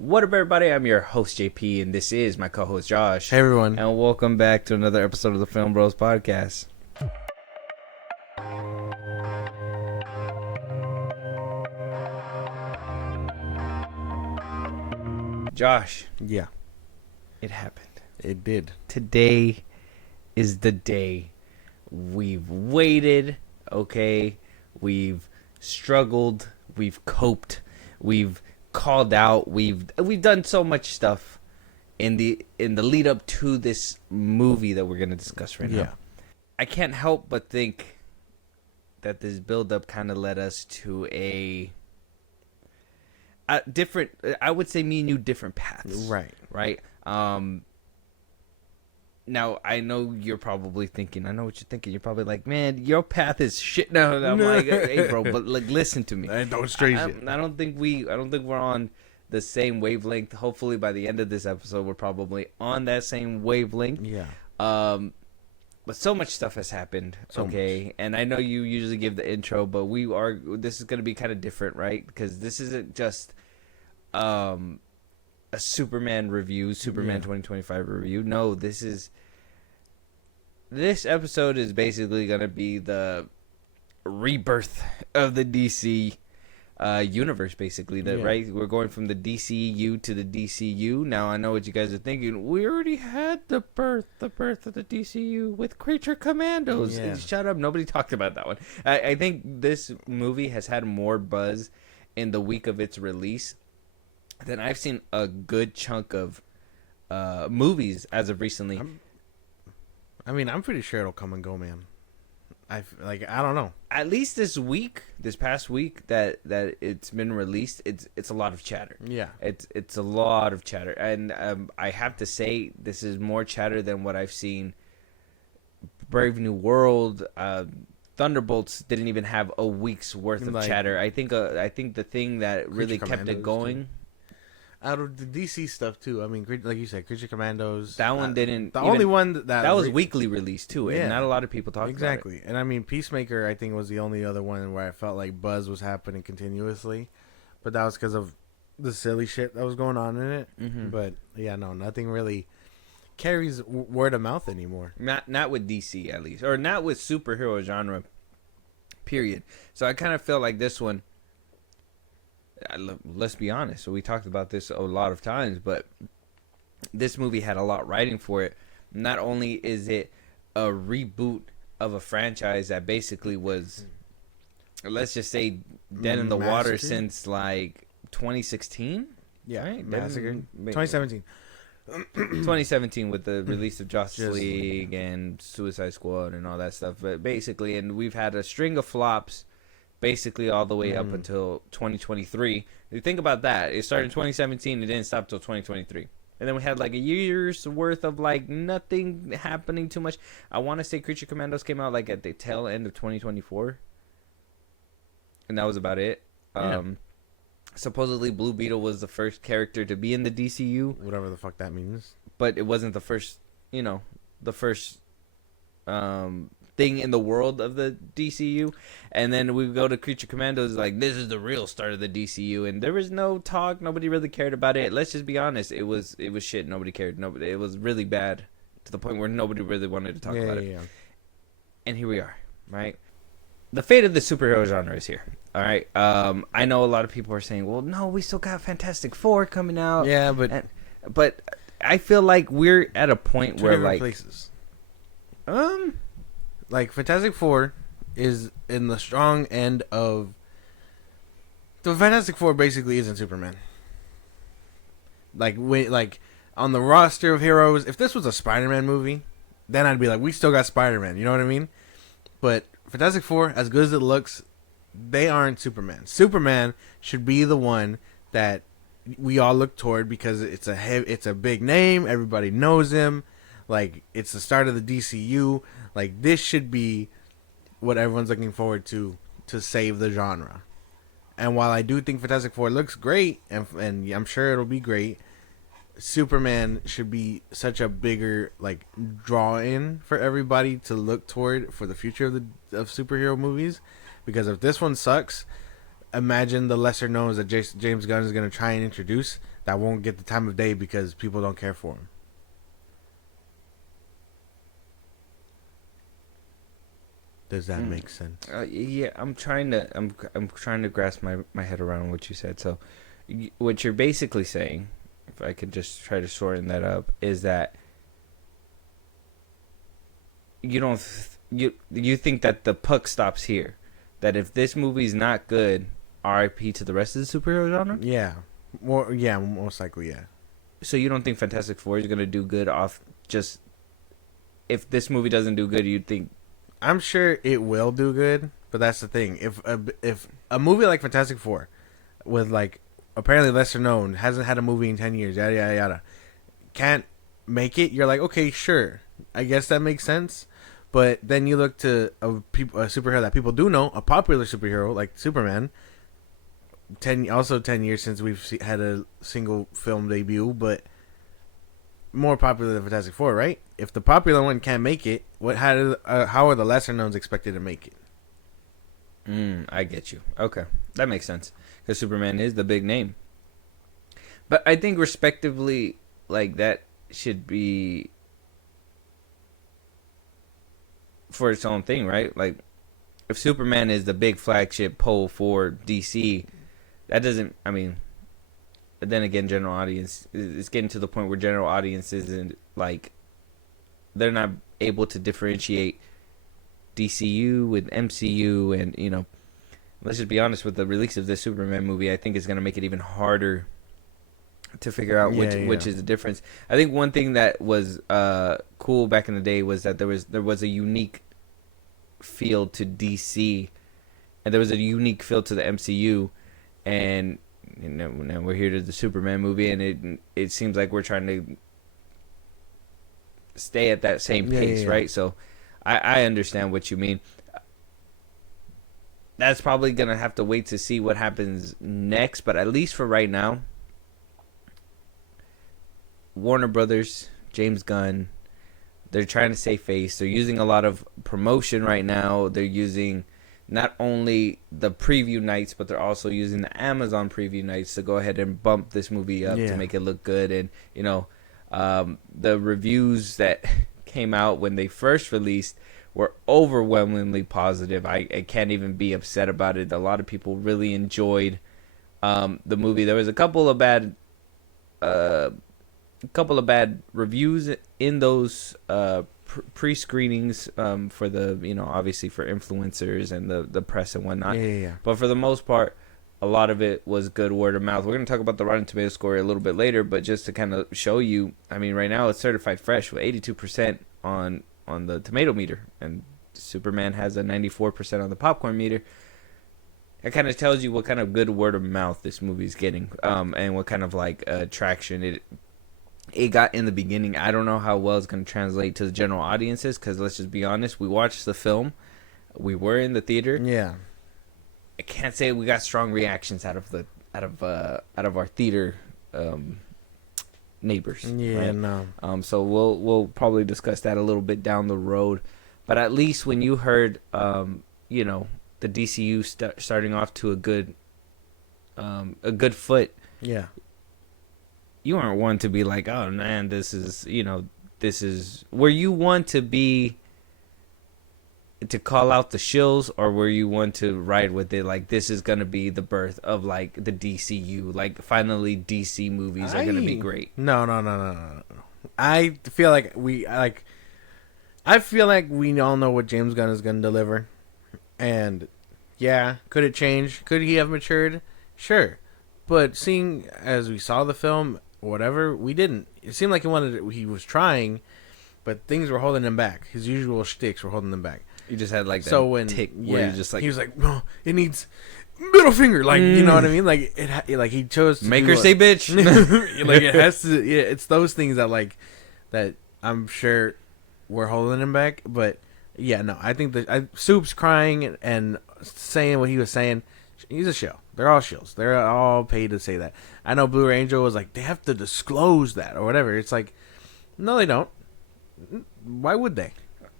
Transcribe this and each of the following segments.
What up, everybody? I'm your host, JP, and this is my co-host, Josh. Hey, everyone. And welcome back to another episode of the FilmBros podcast. Josh, Yeah, it happened. it did. Today is the day. We've waited, okay? We've struggled, we've coped, we've called out, we've done so much stuff in the lead up to this movie that we're going to discuss right now. Yeah. I can't help but think that this build up kind of led us to a different, I would say me and you different paths. Right? Now, I know you're probably thinking, I know what you're thinking. You're probably like, man, your path is shit. No, I'm like, hey, bro, but like, listen to me. Don't stray I don't think we're on the same wavelength. Hopefully, by the end of this episode, we're probably on that same wavelength. Yeah. But so much stuff has happened. Okay, and I know you usually give the intro, but this is going to be kind of different, right? Because this isn't just a Superman review, Superman 2025 review. No, this episode is basically going to be the rebirth of the DC universe, basically. Right? We're going from the DCU to the DCU. Now, I know what you guys are thinking. We already had the birth of the DCU with Creature Commandos. Yeah. Shut up. Nobody talked about that one. I think this movie has had more buzz in the week of its release than I've seen a good chunk of movies as of recently. I'm pretty sure it'll come and go, man. I don't know. At least this past week that it's been released, it's a lot of chatter. Yeah. It's a lot of chatter, and I have to say this is more chatter than what I've seen. Brave New World, Thunderbolts didn't even have a week's worth of chatter. I think the thing that really kept it going. Out of the DC stuff too, I mean, like you said, Creature Commandos. That one didn't. The only one that was weekly release too, and not a lot of people talked about it. Exactly, and I mean, Peacemaker, I think, was the only other one where I felt like buzz was happening continuously, but that was because of the silly shit that was going on in it. Mm-hmm. But yeah, no, nothing really carries word of mouth anymore. Not with DC, at least, or not with superhero genre. Period. So I kind of feel like this one. Let's be honest. So we talked about this a lot of times, but this movie had a lot writing for it. Not only is it a reboot of a franchise that basically was, let's just say, dead in the water since like 2016. Yeah, right? Massacre. 2017. 2017 with the release of Justice League and Suicide Squad and all that stuff. But basically, and we've had a string of flops basically all the way up until 2023. If you think about that, it started in 2017, it didn't stop till 2023. And then we had like a year's worth of like nothing happening too much. I want to say Creature Commandos came out like at the tail end of 2024. And that was about it. Yeah. Supposedly Blue Beetle was the first character to be in the DCU. Whatever the fuck that means. But it wasn't the first, thing in the world of the DCU. And then we go to Creature Commandos, like, this is the real start of the DCU, and there was no talk. Nobody really cared about it. Let's just be honest, it was shit. Nobody cared. It was really bad to the point where nobody really wanted to talk about it. And here we are, right? The fate of the superhero genre is here. All right. I know a lot of people are saying, well, no, we still got Fantastic Four coming out. Yeah, but I feel like we're at a point where like places. Like Fantastic Four is in the strong end of. The Fantastic Four basically isn't Superman. Like on the roster of heroes, if this was a Spider-Man movie, then I'd be like, we still got Spider-Man. You know what I mean? But Fantastic Four, as good as it looks, they aren't Superman. Superman should be the one that we all look toward because it's a big name. Everybody knows him. Like, it's the start of the DCU. Like, this should be what everyone's looking forward to save the genre. And while I do think Fantastic Four looks great, and I'm sure it'll be great, Superman should be such a bigger, like, draw-in for everybody to look toward for the future of superhero movies. Because if this one sucks, imagine the lesser knowns that James Gunn is going to try and introduce that won't get the time of day because people don't care for him. Does that make sense? Yeah, I'm trying to grasp my head around what you said. So, what you're basically saying, if I could just try to shorten that up, is that you don't you think that the puck stops here. That if this movie's not good, RIP to the rest of the superhero genre? Yeah. Most likely, yeah. So you don't think Fantastic Four is going to do good off just... If this movie doesn't do good, you'd think... I'm sure it will do good, but that's the thing. If a movie like Fantastic Four, with like apparently lesser known, hasn't had a movie in 10 years, yada yada yada, can't make it, you're like, okay, sure, I guess that makes sense. But then you look to a superhero that people do know, a popular superhero like Superman. 10 years since we've had a single film debut, but more popular than Fantastic Four, right? If the popular one can't make it, how are the lesser knowns expected to make it? I get you. Okay, that makes sense because Superman is the big name. But I think respectively, like that should be for its own thing, right? Like if Superman is the big flagship pole for DC, that doesn't. I mean. But then again, general audience is getting to the point where general audience isn't like they're not able to differentiate DCU with MCU, and you know, let's just be honest, with the release of this Superman movie, I think it's gonna make it even harder to figure out which is the difference. I think one thing that was cool back in the day was that there was a unique feel to DC, and there was a unique feel to the MCU, and now we're here to the Superman movie, and it seems like we're trying to stay at that same pace, right? So I understand what you mean. That's probably going to have to wait to see what happens next, but at least for right now, Warner Brothers, James Gunn, they're trying to save face. They're using a lot of promotion right now. They're using not only the preview nights, but they're also using the Amazon preview nights to go ahead and bump this movie up to make it look good. And, you know, the reviews that came out when they first released were overwhelmingly positive. I can't even be upset about it. A lot of people really enjoyed the movie. There was a couple of bad reviews in those pre-screenings for the, you know, obviously for influencers and the press and whatnot. But for the most part, a lot of it was good word of mouth. We're going to talk about the Rotten Tomatoes score a little bit later, but just to kind of show you, I mean, right now it's certified fresh with 82% on the tomato meter, and Superman has a 94% on the popcorn meter. It kind of tells you what kind of good word of mouth this movie is getting, and what kind of like traction it got in the beginning. I don't know how well it's going to translate to the general audiences, because let's just be honest, we watched the film, we were in the theater. Yeah, I can't say we got strong reactions out of our theater neighbors. Yeah, right? No. So we'll probably discuss that a little bit down the road, but at least when you heard, you know, the DCU starting off to a good foot. Yeah. You aren't one to be like, oh man, this is where you want to be, to call out the shills, or where you want to ride with it, like this is gonna be the birth of like the DCU, like finally DC movies are gonna be great. No. I feel like we all know what James Gunn is gonna deliver, and yeah, could it change? Could he have matured? Sure, but seeing as we saw the film, whatever, we didn't. It seemed like he was trying, but things were holding him back. His usual shticks were holding him back. You just had like that tick where you just like, he was like, no, it needs middle finger, like you know what I mean, like like he chose to make her say bitch. Like it has to. Yeah, it's those things that I'm sure were holding him back. But yeah, no, I think that Soup's crying and saying what he was saying. He's a shill. They're all shills. They're all paid to say that. I know Blue Angel was like, they have to disclose that or whatever. It's like, no, they don't. Why would they?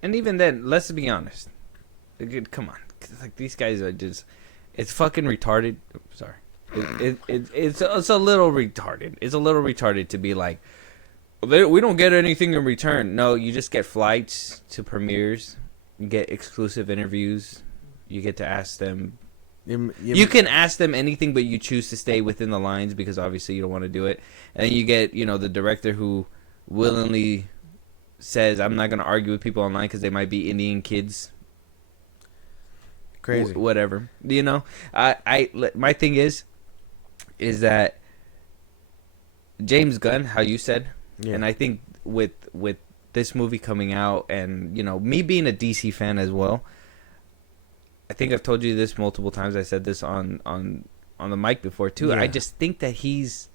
And even then, let's be honest. Come on. Like, these guys are just... It's fucking retarded. Sorry. It's a little retarded. It's a little retarded to be like, we don't get anything in return. No, you just get flights to premieres. You get exclusive interviews. You get to ask them. You can ask them anything, but you choose to stay within the lines because obviously you don't want to do it. And then you get, the director who willingly says, I'm not going to argue with people online because they might be Indian kids. Crazy. Whatever. My thing is that James Gunn, how you said, and I think with this movie coming out and, me being a DC fan as well, I think I've told you this multiple times. I said this on the mic before too. Yeah. I just think that he's,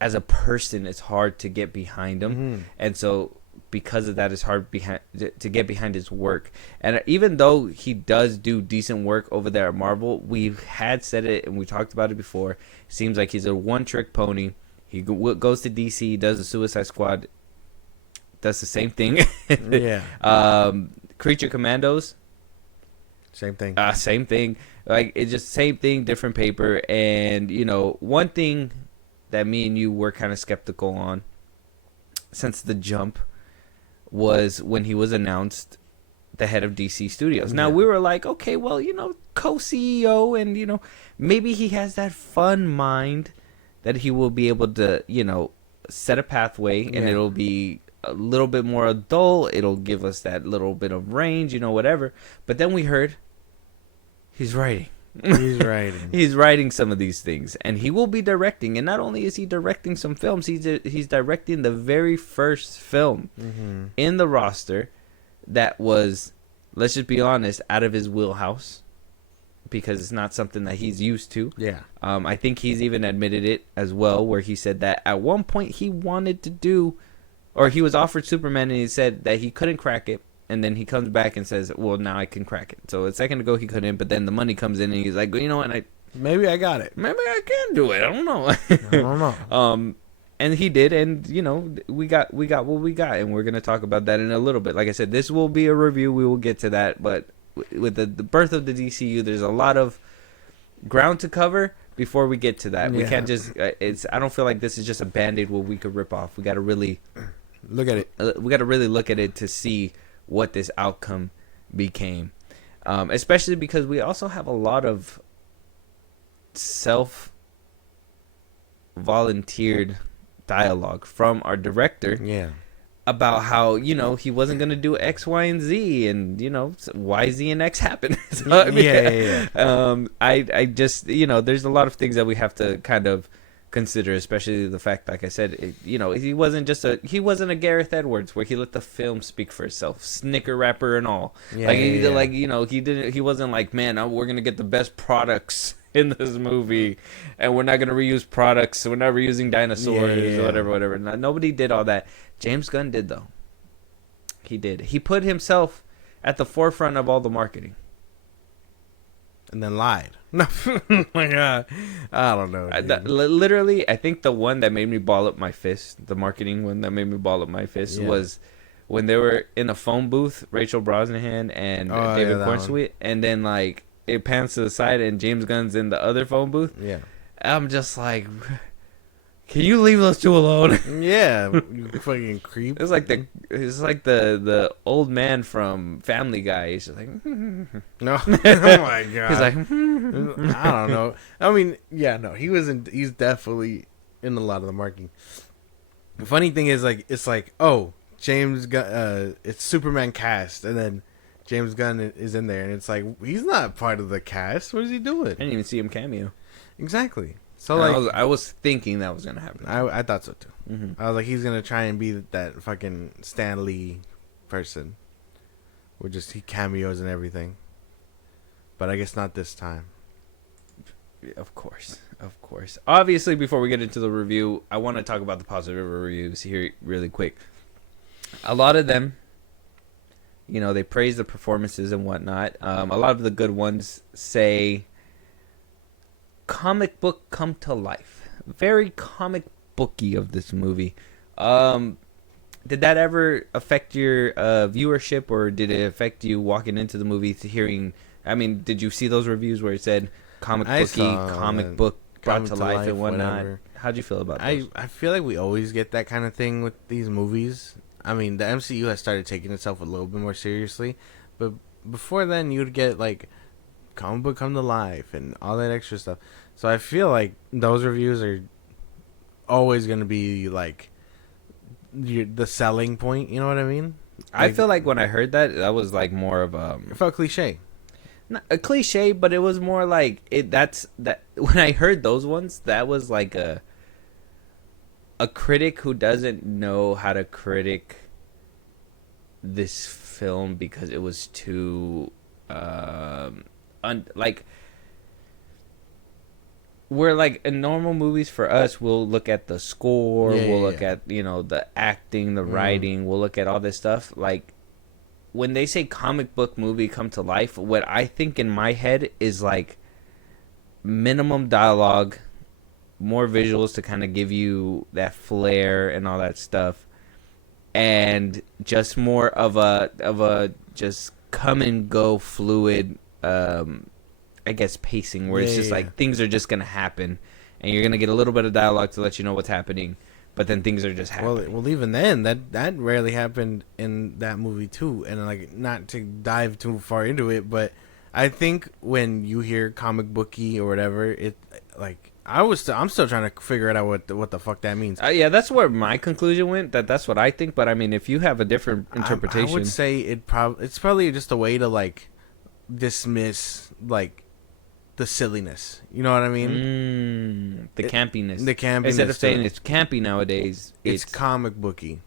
as a person, it's hard to get behind him, and so because of that, it's hard to get behind his work. And even though he does do decent work over there at Marvel, we had said it and we talked about it before. Seems like he's a one-trick pony. He goes to DC, does the Suicide Squad, does the same thing. Creature Commandos. Same thing. Same thing. Like, it's just same thing, different paper. And, one thing that me and you were kind of skeptical on since the jump was when he was announced the head of DC Studios. Now, we were like, okay, well, co-CEO and, maybe he has that fun mind that he will be able to, set a pathway and it'll be a little bit more adult. It'll give us that little bit of range, whatever. But then we heard he's writing. He's writing some of these things, and he will be directing. And not only is he directing some films, he's directing the very first film in the roster that was, let's just be honest, out of his wheelhouse, because it's not something that he's used to. Yeah. I think he's even admitted it as well, where he said that at one point he wanted to do, or he was offered Superman, and he said that he couldn't crack it. And then he comes back and says, well, now I can crack it. So a second ago he couldn't, but then the money comes in and he's like, and maybe I got it. Maybe I can do it. I don't know. I don't know. And he did, and we got what we got, and we're gonna talk about that in a little bit. Like I said, this will be a review. We will get to that, but with the birth of the DCU, there's a lot of ground to cover before we get to that. We can't just. I don't feel like this is just a Band-Aid where we could rip off. We got to really look at it. We got to really look at it to see what this outcome became, especially because we also have a lot of self-volunteered dialogue from our director about how he wasn't going to do X, Y, and Z, and Y, Z, and X happened. So, I just there's a lot of things that we have to kind of consider, especially the fact, like I said, he wasn't a Gareth Edwards where he let the film speak for itself, Snicker wrapper and all. He wasn't like, man, we're gonna get the best products in this movie, and we're not gonna reuse products. We're not reusing dinosaurs, whatever. Nobody did all that. James Gunn did, though. He did. He put himself at the forefront of all the marketing. And then lied. No, oh my God, I don't know. Literally, I think the one that made me ball up my fist, the marketing one that made me ball up my fist, was when they were in a phone booth, Rachel Brosnahan and David Cornsweet, and then like it pans to the side and James Gunn's in the other phone booth. Yeah, I'm just like, can you leave those two alone? Yeah, you fucking creep. It's like the old man from Family Guy. He's just like, no, oh my God. He's like, I don't know. I mean, he's definitely in a lot of the marketing. The funny thing is, like, it's like, oh, James Gunn, it's Superman cast, and then James Gunn is in there, and it's like, he's not part of the cast. What is he doing? I didn't even see him cameo. Exactly. So like, I was thinking that was gonna happen. I thought so too. I was like, he's gonna try and be that fucking Stan Lee person, where just he cameos and everything. But I guess not this time. Of course. Obviously, before we get into the review, I want to talk about the positive reviews here really quick. A lot of them, they praise the performances and whatnot. A lot of the good ones say, comic book come to life. Very comic booky of this movie. Did that ever affect your viewership, or did it affect you walking into the movie to hearing? I mean, did you see those reviews where it said comic book brought to life and whatnot. whatever. How'd you feel about those? I feel like we always get that kind of thing with these movies. I mean, the MCU has started taking itself a little bit more seriously, but before then, you'd get like comic book come to life and all that extra stuff. So I feel like those reviews are always going to be like the selling point. You know what I mean? I feel like when I heard that, that was like more of it felt cliche. not a cliche, but it was more like it. That's that. When I heard those ones, that was like a critic who doesn't know how to critic this film because it was too like we're like in normal movies for us, we'll look at the score, we'll look at, you know, the acting, the writing, we'll look at all this stuff. Like when they say comic book movie come to life, what I think in my head is like minimum dialogue, more visuals to kind of give you that flair and all that stuff, and just more of a just come and go fluid I guess pacing where it's just like things are just gonna happen and you're gonna get a little bit of dialogue to let you know what's happening, but then things are just happening. Well, even then, that rarely happened in that movie too. And like, not to dive too far into it, but I think when you hear comic booky or whatever, it like I'm still trying to figure out what the fuck that means. Yeah, that's where my conclusion went. That's what I think. But I mean, if you have a different interpretation, I would say it's probably just a way to like dismiss like the silliness. You know what I mean? The campiness. The campiness. Instead of saying it's campy nowadays, it's comic booky.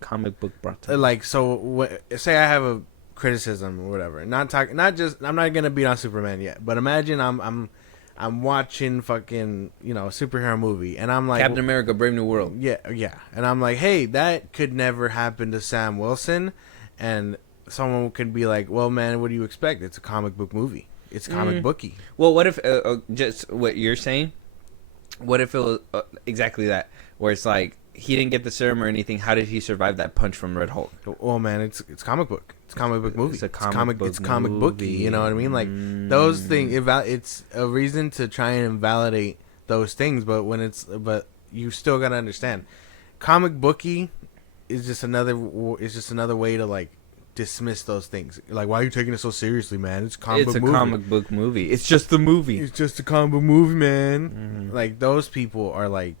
Comic book brought to like, so say I have a criticism or whatever. I'm not gonna beat on Superman yet, but imagine I'm watching fucking, you know, a superhero movie, and I'm like, Captain America: Brave New World. Yeah, and I'm like, hey, that could never happen to Sam Wilson, and someone could be like, well, man, what do you expect? It's a comic book movie. It's comic booky. Well, what if just what you're saying? What if it was exactly that, where it's like he didn't get the serum or anything? How did he survive that punch from Red Hulk? Oh man, it's comic book. It's comic book movie. It's comic booky. You know what I mean? Like those things. It's a reason to try and invalidate those things. But you still gotta understand, comic booky is just another way to like dismiss those things. Like, why are you taking it so seriously, man? It's a comic book movie. It's just a movie. It's just a comic book movie, man. Like, those people are like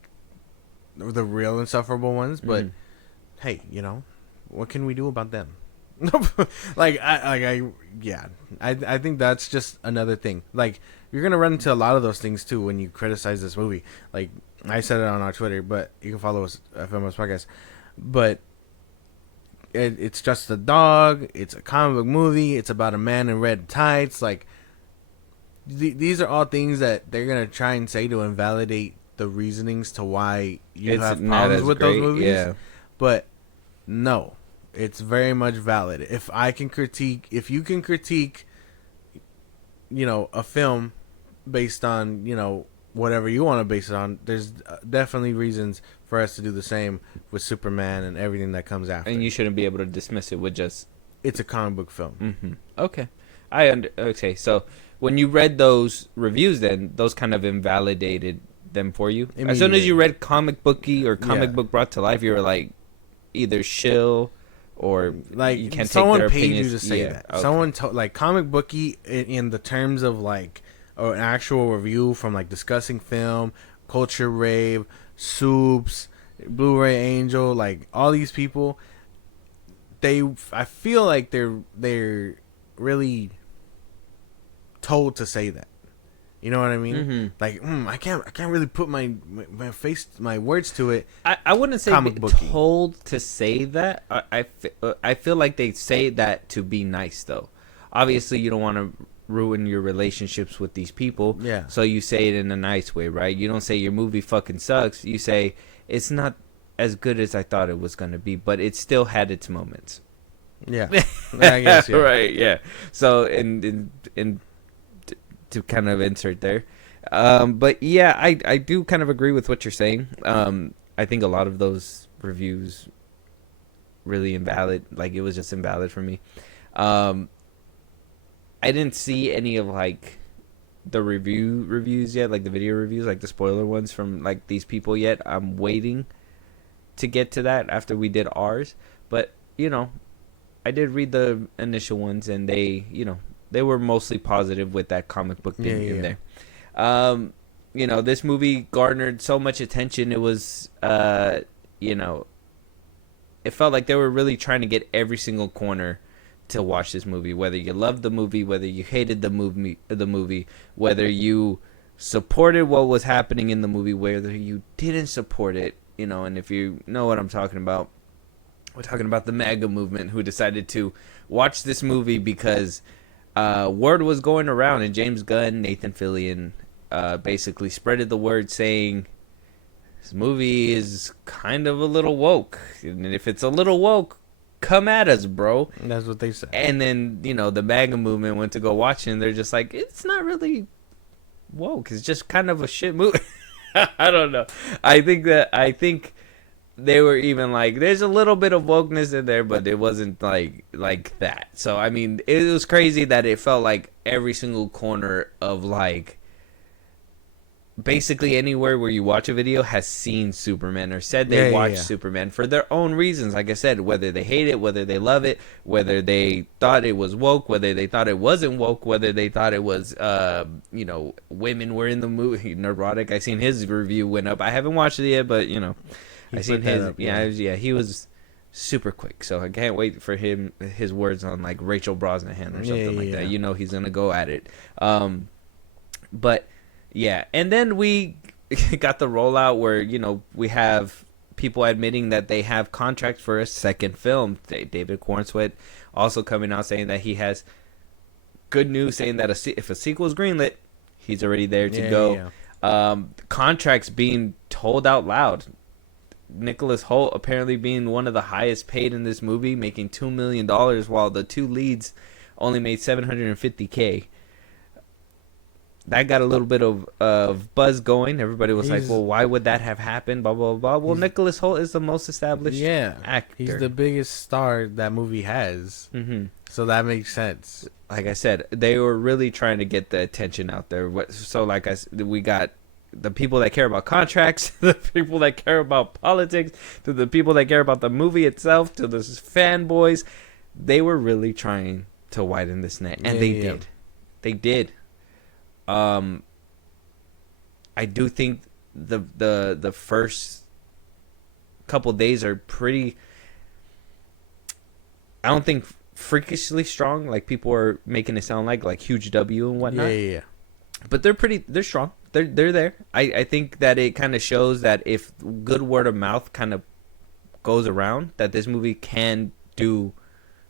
the real insufferable ones. But hey, you know, what can we do about them? I think that's just another thing. Like, you're gonna run into a lot of those things too when you criticize this movie. Like, I said it on our Twitter, but you can follow us at FilmBros Podcast. But it's just a dog. It's a comic book movie. It's about a man in red tights. Like, these are all things that they're gonna try and say to invalidate the reasonings to why you have problems with those movies. Yeah. But no, it's very much valid. If you can critique, you know, a film based on, you know, whatever you want to base it on, there's definitely reasons for us to do the same with Superman and everything that comes after. And you shouldn't be able to dismiss it with just it's a comic book film. Mm-hmm. Okay, okay. So when you read those reviews, then those kind of invalidated them for you. As soon as you read comic booky or comic book brought to life, you were like either shill or like you can't someone take their paid opinions. you to say that. Okay. Someone like comic booky in the terms of like an actual review from like Discussing Film, Culture Rave, Soups, Blu-ray Angel, like all these people, I feel like they're really told to say that. You know what I mean? Mm-hmm. Like, I can't really put my words to it. I wouldn't say told to say that. I feel like they say that to be nice, though. Obviously, you don't want to ruin your relationships with these people. Yeah. So you say it in a nice way, right? You don't say your movie fucking sucks. You say it's not as good as I thought it was going to be, but it still had its moments. Yeah. I guess, yeah. Right, yeah. So in to kind of insert there. But yeah, I do kind of agree with what you're saying. I think a lot of those reviews really invalid. Like, it was just invalid for me. I didn't see any of like the reviews yet, like the video reviews, like the spoiler ones from like these people yet. I'm waiting to get to that after we did ours. But I did read the initial ones, and they were mostly positive with that comic book being in there. This movie garnered so much attention. It was, it felt like they were really trying to get every single corner to watch this movie. Whether you loved the movie, whether you hated the movie, whether you supported what was happening in the movie, whether you didn't support it, and if you know what I'm talking about, we're talking about the MAGA movement who decided to watch this movie because word was going around, and James Gunn, Nathan Fillion, basically spreaded the word saying this movie is kind of a little woke, and if it's a little woke, come at us, bro. And that's what they said. And then the MAGA movement went to go watch it, and they're just like, it's not really woke, it's just kind of a shit movie. I don't know. I think they were even like, there's a little bit of wokeness in there, but it wasn't like that. So I mean, it was crazy that it felt like every single corner of like basically anywhere where you watch a video has seen Superman or said they watched Superman for their own reasons. Like I said, whether they hate it, whether they love it, whether they thought it was woke, whether they thought it wasn't woke, whether they thought it was women were in the movie. Neurotic, I seen his review went up. I haven't watched it yet, but I seen his up, he was super quick, so I can't wait for his words on like Rachel Brosnahan or something like that. He's gonna go at it. But yeah, and then we got the rollout where we have people admitting that they have contracts for a second film. David Cornsweet also coming out saying that he has good news, saying that if a sequel is greenlit, he's already there to go. Contracts being told out loud. Nicholas Hoult apparently being one of the highest paid in this movie, making $2 million, while the two leads only made $750K. That got a little bit of buzz going. Everybody was like, well, why would that have happened? Blah, blah, blah. Well, Nicholas Hoult is the most established actor. He's the biggest star that movie has. Mm-hmm. So that makes sense. Like I said, they were really trying to get the attention out there. So like we got the people that care about contracts, the people that care about politics, to the people that care about the movie itself, to the fanboys. They were really trying to widen this net, and they did. They did. I do think the first couple days are pretty. I don't think freakishly strong, like people are making it sound like huge W and whatnot. Yeah. But they're strong. They're there. I think that it kind of shows that if good word of mouth kind of goes around, that this movie can do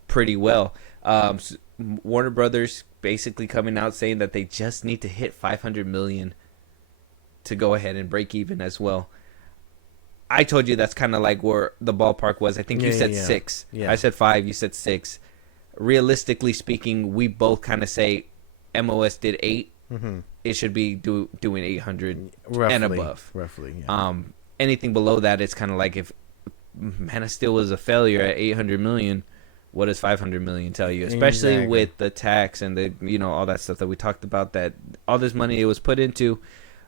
pretty well. Warner Brothers basically coming out saying that they just need to hit 500 million to go ahead and break even as well. I told you that's kind of like where the ballpark was. I think you said 6. Yeah. I said 5. You said 6. Realistically speaking, we both kind of say MOS did 8. Mm-hmm. It should be doing 800 roughly, and above. Roughly, yeah. Anything below that, it's kind of like if Man of Steel was a failure at 800 million, what does 500 million tell you? Especially with the tax and the all that stuff that we talked about, that all this money it was put into,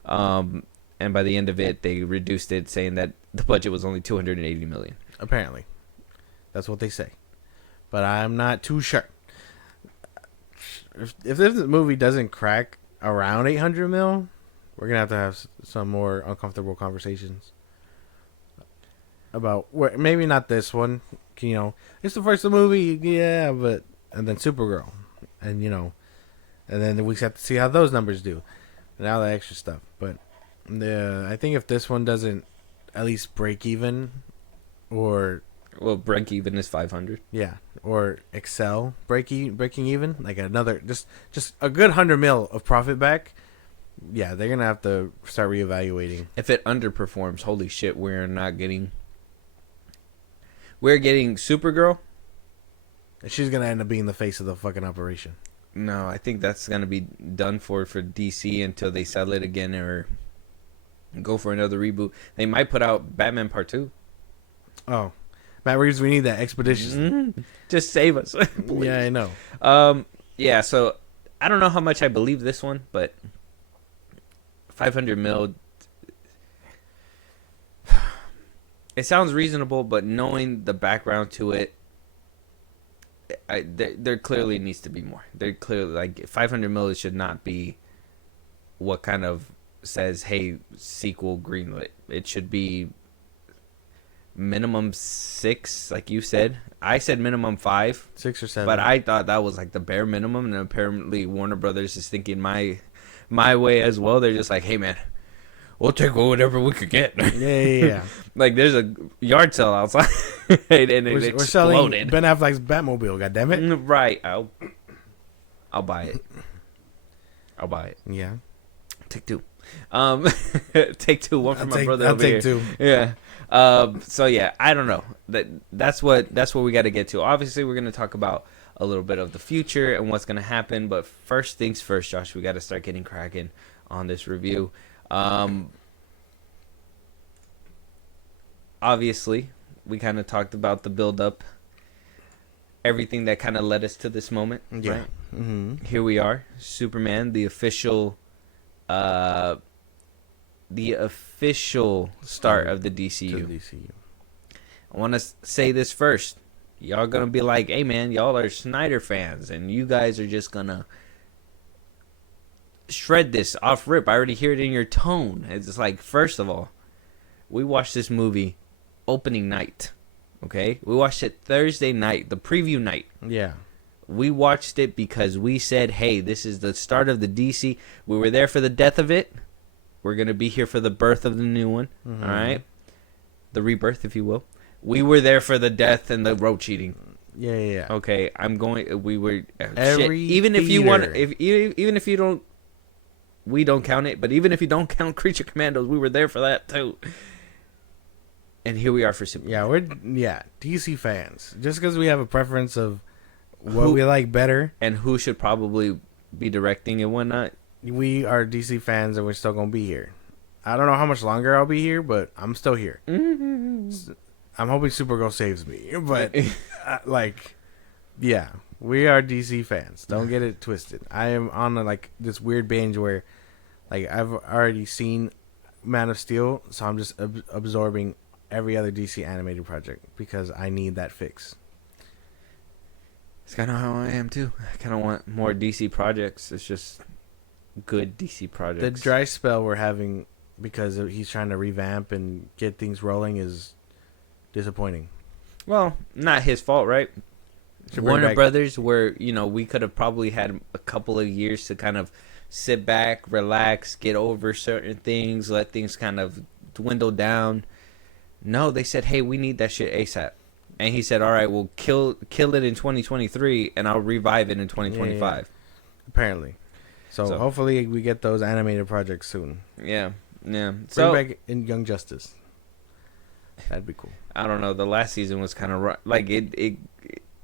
and by the end of it, they reduced it, saying that the budget was only 280 million. Apparently, that's what they say, but I'm not too sure. If this movie doesn't crack around 800 mil, we're gonna have some more uncomfortable conversations about maybe not this one. It's the first movie, but and then Supergirl, and then we have to see how those numbers do, and all the extra stuff. But I think if this one doesn't at least break even, or break even is 500. Yeah, or excel breaking even, like another just a good 100 mil of profit back. Yeah, they're gonna have to start reevaluating. If it underperforms, holy shit, we're getting Supergirl. She's gonna end up being the face of the fucking operation. No, I think that's gonna be done for DC until they sell it again or go for another reboot. They might put out Batman Part 2. Oh, Matt Reeves, we need that expeditious. Mm-hmm. Just save us. Yeah, I know. Yeah. So I don't know how much I believe this one, but 500 mil. It sounds reasonable, but knowing the background to it, there clearly needs to be more. There clearly, like, 500 mil should not be what kind of says, hey, sequel greenlit. It should be minimum 6, like you said. I said minimum 5, 6 or 7, but I thought that was like the bare minimum, and apparently Warner Brothers is thinking my way as well. They're just like, hey man, we'll take whatever we could get. Yeah. Like there's a yard sale outside, and We're selling Ben Affleck's Batmobile. Goddammit. Right, I'll buy it. I'll buy it. Yeah. Take 2. Take 2. One for my brother. I'll over take here. 2. Yeah. So yeah, I don't know. That's what we got to get to. Obviously, we're gonna talk about a little bit of the future and what's gonna happen. But first things first, Josh, we got to start getting cracking on this review. Obviously, we kind of talked about the build up, everything that kind of led us to this moment. Yeah. Right? Mm-hmm. Here we are, Superman, the official start of the DCU. I want to say this first. Y'all gonna be like, hey man, y'all are Snyder fans, and you guys are just gonna shred this off rip. I already hear it in your tone. It's like, first of all, we watched this movie opening night. Okay? We watched it Thursday night, the preview night. Yeah. We watched it because we said, hey, this is the start of the DC. We were there for the death of it. We're going to be here for the birth of the new one. Mm-hmm. All right? The rebirth, if you will. We were there for the death and the road cheating. Yeah. Okay, we were Every shit. Even if you theater. want, even if you don't, we don't count it. But even if you don't count Creature Commandos, we were there for that too. And here we are for Superman. Yeah, we're DC fans. Just because we have a preference of what we like better, and who should probably be directing and whatnot. We are DC fans, and we're still gonna be here. I don't know how much longer I'll be here, but I'm still here. Mm-hmm. I'm hoping Supergirl saves me, but yeah, we are DC fans. Don't get it twisted. I am on this weird binge where, I've already seen Man of Steel, so I'm just absorbing every other DC animated project because I need that fix. It's kind of how I am too. I kind of want more DC projects. It's just good DC projects. The dry spell we're having because he's trying to revamp and get things rolling is disappointing. Well, not his fault, right? Warner Brothers, where we could have probably had a couple of years to kind of sit back, relax, get over certain things, let things kind of dwindle down. No, they said, hey, we need that shit ASAP. And he said, all right, we'll kill it in 2023, and I'll revive it in 2025. Yeah. Apparently. So hopefully we get those animated projects soon. Yeah. Bring back in Young Justice. That'd be cool. I don't know. The last season was kind of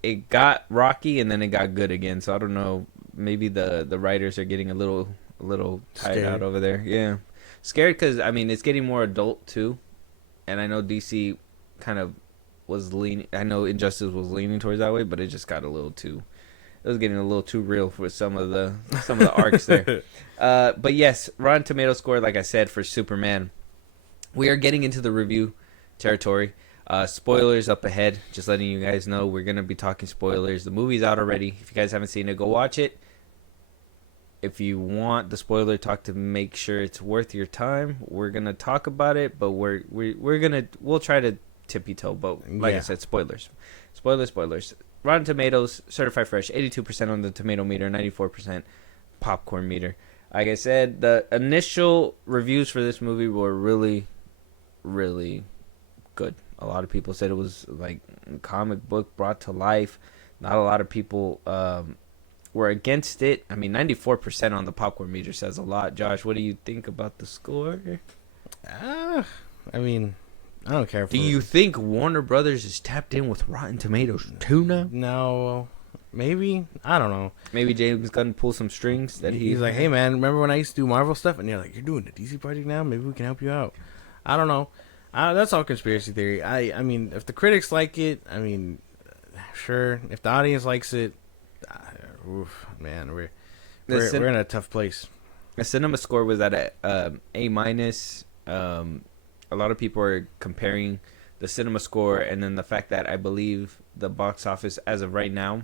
it got rocky, and then it got good again. So I don't know. Maybe the writers are getting a little tired out over there. Yeah. Scared because, it's getting more adult, too. And I know DC kind of was leaning. I know Injustice was leaning towards that way, but it just got a little too. It was getting a little too real for some of the arcs there. But yes, Rotten Tomato score, like I said, for Superman. We are getting into the review territory. Spoilers up ahead. Just letting you guys know we're gonna be talking spoilers. The movie's out already. If you guys haven't seen it, go watch it. If you want the spoiler talk to make sure it's worth your time, we're gonna talk about it, but we'll try to tippy toe. But like I said, spoilers. Rotten Tomatoes, certified fresh, 82% on the tomato meter, 94% popcorn meter. Like I said, the initial reviews for this movie were really, really good. A lot of people said it was like a comic book brought to life. Not a lot of people were against it. 94% on the popcorn meter says a lot. Josh, what do you think about the score? I don't care. Do you think Warner Brothers is tapped in with Rotten Tomatoes too now? No, maybe. I don't know. Maybe James Gunn pull some strings that he's like, hey man, remember when I used to do Marvel stuff? And you're like, you're doing a DC project now? Maybe we can help you out. I don't know. That's all conspiracy theory. I mean, if the critics like it, sure. If the audience likes it, man, we're in a tough place. The cinema score was at A minus. A lot of people are comparing the cinema score and then the fact that I believe the box office as of right now,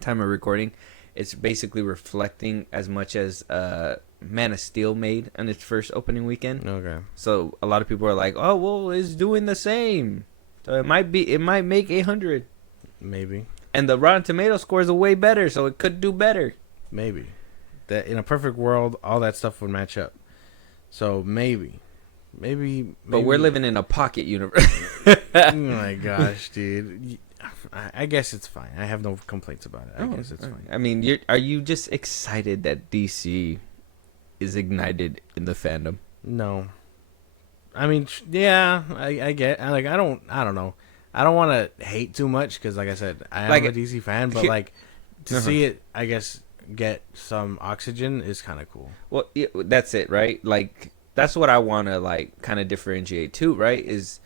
time of recording, it's basically reflecting as much as Man of Steel made on its first opening weekend. Okay. So a lot of people are like, "Oh, well, it's doing the same. So it might make 800." Maybe. And the Rotten Tomato scores are way better, so it could do better. Maybe. That in a perfect world, all that stuff would match up. So maybe. But we're living in a pocket universe. Oh my gosh, dude. I guess it's fine. I have no complaints about it. I guess it's fine. I mean, are you just excited that DC is ignited in the fandom? No. I mean, yeah, I get. I don't know. I don't want to hate too much because, like I said, I am a DC fan. But like to see it, I guess, get some oxygen is kind of cool. Well, yeah, that's it, right? Like that's what I want to like kind of differentiate too, right? Is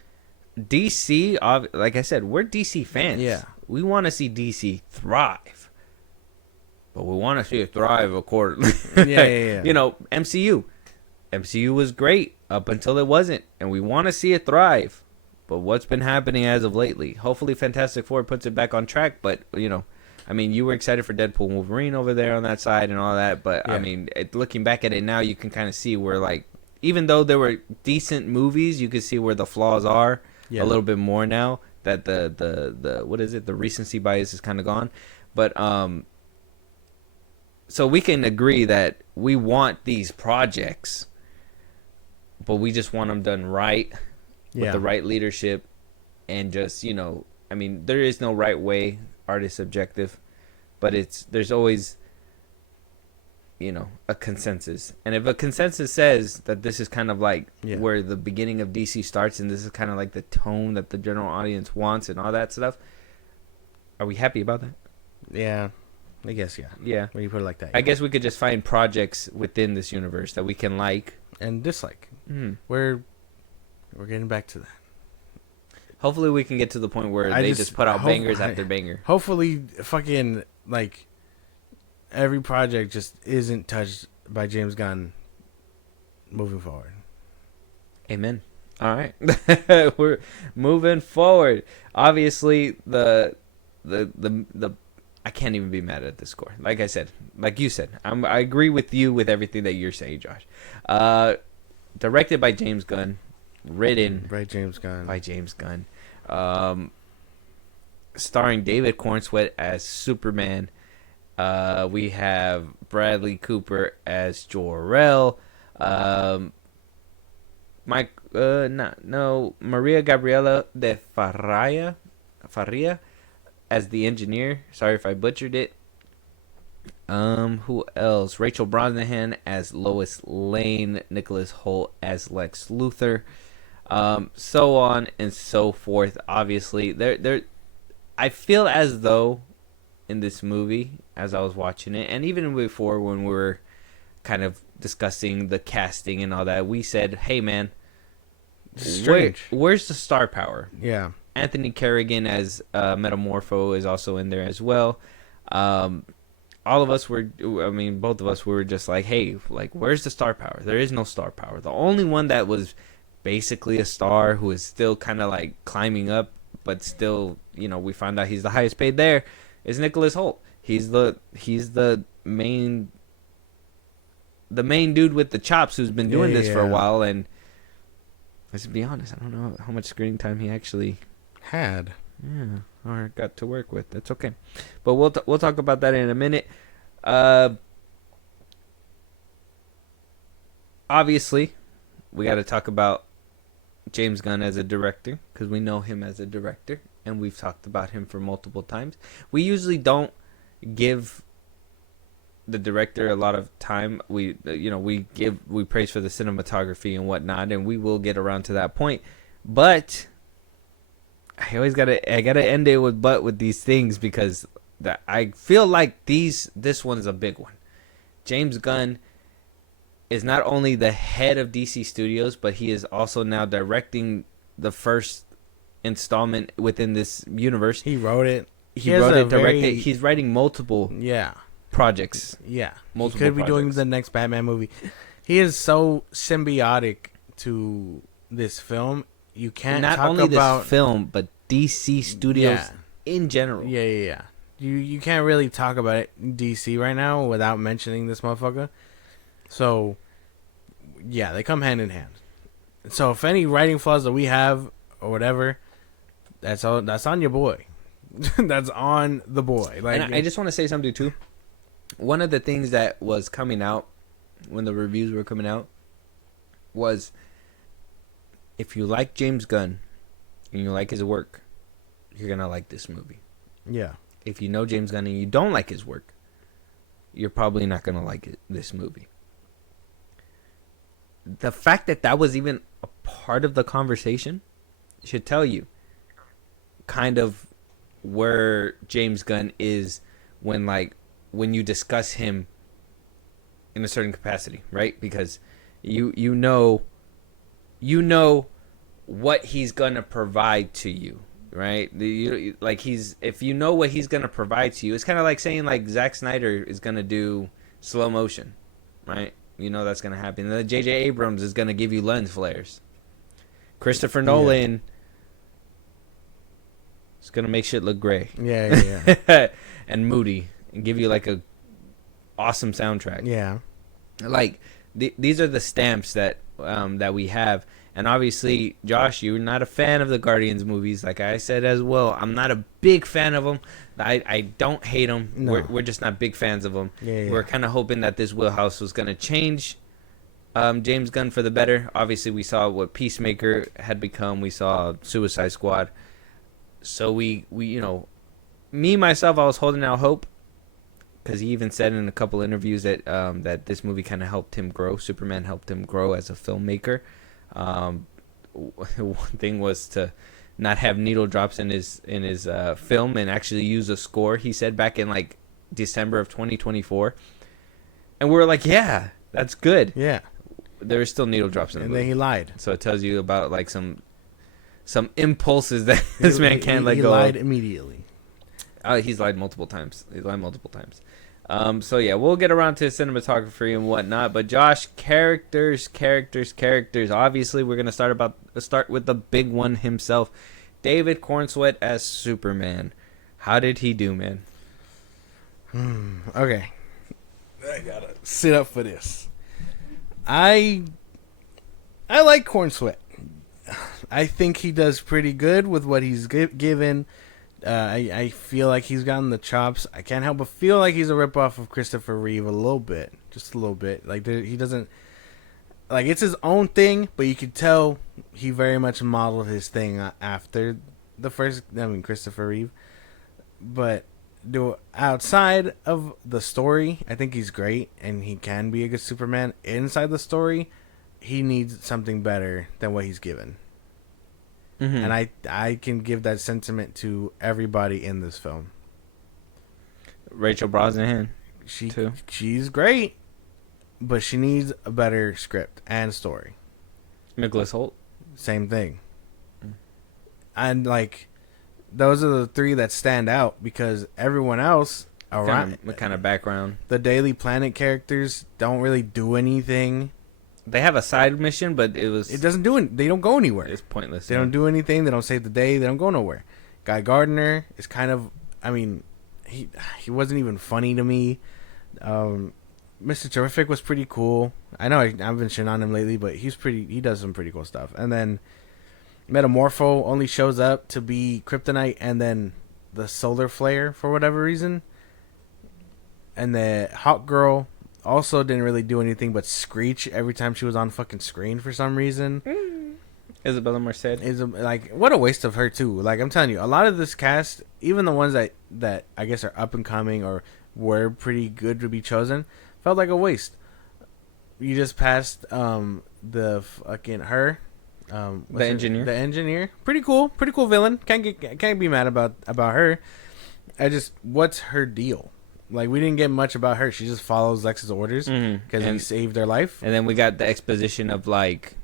DC, like I said, we're DC fans. Yeah. We want to see DC thrive. But we want to see it thrive accordingly. Yeah. You know, MCU was great up until it wasn't. And we want to see it thrive. But what's been happening as of lately? Hopefully Fantastic Four puts it back on track. But, you know, I mean, you were excited for Deadpool and Wolverine over there on that side and all that. But, yeah. I mean, looking back at it now, you can kind of see where, like, even though there were decent movies, you can see where the flaws are. Yeah. A little bit more now that the what is it, the recency bias is kind of gone, but so we can agree that we want these projects, but we just want them done right with the right leadership, and just, you know, I mean, there is no right way. Art is subjective, but there's always, you know, a consensus. And if a consensus says that this is kind of like where the beginning of DC starts and this is kind of like the tone that the general audience wants and all that stuff, are we happy about that? Yeah, I guess, yeah. Yeah. When you put it like that. I guess we could just find projects within this universe that we can like. And dislike. We're getting back to that. Hopefully we can get to the point where they just put out bangers after banger. Hopefully fucking, like, every project just isn't touched by James Gunn moving forward. Amen. All right. We're moving forward. Obviously, the I can't even be mad at the score. Like I said, like you said, I agree with you with everything that you're saying, Josh. Directed by James Gunn, written by James Gunn. Starring David Cornsweet as Superman. We have Bradley Cooper as Jor-El. Maria Gabriela de Faria as the engineer. Sorry if I butchered it. Who else? Rachel Brosnahan as Lois Lane. Nicholas Hoult as Lex Luthor. So on and so forth. Obviously, I feel as though in this movie, as I was watching it, and even before when we were kind of discussing the casting and all that, we said, hey man, where's the star power? Yeah. Anthony Carrigan as Metamorpho is also in there as well. All of us were, I mean, both of us were just like, hey, like, where's the star power? There is no star power. The only one that was basically a star who is still kind of like climbing up, but still, you know, we found out he's the highest paid there, is Nicholas Hoult. He's the main dude with the chops who's been doing this for a while, and let's be honest, I don't know how much screen time he actually had. Yeah, or got to work with. That's okay, but we'll talk about that in a minute. Obviously, we got to talk about James Gunn as a director, because we know him as a director, and we've talked about him for multiple times. We usually don't give the director a lot of time. We praise for the cinematography and whatnot, and we will get around to that point. But I gotta end it with these things, because I feel like this one's a big one. James Gunn is not only the head of DC Studios, but he is also now directing the first installment within this universe. He wrote it. He wrote it, directed. He's writing multiple projects. Yeah, Multiple he could be doing projects. the next Batman movie. He is so symbiotic to this film. You can't Not talk only about this film, but DC Studios Yeah. in general. Yeah. You can't really talk about it in DC right now without mentioning this motherfucker. So, yeah, they come hand in hand. So if any writing flaws that we have or whatever, that's on your boy. That's on the boy. Like, And I just want to say something too. One of the things that was coming out when the reviews were coming out was, if you like James Gunn and you like his work, you're gonna like this movie. yeah, If you know James Gunn and you don't like his work, you're probably not gonna like this movie. The fact that that was even a part of the conversation should tell you kind of where James Gunn is when you discuss him in a certain capacity, right? Because you know what he's gonna provide to you, right? If you know what he's gonna provide to you, it's kind of like saying like Zack Snyder is gonna do slow motion, right? You know that's gonna happen. Then J.J. Abrams is gonna give you lens flares. Christopher Nolan is gonna make shit look gray. Yeah. And moody, and give you like a awesome soundtrack. Yeah. Like these are the stamps that we have. And obviously, Josh, you're not a fan of the Guardians movies, like I said as well. I'm not a big fan of them. I don't hate them. No. We're just not big fans of them. Yeah. We're kind of hoping that this Wheelhouse was going to change James Gunn for the better. Obviously, we saw what Peacemaker had become. We saw Suicide Squad. So we me, myself, I was holding out hope. Because he even said in a couple interviews that that this movie kind of helped him grow. Superman helped him grow as a filmmaker. One thing was to not have needle drops in his film and actually use a score. He said back in like December of 2024, and we were like, "Yeah, that's good." Yeah. There were still needle drops in the And movie. then he lied. So it tells you about like some impulses that this man can't let go. He lied immediately. He's lied multiple times. So yeah, we'll get around to cinematography and whatnot. But Josh, characters. Obviously, we're gonna start with the big one himself, David Cornsweet as Superman. How did he do, man? Okay, I gotta sit up for this. I like Cornsweet. I think he does pretty good with what he's given. I feel like he's gotten the chops. I can't help but feel like he's a ripoff of Christopher Reeve a little bit. Just a little bit. Like, he doesn't... Like, it's his own thing, but you could tell he very much modeled his thing after the first... Christopher Reeve. But outside of the story, I think he's great, and he can be a good Superman. Inside the story, he needs something better than what he's given. Mm-hmm. And I can give that sentiment to everybody in this film. Rachel Brosnahan, too. She's great, but she needs a better script and story. Nicholas Hoult. Same thing. And like, those are the three that stand out because everyone else around kind of background. the Daily Planet characters don't really do anything. They have a side mission, but it doesn't do it. They don't go anywhere. It's pointless. They don't do anything. They don't save the day. They don't go nowhere. Guy Gardner is kind of... I mean, he wasn't even funny to me. Mr. Terrific was pretty cool. I know I've been shitting on him lately, but he does some pretty cool stuff. And then Metamorpho only shows up to be Kryptonite and then the Solar Flare for whatever reason. And the Hawk Girl also didn't really do anything but screech every time she was on fucking screen for some reason. Isabella Merced is like, what a waste of her too. Like, I'm telling you, a lot of this cast, even the ones that I guess are up and coming or were pretty good to be chosen, felt like a waste. You just passed the fucking her, the engineer. The engineer, pretty cool villain. Can't be mad about her. What's her deal? Like, we didn't get much about her. She just follows Lex's orders because he saved her life. And then we got the exposition of, like,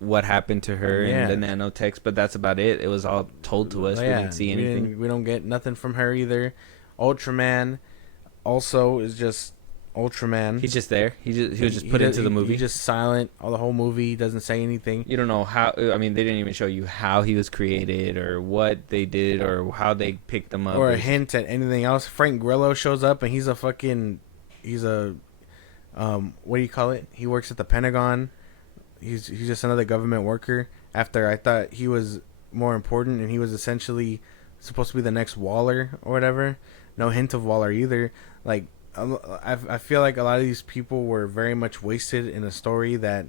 what happened to her and the nanotechs, but that's about it. It was all told to us. We didn't see anything. We don't get nothing from her either. Ultraman, also is just Ultraman. He's just there. He was just put into the movie. He's just silent all the whole movie. He doesn't say anything. You don't know how. I mean, they didn't even show you how he was created or what they did or how they picked him up or a hint at anything else. Frank Grillo shows up and he's a what do you call it? He works at the Pentagon. He's just another government worker. After I thought he was more important and he was essentially supposed to be the next Waller or whatever. No hint of Waller either. Like, I feel like a lot of these people were very much wasted in a story that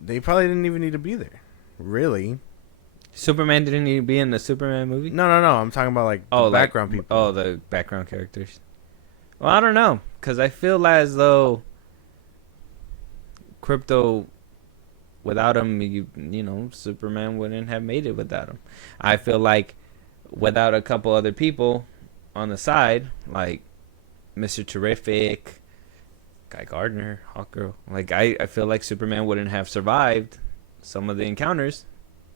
they probably didn't even need to be there. Really. Superman didn't need to be in the Superman movie? No. I'm talking about like the background people. Oh, the background characters. Well, I don't know. Because I feel as though Crypto, without him, you know, Superman wouldn't have made it without him. I feel like without a couple other people on the side, like Mr. Terrific, Guy Gardner, Hawkgirl, like I feel like Superman wouldn't have survived some of the encounters.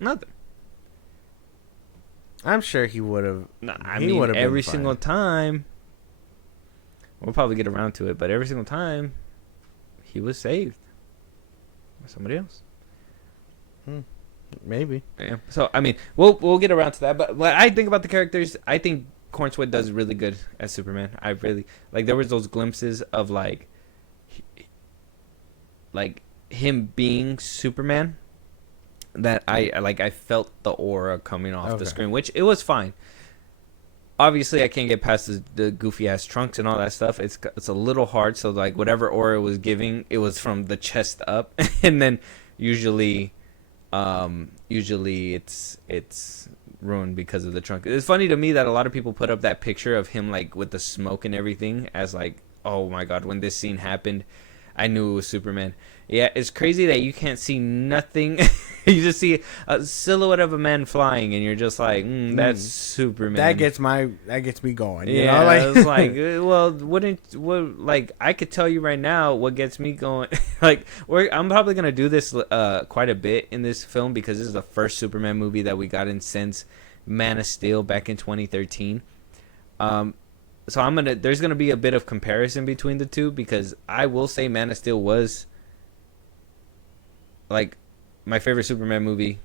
Nothing. I'm sure he would have. I mean, every single time. We'll probably get around to it, but every single time, he was saved by somebody else. Maybe. Yeah. So I mean, we'll get around to that. But what I think about the characters, I think Corn Sweat does really good as Superman. I really like. There was those glimpses of like him being Superman that I felt the aura coming off the screen, which it was fine. Obviously, I can't get past the goofy ass trunks and all that stuff. It's a little hard. So like whatever aura it was giving, it was from the chest up, and then usually it's ruined because of the trunk. It's funny to me that a lot of people put up that picture of him like with the smoke and everything as like, oh my god, when this scene happened, I knew it was Superman. Yeah, it's crazy that you can't see nothing. You just see a silhouette of a man flying, and you're just like, that's Superman. That gets me going. You yeah, know? Like, it's like, well, like I could tell you right now what gets me going. Like, I'm probably gonna do this quite a bit in this film because this is the first Superman movie that we got in since Man of Steel back in 2013. So there's gonna be a bit of comparison between the two because I will say Man of Steel was like my favorite Superman movie.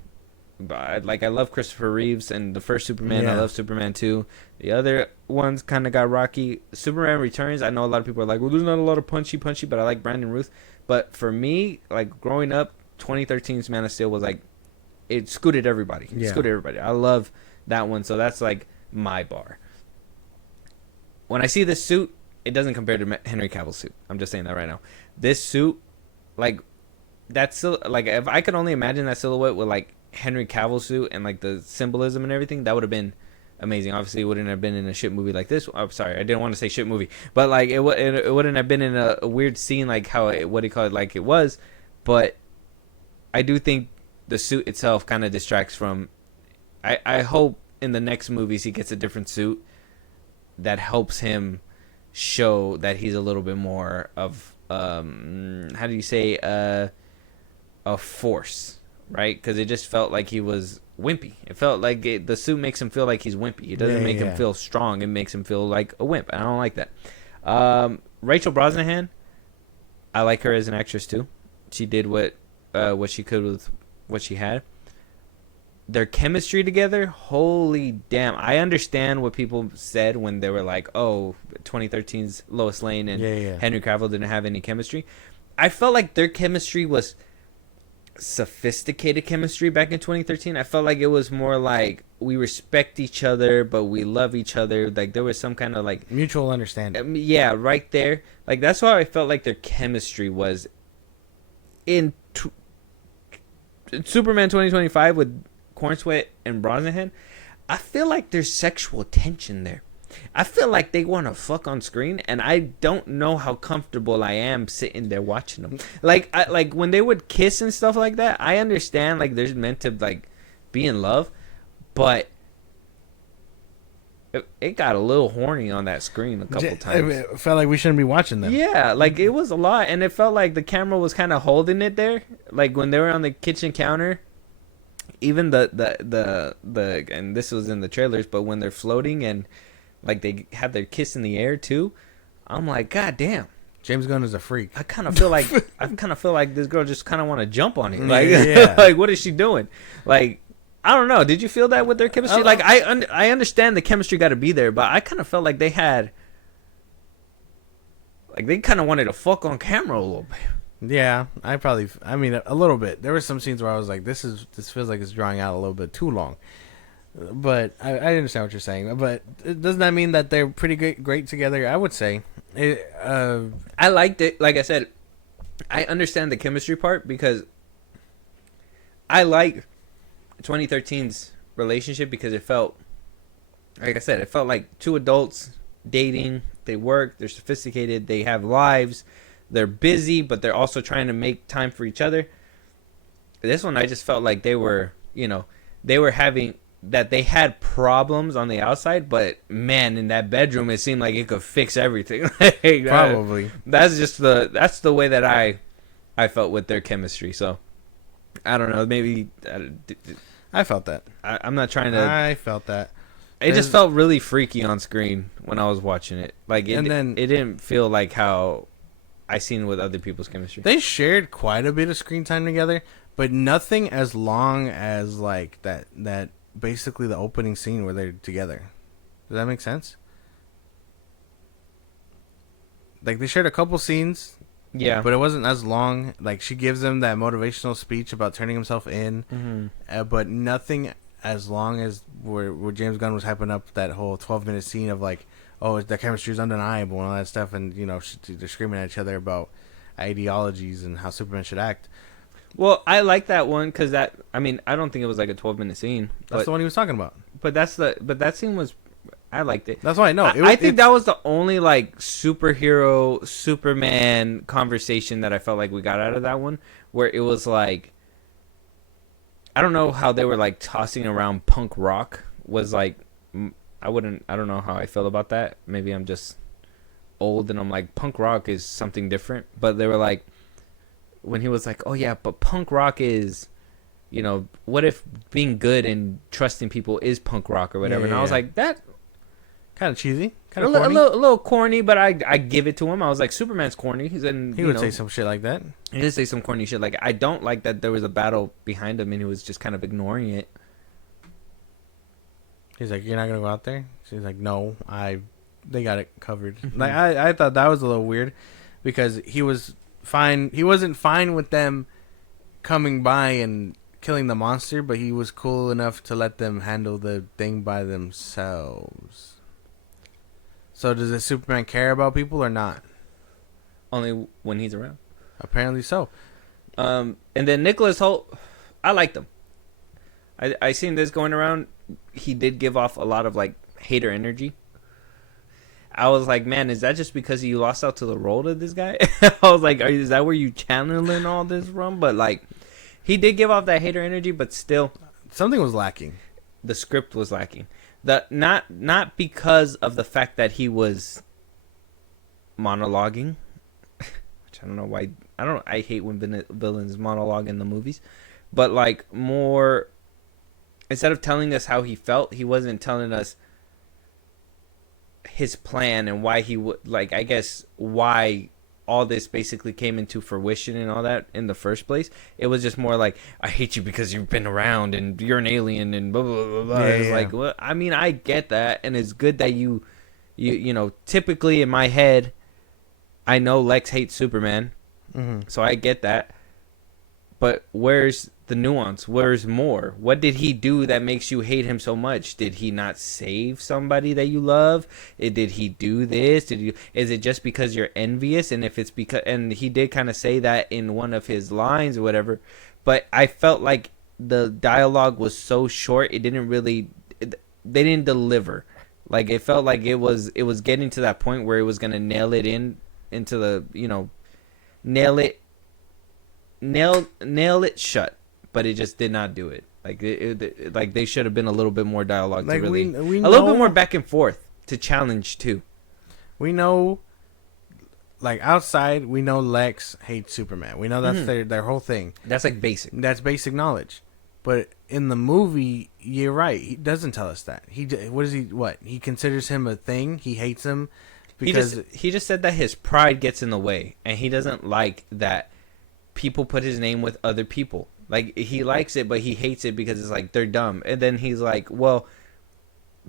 I love Christopher Reeves and the first Superman. Yeah. I love Superman 2. The other ones kind of got rocky. Superman Returns, I know a lot of people are like, well, there's not a lot of punchy, but I like Brandon Routh. But for me, like growing up, 2013's Man of Steel was like, it scooted everybody. I love that one. So that's like my bar. When I see this suit, it doesn't compare to Henry Cavill's suit. I'm just saying that right now. This suit, like, that's like if I could only imagine that silhouette with like Henry Cavill's suit and like the symbolism and everything, that would have been amazing. Obviously, it wouldn't have been in a shit movie like this. I'm sorry, I didn't want to say shit movie, but like it wouldn't have been in a weird scene like how what do you call it, like it was. But I do think the suit itself kind of distracts from. I hope in the next movies he gets a different suit that helps him show that he's a little bit more of how do you say a force, right? Because it just felt like he was wimpy. It felt like the suit makes him feel like he's wimpy. It doesn't make him feel strong. It makes him feel like a wimp. I don't like that. Rachel Brosnahan, I like her as an actress too. She did what she could with what she had. Their chemistry together, holy damn. I understand what people said when they were like, oh, 2013's Lois Lane and Henry Cavill didn't have any chemistry. I felt like their chemistry was sophisticated chemistry back in 2013. I felt like it was more like we respect each other, but we love each other. Like there was some kind of like mutual understanding. Yeah, right there. Like that's how I felt like their chemistry was in Superman 2025 with Corn Sweat and Brosnahan. I feel like there's sexual tension there. I feel like they want to fuck on screen, and I don't know how comfortable I am sitting there watching them. Like, like when they would kiss and stuff like that, I understand like they're meant to like be in love, but it got a little horny on that screen a couple times. It felt like we shouldn't be watching them. Yeah, like it was a lot, and it felt like the camera was kind of holding it there. Like when they were on the kitchen counter. Even the and this was in the trailers, but when they're floating and like they have their kiss in the air too. I'm like, God damn. James Gunn is a freak. I kind of feel like this girl just kind of want to jump on him. Like, Yeah. like what is she doing? Like, I don't know. Did you feel that with their chemistry? Like, I understand the chemistry got to be there, but I kind of felt like they had, like, they kind of wanted to fuck on camera a little bit. Yeah, I mean, a little bit. There were some scenes where I was like, this feels like it's drawing out a little bit too long. But I understand what you're saying. But doesn't that mean that they're pretty great together? I would say. I liked it. Like I said, I understand the chemistry part because I like 2013's relationship because it felt, like I said, it felt like two adults dating. They work. They're sophisticated. They have lives. They're busy, but they're also trying to make time for each other. This one, I just felt like they were, they had problems on the outside, but man, in that bedroom, it seemed like it could fix everything. Like, probably. That's the way that I felt with their chemistry. So I don't know. Maybe I felt that. I'm not trying to. I felt that. It just felt really freaky on screen when I was watching it. Like it didn't feel like how I seen with other people's chemistry. They shared quite a bit of screen time together, but nothing as long as like that basically the opening scene where they're together. Does that make sense? Like they shared a couple scenes, yeah, but it wasn't as long. Like she gives him that motivational speech about turning himself in, but nothing as long as where James Gunn was hyping up that whole 12-minute scene of like, oh, the chemistry is undeniable and all that stuff, and they're screaming at each other about ideologies and how Superman should act. Well, I like that one because I don't think it was like a 12-minute scene. That's the one he was talking about. But that scene was, I liked it. That's why I know. I think that was the only like superhero Superman conversation that I felt like we got out of that one, where it was like, I don't know how they were like tossing around punk rock was like, I don't know how I feel about that. Maybe I'm just old and I'm like, punk rock is something different. But they were like, when he was like, oh yeah, but punk rock is, what if being good and trusting people is punk rock or whatever? And I was like, that kind of cheesy, kind of a little corny, but I give it to him. I was like, Superman's corny. He would say some shit like that. He did say some corny shit. Like, I don't like that there was a battle behind him and he was just kind of ignoring it. He's like, you're not gonna go out there? She's like, no, they got it covered. Like I thought that was a little weird because he was fine. He wasn't fine with them coming by and killing the monster, but he was cool enough to let them handle the thing by themselves. So does the Superman care about people or not? Only when he's around. Apparently so. And then Nicholas Hoult, I liked him. I seen this going around. He did give off a lot of like hater energy. I was like, man, is that just because you lost out to the role to this guy? I was like, is that where you channeling all this from? But like, he did give off that hater energy, but still, something was lacking. The script was lacking. Not because of the fact that he was monologuing, which I don't know why. I hate when villains monologue in the movies, but like more. Instead of telling us how he felt, he wasn't telling us his plan and why he would, like, I guess why all this basically came into fruition and all that in the first place. It was just more like, I hate you because you've been around and you're an alien and blah, blah, blah, blah. It's like, well, I mean, I get that. And it's good that you typically in my head, I know Lex hates Superman. Mm-hmm. So I get that. But where's the nuance? Where's more? What did he do that makes you hate him so much? Did he not save somebody that you love? Did he do this? Is it just because you're envious? And if it's because, and he did kind of say that in one of his lines or whatever, but I felt like the dialogue was so short. It didn't really, they didn't deliver. Like it felt like it was getting to that point where it was going to nail it into the, nail it shut, but it just did not do it. Like like they should have been a little bit more dialogue, like to really a little bit more back and forth to challenge too. We know, like outside, we know Lex hates Superman. We know that's their whole thing. That's like basic. That's basic knowledge. But in the movie, you're right. He doesn't tell us that. What is he? What he considers him a thing? He hates him because he just said that his pride gets in the way, and he doesn't like that people put his name with other people. Like, he likes it, but he hates it because it's like they're dumb. And then he's like, well,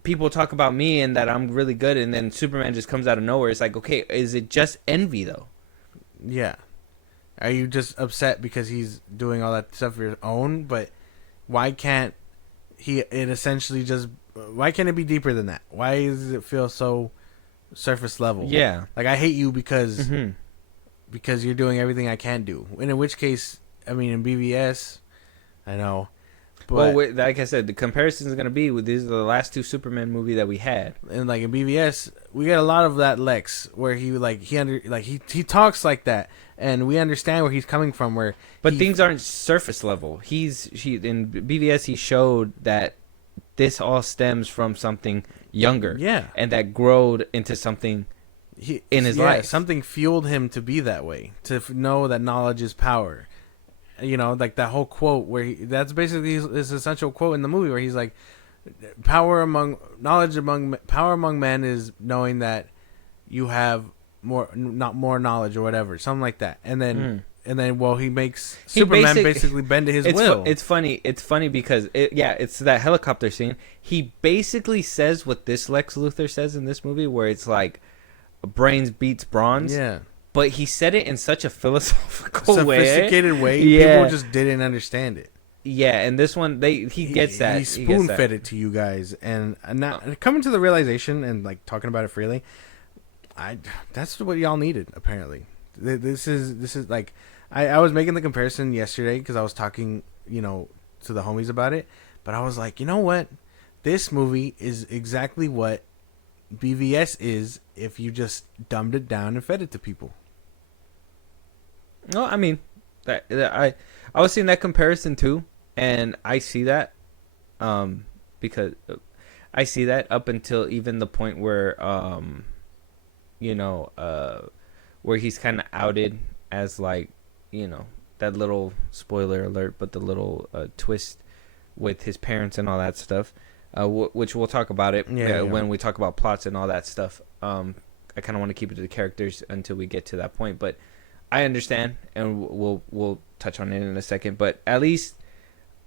people talk about me and that I'm really good, and then Superman just comes out of nowhere. It's like, okay, is it just envy though? yeah. Are you just upset because he's doing all that stuff for your own? But why can't he? It essentially just. Why can't it be deeper than that? Why does it feel so surface level? Yeah. Like, I hate you because Mm-hmm. because you're doing everything I can do. And in which case, I mean, in BVS, I know. But Well, like I said, the comparison is going to be with these are the last two Superman movie that we had. and like in BVS, we get a lot of that Lex where he talks like that, and we understand where he's coming from. But things aren't surface level. In BVS he showed that this all stems from something younger. Yeah. And that growed into something in his life. Something fueled him to be that way, to know that knowledge is power. You know, like that whole quote where that's basically his essential quote in the movie where he's like, power among men is knowing that you have not more knowledge or whatever, something like that. And then well, he makes Superman basically bend to his will. It's funny because it's that helicopter scene. He basically says what this Lex Luthor says in this movie, where it's like brains beats bronze. Yeah. But he said it in such a philosophical sophisticated way. Yeah. People just didn't understand it. Yeah, and this one he gets that. He spoon fed it to you guys, and now coming to the realization and like talking about it freely, that's what y'all needed apparently. This is like I was making the comparison yesterday because I was talking to the homies about it, but I was like, you know what, this movie is exactly what BVS is if you just dumbed it down and fed it to people. No, I mean, I was seeing that comparison too, and I see that, because I see that up until even the point where, where he's kind of outed as like, that little spoiler alert, but the little twist with his parents and all that stuff, which we'll talk about it when we talk about plots and all that stuff. I kind of want to keep it to the characters until we get to that point, but I understand, and we'll touch on it in a second. But at least,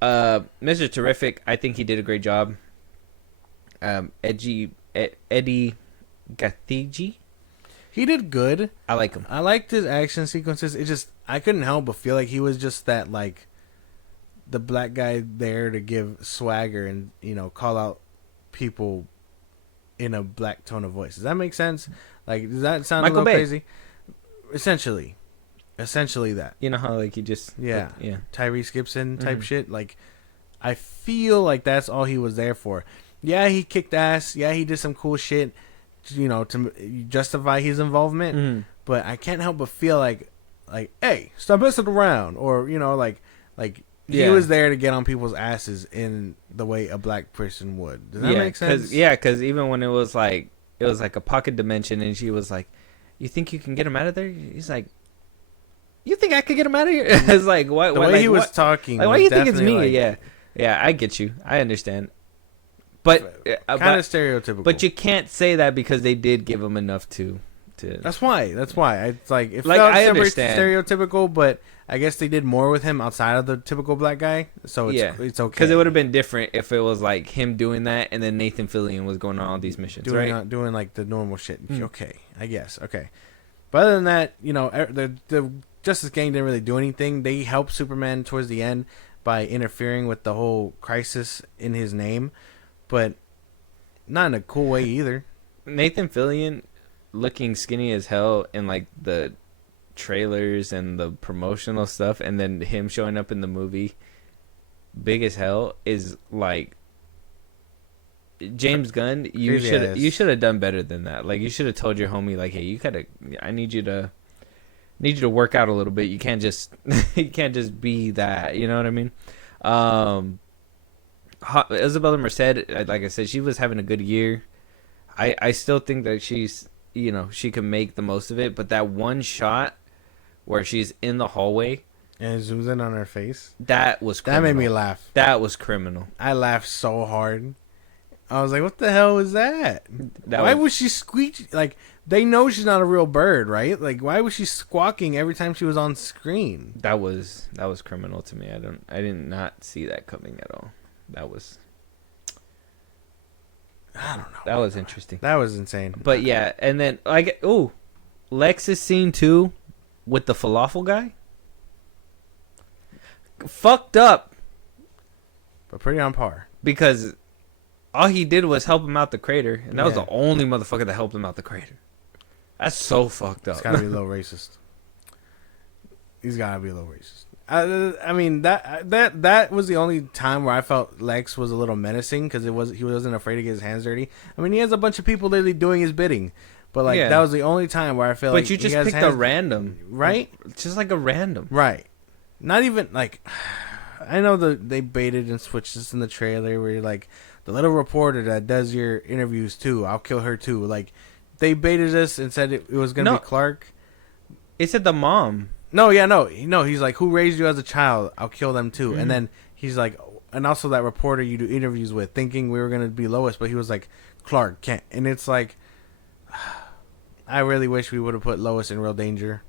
Mr. Terrific, I think he did a great job. Eddie Gathegi, he did good. I like him. I liked his action sequences. It just I couldn't help but feel like he was just that like the black guy there to give swagger and call out people in a black tone of voice. Does that make sense? Like, does that sound Michael a little Bay. crazy? Essentially that. You know how like he just Yeah. yeah. Tyrese Gibson type shit. Like, I feel like that's all he was there for. Yeah, he kicked ass. Yeah, he did some cool shit, to justify his involvement. Mm-hmm. But I can't help but feel like, hey, stop messing around, or he was there to get on people's asses in the way a black person would. Does that make sense? Because even when it was like a pocket dimension, and she was like, "You think you can get him out of there?" He's like, "You think I could get him out of here?" It's like what? The way he was talking. Like, why do you think it's me? Like, yeah, I get you. I understand. But kind of stereotypical. But you can't say that because they did give him enough to. That's why. It's like it like, felt I understand. stereotypical, but I guess they did more with him outside of the typical black guy, so it's okay. Because it would have been different if it was like him doing that, and then Nathan Fillion was going on all these missions, doing like the normal shit. Okay, I guess. Okay, but other than that, the Justice Gang didn't really do anything. They helped Superman towards the end by interfering with the whole crisis in his name, but not in a cool way either. Nathan Fillion looking skinny as hell in like the trailers and the promotional stuff, and then him showing up in the movie big as hell is like, James Gunn, you should have done better than that. Like, you should have told your homie like, hey, I need you to work out a little bit. You can't just be that, you know what I mean? Isabella Merced, like I said, she was having a good year. I still think that she's, she can make the most of it, but that one shot where she's in the hallway And it zooms in on her face. That was criminal. That made me laugh. That was criminal. I laughed so hard. I was like, what the hell was that? Why was she squeak? Like, they know she's not a real bird, right? Like, why was she squawking every time she was on screen? That was criminal to me. I did not see that coming at all. That was, I don't know. that was interesting. That was insane. But yeah, and then Lex's scene too with the falafel guy. Fucked up But pretty on par. because all he did was help him out the crater, and that was Yeah. the only motherfucker that helped him out the crater. That's so fucked up. He's gotta be a little racist. He's gotta be a little racist. I mean that was the only time where I felt Lex was a little menacing because he wasn't afraid to get his hands dirty. I mean, he has a bunch of people literally doing his bidding, but like that was the only time where I felt like. But you just he has picked hands, a random, right? Just like a random, Right. Not even like. I know they baited and switched this in the trailer where you're like the little reporter that does your interviews too. I'll kill her too. Like they baited us and said it was gonna be Clark. It said the mom. No. He's like, who raised you as a child? I'll kill them too. Mm-hmm. And then he's like, and also that reporter you do interviews with, thinking we were gonna be Lois, but he was like, Clark can't. And it's like, I really wish we would have put Lois in real danger.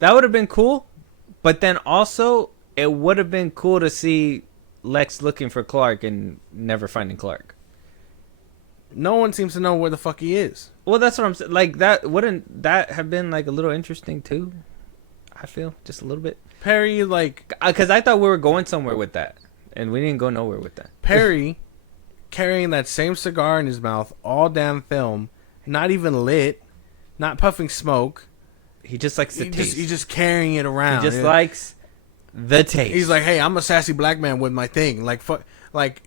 That would have been cool, but then also it would have been cool to see Lex looking for Clark and never finding Clark. No one seems to know where the fuck he is. Well, that's what I'm saying. Like, that wouldn't that have been like a little interesting too? I feel just a little bit. Perry, like, because I thought we were going somewhere with that, and we didn't go nowhere with that. Perry carrying that same cigar in his mouth all damn film, not even lit, not puffing smoke. He just likes the taste. He's just carrying it around. He just likes the taste. He's like, hey, I'm a sassy black man with my thing. Like,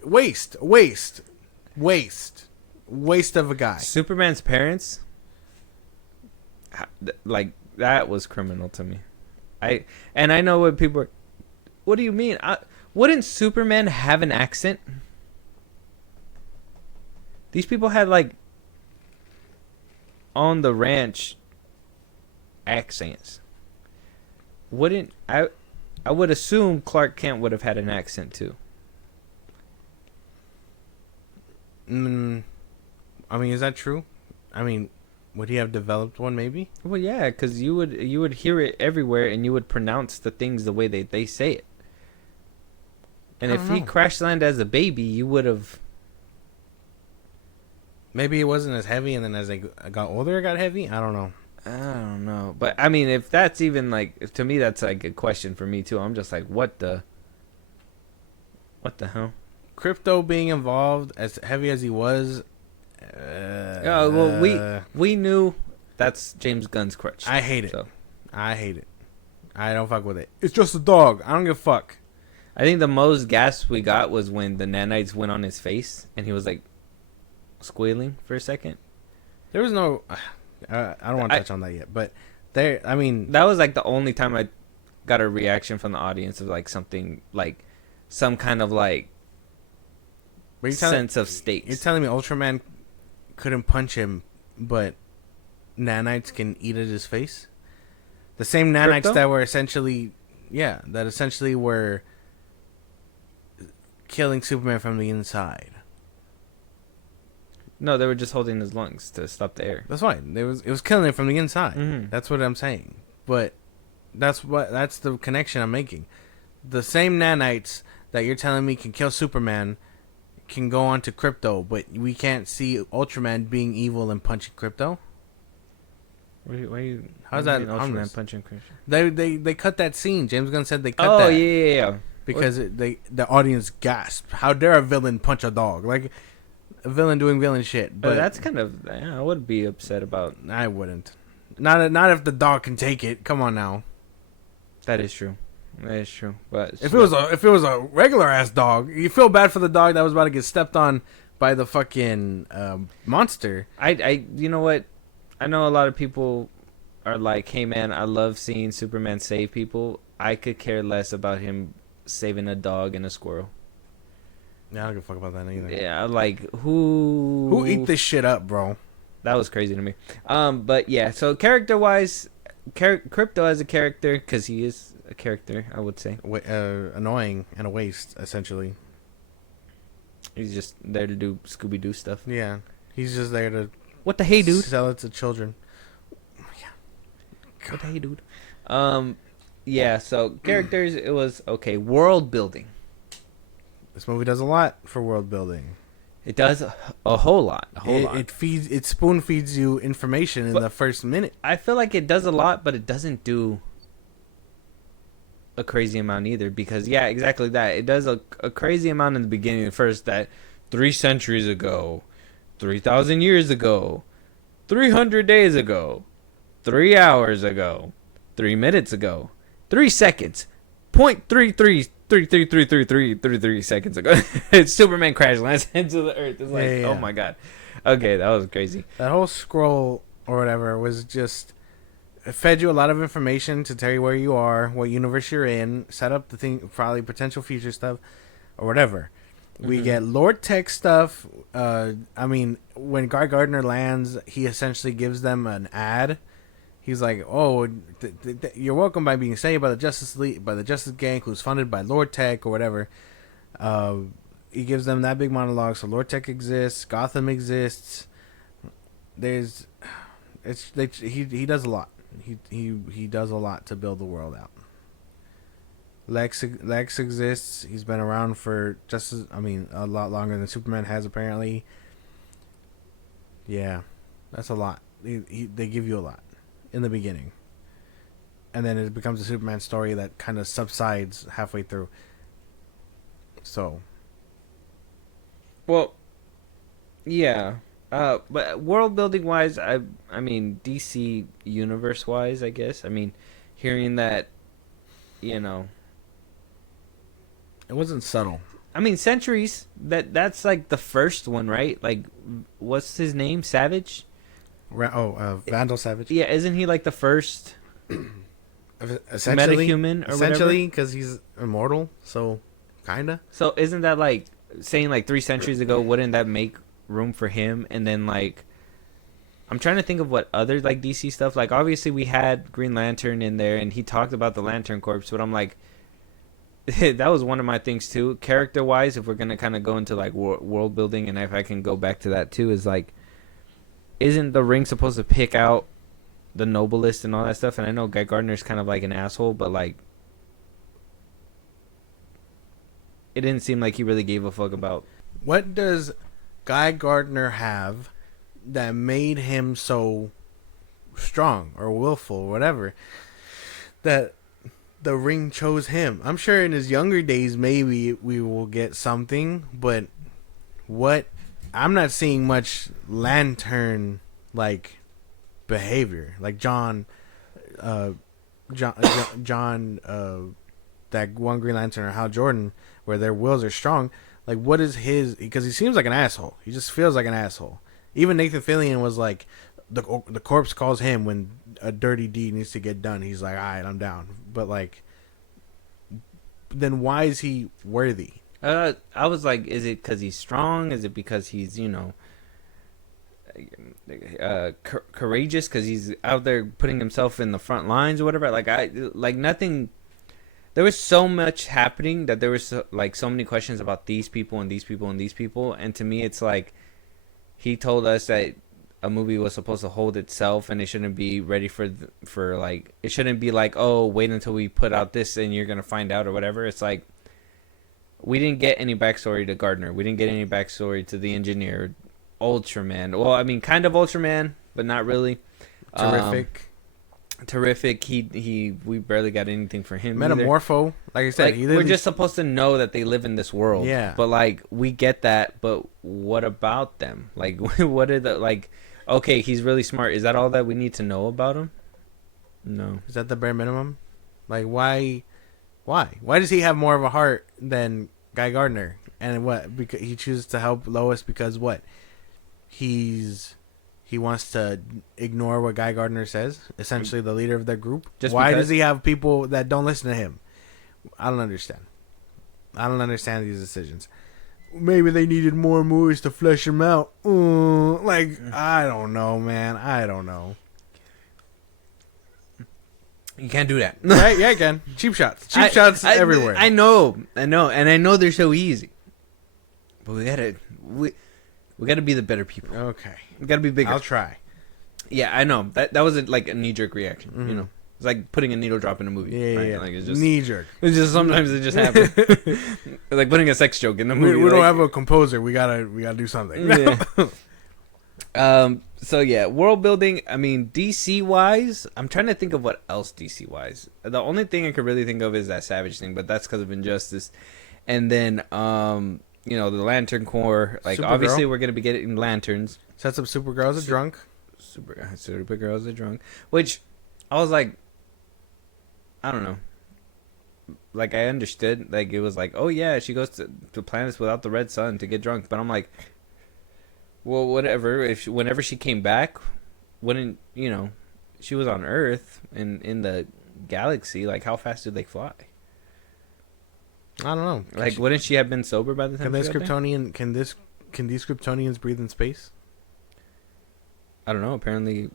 waste of a guy. Superman's parents, like, that was criminal to me. I know what people are. What do you mean? Wouldn't Superman have an accent? These people had like on the ranch accents. Wouldn't I would assume Clark Kent would have had an accent too. I mean, is that true? I mean, would he have developed one maybe? Well, yeah, because you would hear it everywhere, and you would pronounce the things the way they say it. And if he crash landed as a baby, you would have. Maybe it wasn't as heavy, and then as I got older, it got heavy. I don't know. But I mean, if that's even like, to me, that's like a question for me too. I'm just like, what the hell? Crypto being involved, as heavy as he was. We knew that's James Gunn's crutch. I hate it. I don't fuck with it. It's just a dog. I don't give a fuck. I think the most gas we got was when the nanites went on his face and he was like squealing for a second. There was no. I don't want to touch on that yet, but there. I mean, that was like the only time I got a reaction from the audience of like something like some kind of like sense of stakes. You're telling me Ultraman couldn't punch him, but nanites can eat at his face? The same nanites Crypto? that were essentially were killing Superman from the inside. No, they were just holding his lungs to stop the air. That's fine. It was killing him from the inside. Mm-hmm. That's what I'm saying. But that's the connection I'm making. The same nanites that you're telling me can kill Superman can go on to Crypto, but we can't see Ultraman being evil and punching Crypto. How's that Ultraman punching Crypto? They cut that scene. James Gunn said they cut that. Oh yeah. Because the audience gasped. How dare a villain punch a dog? Like a villain doing villain shit. But that's kind of, I would be upset about. I wouldn't. Not if the dog can take it. Come on now. That is true. That is true. But if it was a regular ass dog, you feel bad for the dog that was about to get stepped on by the fucking monster. You know what? I know a lot of people are like, hey man, I love seeing Superman save people. I could care less about him saving a dog and a squirrel. Yeah, I don't give a fuck about that either. Yeah, like who eat this shit up, bro? That was crazy to me. But yeah, so character wise, Crypto as a character, because he is a character, I would say. Annoying and a waste, essentially. He's just there to do Scooby-Doo stuff. Yeah, he's just there to What the hey, dude? sell it to children. What the hey, dude? Yeah. So characters, it was okay. World building. This movie does a lot for world building. It does a whole lot. It spoon feeds you information in the first minute. I feel like it does a lot, but it doesn't do a crazy amount either. Because yeah, exactly that. It does a crazy amount in the beginning. First, that 3 centuries ago, 3,000 years ago, 300 days ago, 3 hours ago, 3 minutes ago, 3 seconds, 0.33333333 seconds ago. Superman crash lands into the earth. It's like, oh my god. Okay, that was crazy. That whole scroll or whatever was just, it fed you a lot of information to tell you where you are, what universe you're in, set up the thing, probably potential future stuff, or whatever. We get Lord Tech stuff. I mean, when Guy Gardner lands, he essentially gives them an ad. He's like, "Oh, you're welcome by being saved by the Justice League, by the Justice Gang, who's funded by Lord Tech or whatever." He gives them that big monologue. So Lord Tech exists, Gotham exists. He does a lot. He does a lot to build the world out. Lex exists. He's been around for a lot longer than Superman has apparently. Yeah, that's a lot. They give you a lot in the beginning, and then it becomes a Superman story that kind of subsides halfway through. So, well, yeah, but world building wise, I mean DC universe wise, I guess. I mean, hearing that, you know, it wasn't subtle. I mean, Centuries. That's like the first one, right? Like, what's his name? Savage. Vandal Savage. Yeah, isn't he like the first essentially metahuman or essentially because he's immortal? So, kinda. So isn't that like saying like 3 centuries ago? Wouldn't that make room for him? And then like, I'm trying to think of what other like DC stuff. Like obviously we had Green Lantern in there, and he talked about the Lantern Corps. But I'm like, that was one of my things too. Character wise, if we're gonna kind of go into like world building, and if I can go back to that too, is like, isn't the Ring supposed to pick out the noblest and all that stuff? And I know Guy Gardner's kind of like an asshole, but like, it didn't seem like he really gave a fuck about. What does Guy Gardner have that made him so strong or willful or whatever that the Ring chose him? I'm sure in his younger days maybe we will get something, but what? I'm not seeing much Lantern like behavior, like John, that one Green Lantern, or Hal Jordan, where their wills are strong. Like, what is his? Because he seems like an asshole. He just feels like an asshole. Even Nathan Fillion was like, the corpse calls him when a dirty deed needs to get done. He's like, all right, I'm down. But like, then why is he worthy? I was like, is it because he's strong? Is it because he's, you know, courageous? Because he's out there putting himself in the front lines or whatever. Like nothing. There was so much happening that there was so many questions about these people and these people and these people. And to me, it's like, he told us that a movie was supposed to hold itself, and it shouldn't be ready for like, it shouldn't be like, oh, wait until we put out this and you're gonna find out or whatever. It's like, we didn't get any backstory to Gardner. We didn't get any backstory to the engineer, Ultraman. Well, I mean, kind of Ultraman, but not really. Terrific. We barely got anything for him. Metamorpho, like I said, we're just supposed to know that they live in this world. Yeah. But like, we get that. But what about them? Like, what are the like? Okay, he's really smart. Is that all that we need to know about him? No. Is that the bare minimum? Like, why? Why does he have more of a heart than Guy Gardner? And what? Because he chooses to help Lois because what? He wants to ignore what Guy Gardner says. Essentially, the leader of their group. Why does he have people that don't listen to him? I don't understand. I don't understand these decisions. Maybe they needed more movies to flesh him out. I don't know, man. I don't know. You can't do that. Right? Yeah, I can. Cheap shots. Cheap shots everywhere. I know, and I know they're so easy. But we gotta be the better people. Okay. We gotta be bigger. I'll try. Yeah, I know. That was like a knee jerk reaction. You know, it's like putting a needle drop in a movie. Yeah, right? yeah. Like it's just knee jerk. It's just sometimes it just happens. It's like putting a sex joke in the movie. We don't have a composer. We gotta do something. Yeah. So yeah, world building. I mean, DC wise, I'm trying to think of what else DC wise. The only thing I could really think of is that Savage thing, but that's because of Injustice. And then, you know, the Lantern Corps. Like, Supergirl. obviously, we're gonna be getting lanterns. Sets up Supergirl as a drunk. Supergirl as a drunk, which I was like, I don't know. Like, I understood. Like, it was like, oh yeah, she goes to planets without the red sun to get drunk. But I'm like, well, whatever. Whenever she came back, wouldn't, you know, she was on Earth in the galaxy. Like, how fast did they fly? I don't know. Like, wouldn't she have been sober by the time? Can these Kryptonians breathe in space? I don't know. Apparently,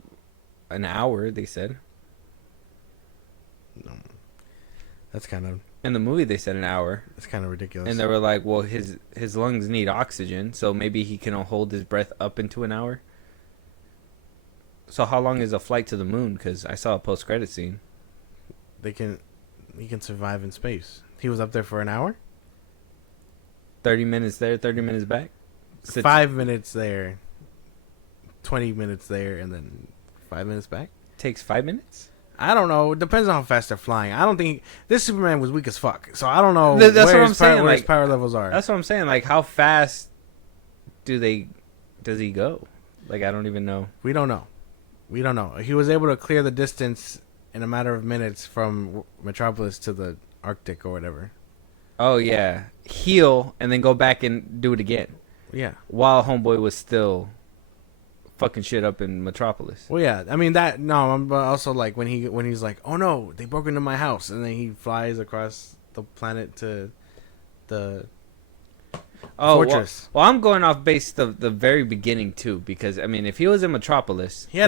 an hour. They said. No. That's kind of. In the movie, they said an hour. That's kind of ridiculous. And they were like, well, his lungs need oxygen, so maybe he can hold his breath up into an hour. So how long is a flight to the moon? Because I saw a post-credit scene. He can survive in space. He was up there for an hour? 30 minutes there, 30 minutes back? 5 minutes there, 20 minutes there, and then 5 minutes back? Takes 5 minutes? I don't know. It depends on how fast they're flying. I don't think this Superman was weak as fuck. So I don't know That's what I'm saying. Where Like, his power levels are. That's what I'm saying. Like, how fast does he go? Like, I don't even know. We don't know. He was able to clear the distance in a matter of minutes from Metropolis to the Arctic or whatever. Oh, yeah. Heal and then go back and do it again. Yeah. While Homeboy was still fucking shit up in Metropolis. Well, yeah. I mean, but also, like, when he's like, oh, no, they broke into my house. And then he flies across the planet to the fortress. Well, I'm going off based of the very beginning, too. Because, I mean, if he was in Metropolis he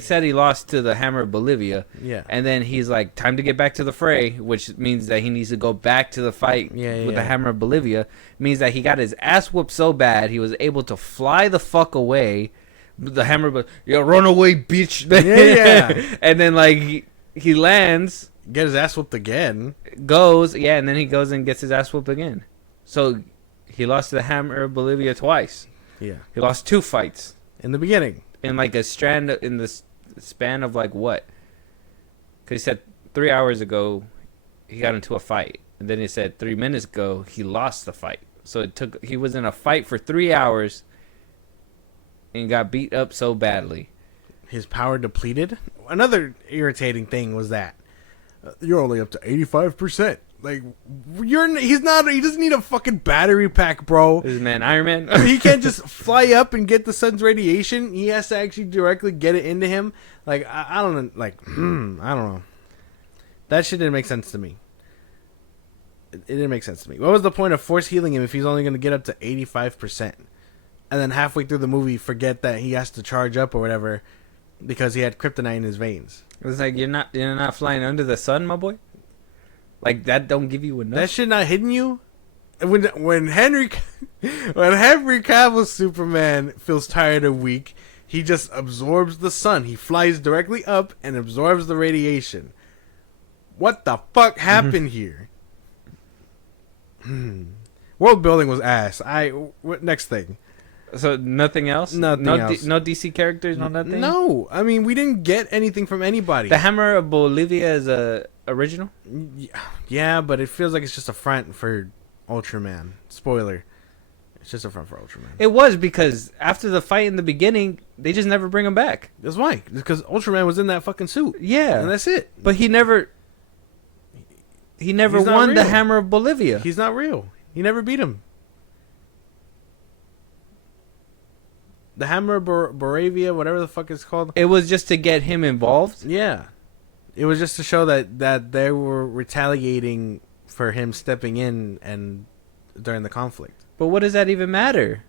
said he lost to the Hammer of Bolivia. Yeah. And then he's like, time to get back to the fray, which means that he needs to go back to the fight with the Hammer of Bolivia. Means that he got his ass whooped so bad he was able to fly the fuck away. The Hammer, but run away, bitch. Yeah. And then like he lands, get his ass whooped again. And then he goes and gets his ass whooped again. So he lost to the Hammer of Bolivia twice. Yeah, he lost 2 fights in the beginning. In like a strand in the span of like what? Because he said 3 hours ago he got into a fight, and then he said 3 minutes ago he lost the fight. So he was in a fight for 3 hours. And got beat up so badly. His power depleted. Another irritating thing was that you're only up to 85%. Like he doesn't need a fucking battery pack, bro. This is Iron Man. He can't just fly up and get the sun's radiation. He has to actually directly get it into him. Like I don't know. That shit didn't make sense to me. It didn't make sense to me. What was the point of force healing him if he's only going to get up to 85%? And then halfway through the movie, forget that he has to charge up or whatever because he had kryptonite in his veins. It's like you're not flying under the sun, my boy. Like that don't give you enough. That shit not hitting you. When Henry Cavill's Superman feels tired or weak, he just absorbs the sun. He flies directly up and absorbs the radiation. What the fuck happened here? World building was ass. Next thing. So nothing else? Nothing else. No DC characters, no nothing? No. I mean, we didn't get anything from anybody. The Hammer of Bolivia is original? Yeah, but it feels like it's just a front for Ultraman. Spoiler. It's just a front for Ultraman. It was because after the fight in the beginning, they just never bring him back. That's why. Because Ultraman was in that fucking suit. Yeah. And that's it. But he never won the Hammer of Bolivia. He's not real. He never beat him. The Hammer of Boravia, whatever the fuck it's called. It was just to get him involved? Yeah. It was just to show that they were retaliating for him stepping in and during the conflict. But what does that even matter?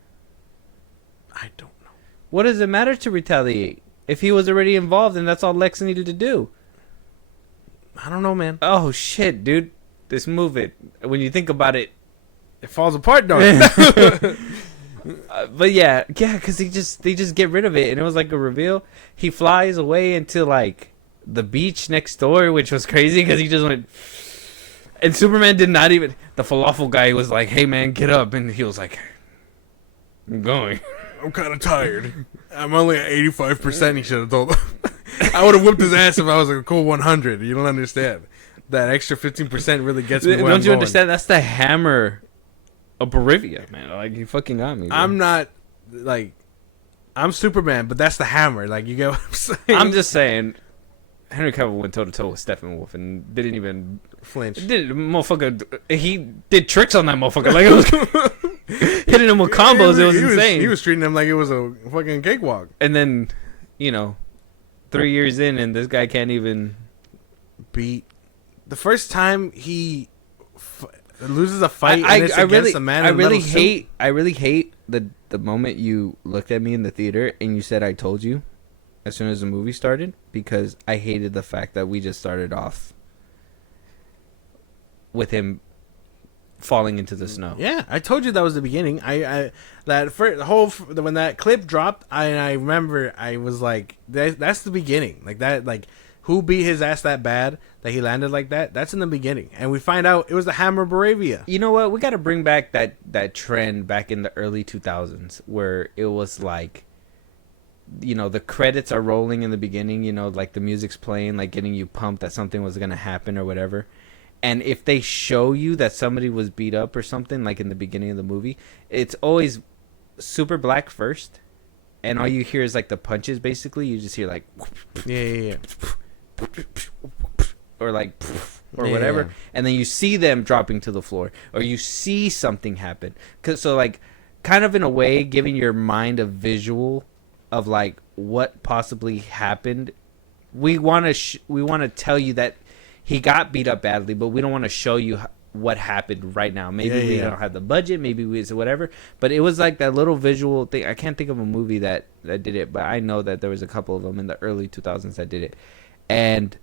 I don't know. What does it matter to retaliate? If he was already involved and that's all Lex needed to do. I don't know, man. Oh shit, dude. This movie, when you think about it, It falls apart, don't it? but yeah, because they just get rid of it, and it was like a reveal. He flies away into like the beach next door, which was crazy because he just went. And Superman did not even. The falafel guy was like, "Hey man, get up," and he was like, "I'm going." I'm kind of tired. I'm only at 85%. He should have told him. I would have whipped his ass if I was a cool 100. You don't understand. That extra 15% really gets me. Don't you understand? That's the hammer of Bolivia, man. Like, he fucking got me. Bro. I'm not like I'm Superman, but that's the hammer. Like, you get what I'm saying? I'm just saying. Henry Cavill went toe to toe with Steppenwolf and didn't even flinch. He did tricks on that motherfucker. Like, it was hitting him with combos. It was insane. He was treating him like it was a fucking cakewalk. And then, 3 years in, and this guy can't even beat. The first time he loses a fight, and it's against a man. I really hate the moment you looked at me in the theater and you said I told you. As soon as the movie started, because I hated the fact that we just started off with him falling into the snow. Yeah, I told you that was the beginning. When that clip dropped, I remember I was like, that's the beginning. Like that, like who beat his ass that bad that he landed like that? That's in the beginning, and we find out it was the Hammer of Moravia. You know what? We got to bring back that trend back in the early 2000s where it was like. The credits are rolling in the beginning, like the music's playing, like getting you pumped that something was going to happen or whatever. And if they show you that somebody was beat up or something, like in the beginning of the movie, it's always super black first. And all you hear is like the punches, basically. You just hear like... Yeah. Or like... Or whatever. Yeah. And then you see them dropping to the floor. Or you see something happen. So like, kind of in a way, giving your mind a visual... of like what possibly happened. We want to tell you that he got beat up badly, but we don't want to show you what happened right now. Maybe we don't have the budget, maybe we whatever, but it was like that little visual thing. I can't think of a movie that did it, but I know that there was a couple of them in the early 2000s that did it. And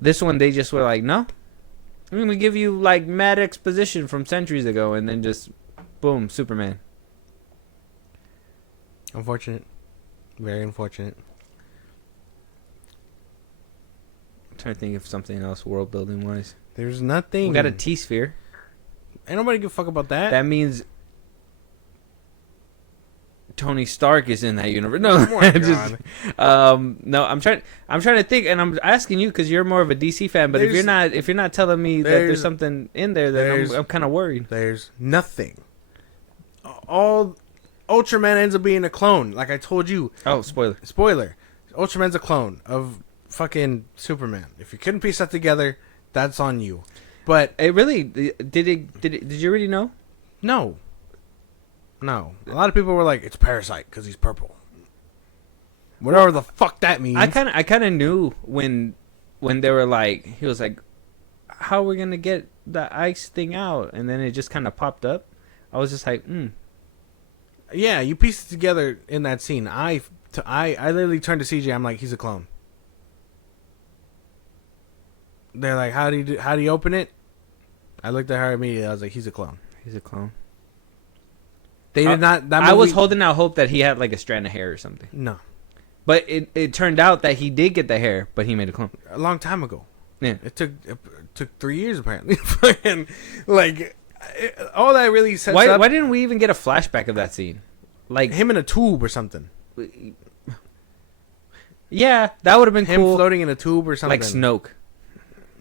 this one, they just were like, no, I'm going to give you like mad exposition from centuries ago, and then just boom, Superman. Unfortunate. Very unfortunate. I'm trying to think of something else world building wise. There's nothing. We got a T-sphere. Ain't nobody give a fuck about that. That means Tony Stark is in that universe. No, oh my God. No, I'm trying to think, and I'm asking you because you're more of a DC fan. But if you're not telling me that there's something in there, then I'm kind of worried. There's nothing. All Ultraman ends up being a clone, like I told you. Oh, spoiler! Ultraman's a clone of fucking Superman. If you couldn't piece that together, that's on you. But it really did you already know? No. A lot of people were like, "It's Parasite because he's purple." Whatever the fuck that means. I kind of knew when they were like, he was like, "How are we gonna get the ice thing out?" And then it just kind of popped up. I was just like, Yeah, you piece it together in that scene. I literally turned to CJ. I'm like, he's a clone. They're like, how do you open it? I looked at her immediately. I was like, he's a clone. He's a clone. They did not. That movie, I was holding out hope that he had like a strand of hair or something. No, but it turned out that he did get the hair, but he made a clone a long time ago. Yeah, it took 3 years apparently. All that really sets up. Why didn't we even get a flashback of that scene? Like him in a tube or something. Yeah, that would have been him cool. Floating in a tube or something. Like Snoke.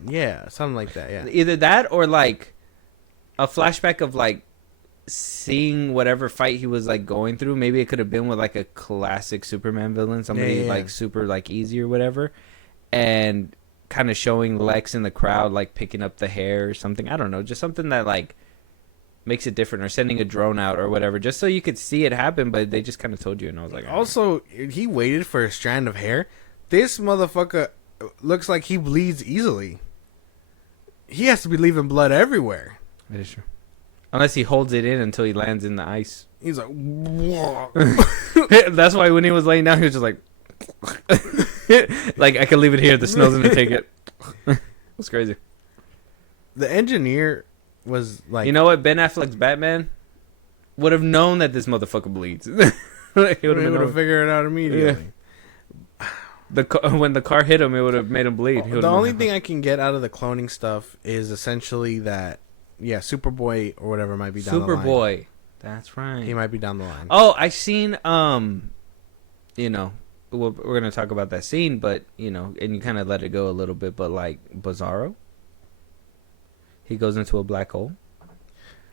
Yeah, something like that, yeah. Either that or like a flashback of like seeing whatever fight he was like going through. Maybe it could have been with like a classic Superman villain, somebody like super like easy or whatever, and kind of showing Lex in the crowd like picking up the hair or something. I don't know, just something that like makes it different, or sending a drone out or whatever, just so you could see it happen. But they just kind of told you, and I was like, also, he waited for a strand of hair. This motherfucker looks like he bleeds easily. He has to be leaving blood everywhere. That is true. Unless he holds it in until he lands in the ice. He's like, whoa. That's why when he was laying down, he was just like. Like I could leave it here. The snow's gonna take it. It's crazy. The engineer was like, You know what? Ben Affleck's Batman would have known that this motherfucker bleeds. Like, he would have figured it out immediately. When the car hit him, it would have made him bleed. The only thing I can get out of the cloning stuff is essentially that, yeah, Superboy or whatever might be down the line. Superboy. That's right. He might be down the line. Oh, I seen you know, we're gonna talk about that scene, but you know, and you kind of let it go a little bit, but like Bizarro, he goes into a black hole.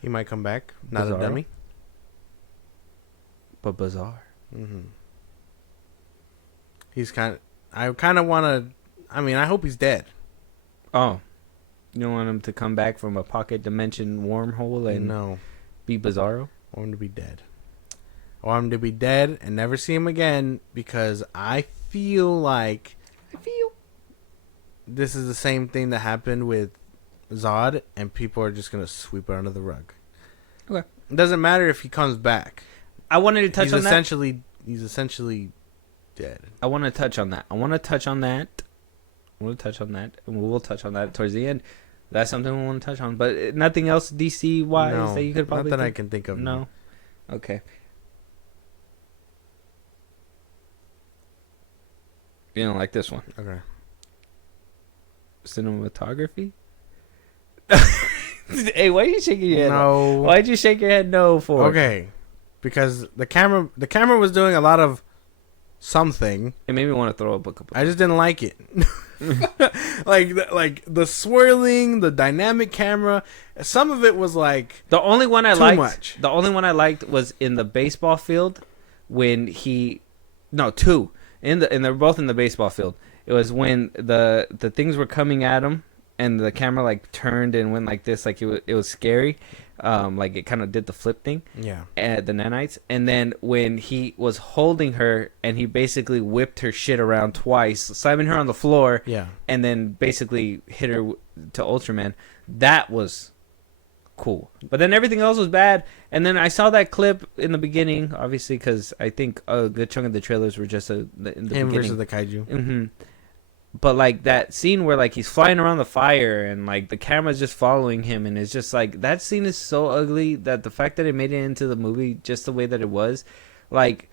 He might come back, not Bizarro. a dummy, but bizarre. Mm-hmm. He's I kind of want to. I mean, I hope he's dead. Oh, you don't want him to come back from a pocket dimension wormhole and no, be Bizarro? I want him to be dead. I want him to be dead and never see him again because I feel like this is the same thing that happened with Zod, and people are just gonna sweep it under the rug. Okay. It doesn't matter if he comes back. I wanted to touch on that. He's essentially dead. I want to touch on that. And we'll touch on that, and we'll touch on that towards the end. That's something we want to touch on, but nothing else DC wise that you could probably. Not that I can think of. No. Okay. You don't like this one? Okay. Cinematography. Hey, why are you shaking your head? No. Why'd you shake your head no for? Okay. Because the camera was doing a lot of something. It made me want to throw up a couple. I just didn't like it. like the swirling, the dynamic camera. Some of it was like the only one I too liked. much. The only one I liked was in the baseball field when two. And they're both in the baseball field. It was when the things were coming at him, and the camera like turned and went like this, like it was scary, like it kind of did the flip thing. Yeah. At the nanites, and then when he was holding her, and he basically whipped her shit around twice, slamming her on the floor. Yeah. And then basically hit her to Ultraman. That was cool, but then everything else was bad. And then I saw that clip in the beginning, obviously, because I think a good chunk of the trailers were just in the Him beginning. versus the kaiju. Mm-hmm. But like that scene where like he's flying around the fire and like the camera's just following him, and it's just like that scene is so ugly that the fact that it made it into the movie just the way that it was, like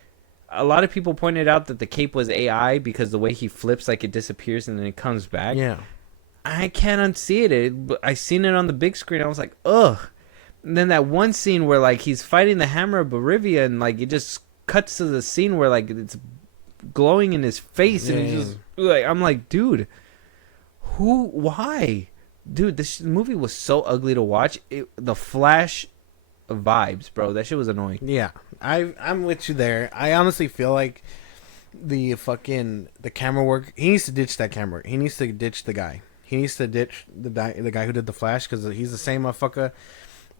a lot of people pointed out that the cape was AI because the way he flips, like it disappears and then it comes back. Yeah. I can't unsee it. I seen it on the big screen. I was like, ugh. And then that one scene where like he's fighting the Hammer of Barivia, and like it just cuts to the scene where like it's glowing in his face, and it's just like I'm like, dude, why, dude? This movie was so ugly to watch. The Flash vibes, bro. That shit was annoying. Yeah, I'm with you there. I honestly feel like the camera work. He needs to ditch that camera work. He needs to ditch the guy. He needs to ditch the guy who did the Flash, because he's the same motherfucker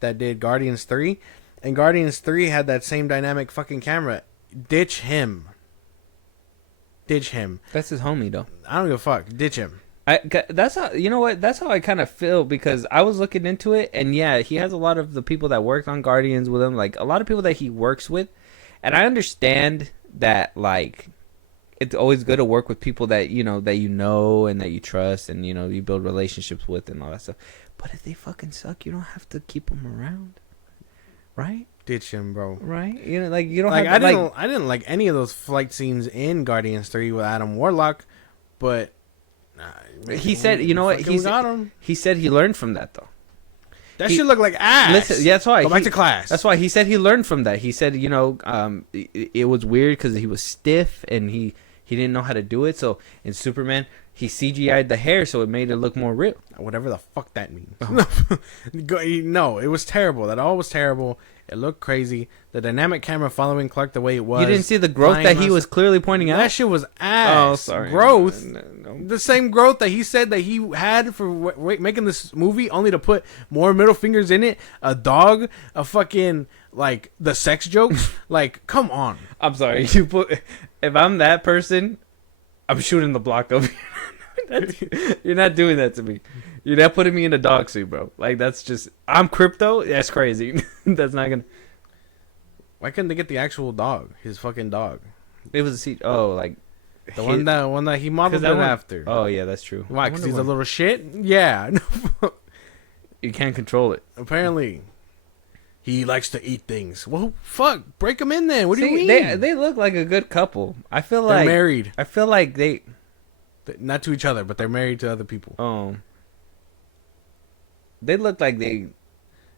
that did Guardians 3. And Guardians 3 had that same dynamic fucking camera. Ditch him. That's his homie, though. I don't give a fuck. Ditch him. That's how, you know what? That's how I kind of feel, because I was looking into it, and yeah, he has a lot of the people that worked on Guardians with him, like a lot of people that he works with, and I understand that, like, it's always good to work with people that you know and that you trust, and you know you build relationships with and all that stuff. But if they fucking suck, you don't have to keep them around, right? Ditch him, bro. Right? You know, like you don't Like have to, I didn't like any of those fight scenes in Guardians 3 with Adam Warlock, but he said, you know what? He said he learned from that though. That shit look like ass. Listen, yeah, that's why. Go back to class. That's why he said he learned from that. He said, you know, it was weird because he was stiff and he didn't know how to do it. So in Superman, he CGI'd the hair so it made it look more real. Whatever the fuck that means. No, it was terrible. That all was terrible. It looked crazy. The dynamic camera following Clark the way it was. You didn't see the growth that he was clearly pointing out? That shit was ass. Oh, sorry. Growth. No. The same growth that he said that he had for making this movie, only to put more middle fingers in it. A dog. A fucking, like, the sex jokes. Like, come on. I'm sorry. If I'm that person, I'm shooting the block over you. You're not doing that to me. You're not putting me in a dog suit, bro. Like, that's just... I'm crypto? That's crazy. That's not gonna... Why couldn't they get the actual dog? His fucking dog. It was a... Oh, like... The one that he modeled it after. Oh yeah, that's true. Why? Because he's a little shit. Yeah. You can't control it. Apparently, he likes to eat things. Well, fuck, break him in then. What do you mean? They look like a good couple. I feel they're like married. I feel like not to each other, but they're married to other people. They look like they.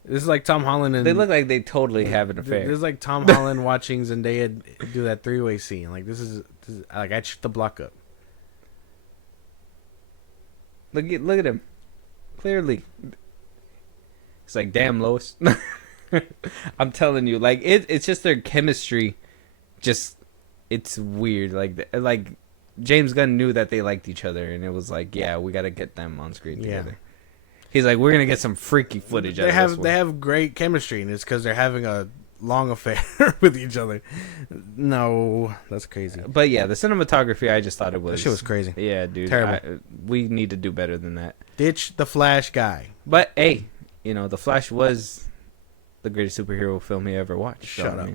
This is like Tom Holland and They look like they totally have an affair. This is like Tom Holland watching Zendaya do that 3-way scene. Like this is like I'd shoot the block up. Look at him. Clearly, it's like, damn, Lois. I'm telling you, like it's just their chemistry. Just it's weird. Like James Gunn knew that they liked each other, and it was like, yeah, we got to get them on screen together. He's like, we're gonna get some freaky footage. They have great chemistry, and it's because they're having a long affair with each other. No, that's crazy. But yeah, the cinematography, I just thought it was. That shit was crazy. Yeah, dude. Terrible. We need to do better than that. Ditch the Flash guy. But hey, the Flash was the greatest superhero film he ever watched. Shut up.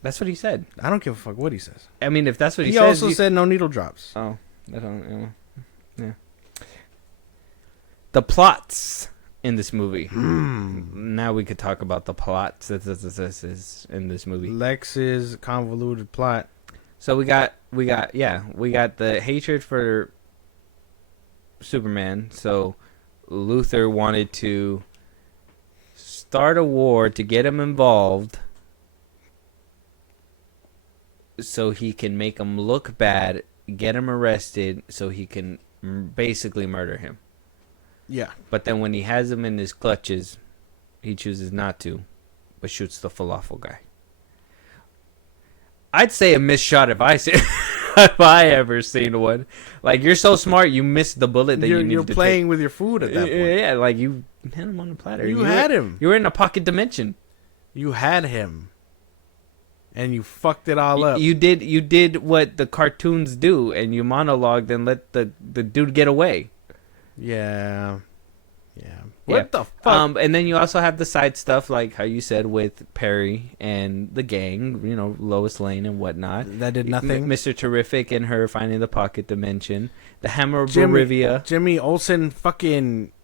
That's what he said. I don't give a fuck what he says. I mean, if that's what he says. He also said no needle drops. Oh, I don't. Yeah. The plots in this movie. Now we could talk about the plots that this is in this movie. Lex's convoluted plot. So we got the hatred for Superman. So Luthor wanted to start a war to get him involved so he can make him look bad, get him arrested so he can basically murder him. Yeah. But then when he has him in his clutches, he chooses not to, but shoots the falafel guy. I'd say a missed shot if I ever seen one. Like, you're so smart, you missed the bullet that you needed to take. You're playing with your food at that point. Yeah, like you had him on the platter. You had him. You were in a pocket dimension. You had him. And you fucked it all up. You did what the cartoons do, and you monologued and let the dude get away. Yeah. What the fuck? And then you also have the side stuff, like how you said, with Perry and the gang, Lois Lane and whatnot. That did nothing. Mr. Terrific and her finding the pocket dimension. The Hammer of Bolivia. Jimmy Olsen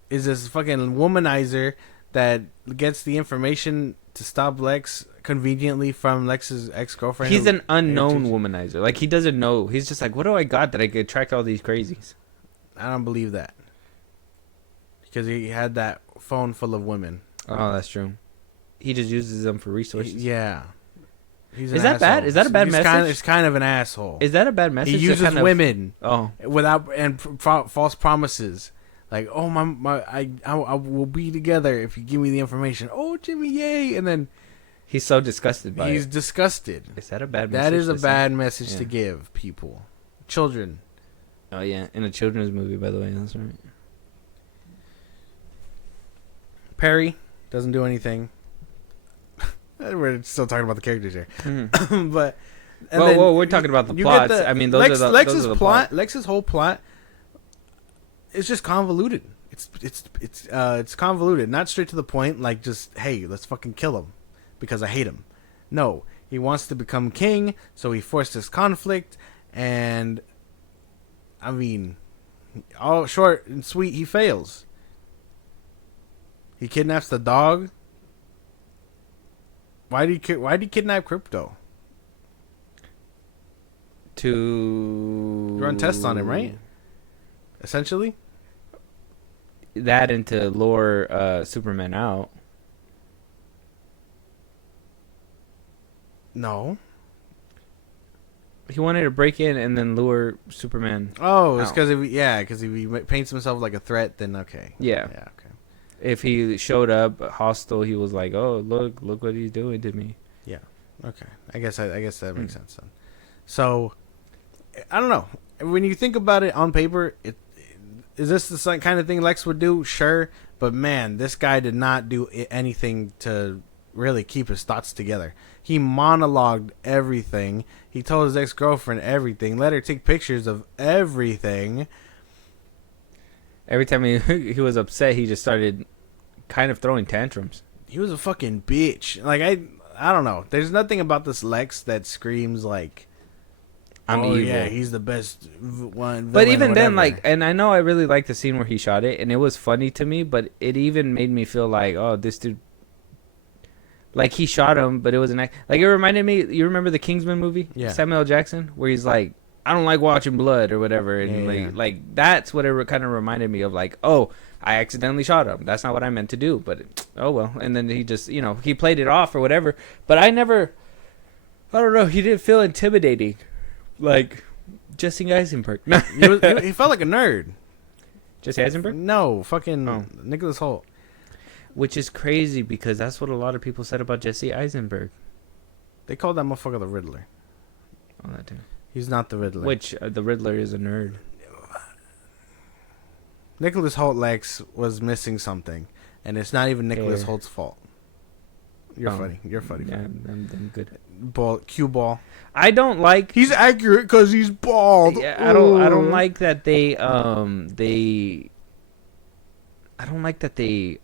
is this fucking womanizer that gets the information to stop Lex conveniently from Lex's ex-girlfriend. He's an unknown womanizer. Like, he doesn't know. He's just like, what do I got that I could attract all these crazies? I don't believe that. Because he had that phone full of women. Oh, that's true. He just uses them for resources. Yeah. Is that bad? Is that a bad message? It's kind of an asshole. Is that a bad message? He uses women. Without false promises. Like, oh I will be together if you give me the information. Oh, Jimmy, yay! And then he's so disgusted by it. He's disgusted. Is that a bad message? That is a bad message to give people, children. Oh yeah, in a children's movie, by the way. That's right. Perry doesn't do anything. We're still talking about the characters here, but we're talking about the plots. I mean, those are the plot. Lex's whole plot is just convoluted. It's convoluted, not straight to the point. Like, just, hey, let's fucking kill him because I hate him. No, he wants to become king, so he forced this conflict, and I mean, all short and sweet, he fails. He kidnaps the dog. Why did he kidnap Crypto? To run tests on him, right? Essentially. That and to lure Superman out. No. He wanted to break in and then lure Superman. Oh, it's because if he paints himself like a threat, then okay. Yeah. Yeah. Okay. If he showed up hostile, he was like, "Oh, look what he's doing to me." Yeah. Okay. I guess that makes sense then. So, I don't know. When you think about it on paper, is this the kind of thing Lex would do? Sure, but man, this guy did not do anything to really keep his thoughts together. He monologued everything. He told his ex-girlfriend everything. Let her take pictures of everything. Every time he was upset, he just started kind of throwing tantrums. He was a fucking bitch. Like, I don't know. There's nothing about this Lex that screams like I'm evil. Yeah, he's the best one. But even then, like, and I know I really liked the scene where he shot it, and it was funny to me, but it even made me feel like, oh, this dude, like, he shot him, but it was like, it reminded me, you remember the Kingsman movie? Yeah. Samuel L. Jackson, where he's like, I don't like watching blood or whatever, and like that's what it kind of reminded me of, like, oh, I accidentally shot him. That's not what I meant to do, but oh well. And then he just, he played it off or whatever. But I don't know, he didn't feel intimidating, like Jesse Eisenberg. he felt like a nerd. Jesse Eisenberg? No, fucking Nicholas Hoult. Which is crazy because that's what a lot of people said about Jesse Eisenberg. They called that motherfucker the Riddler. Oh, that too. He's not the Riddler. Which the Riddler is a nerd. Nicholas Hoult Lex was missing something, and it's not even Nicholas Holt's fault. You're funny. You're funny. Yeah, I'm good. Cue ball. I don't like. He's accurate because he's bald. Yeah, I don't like that they I don't like that they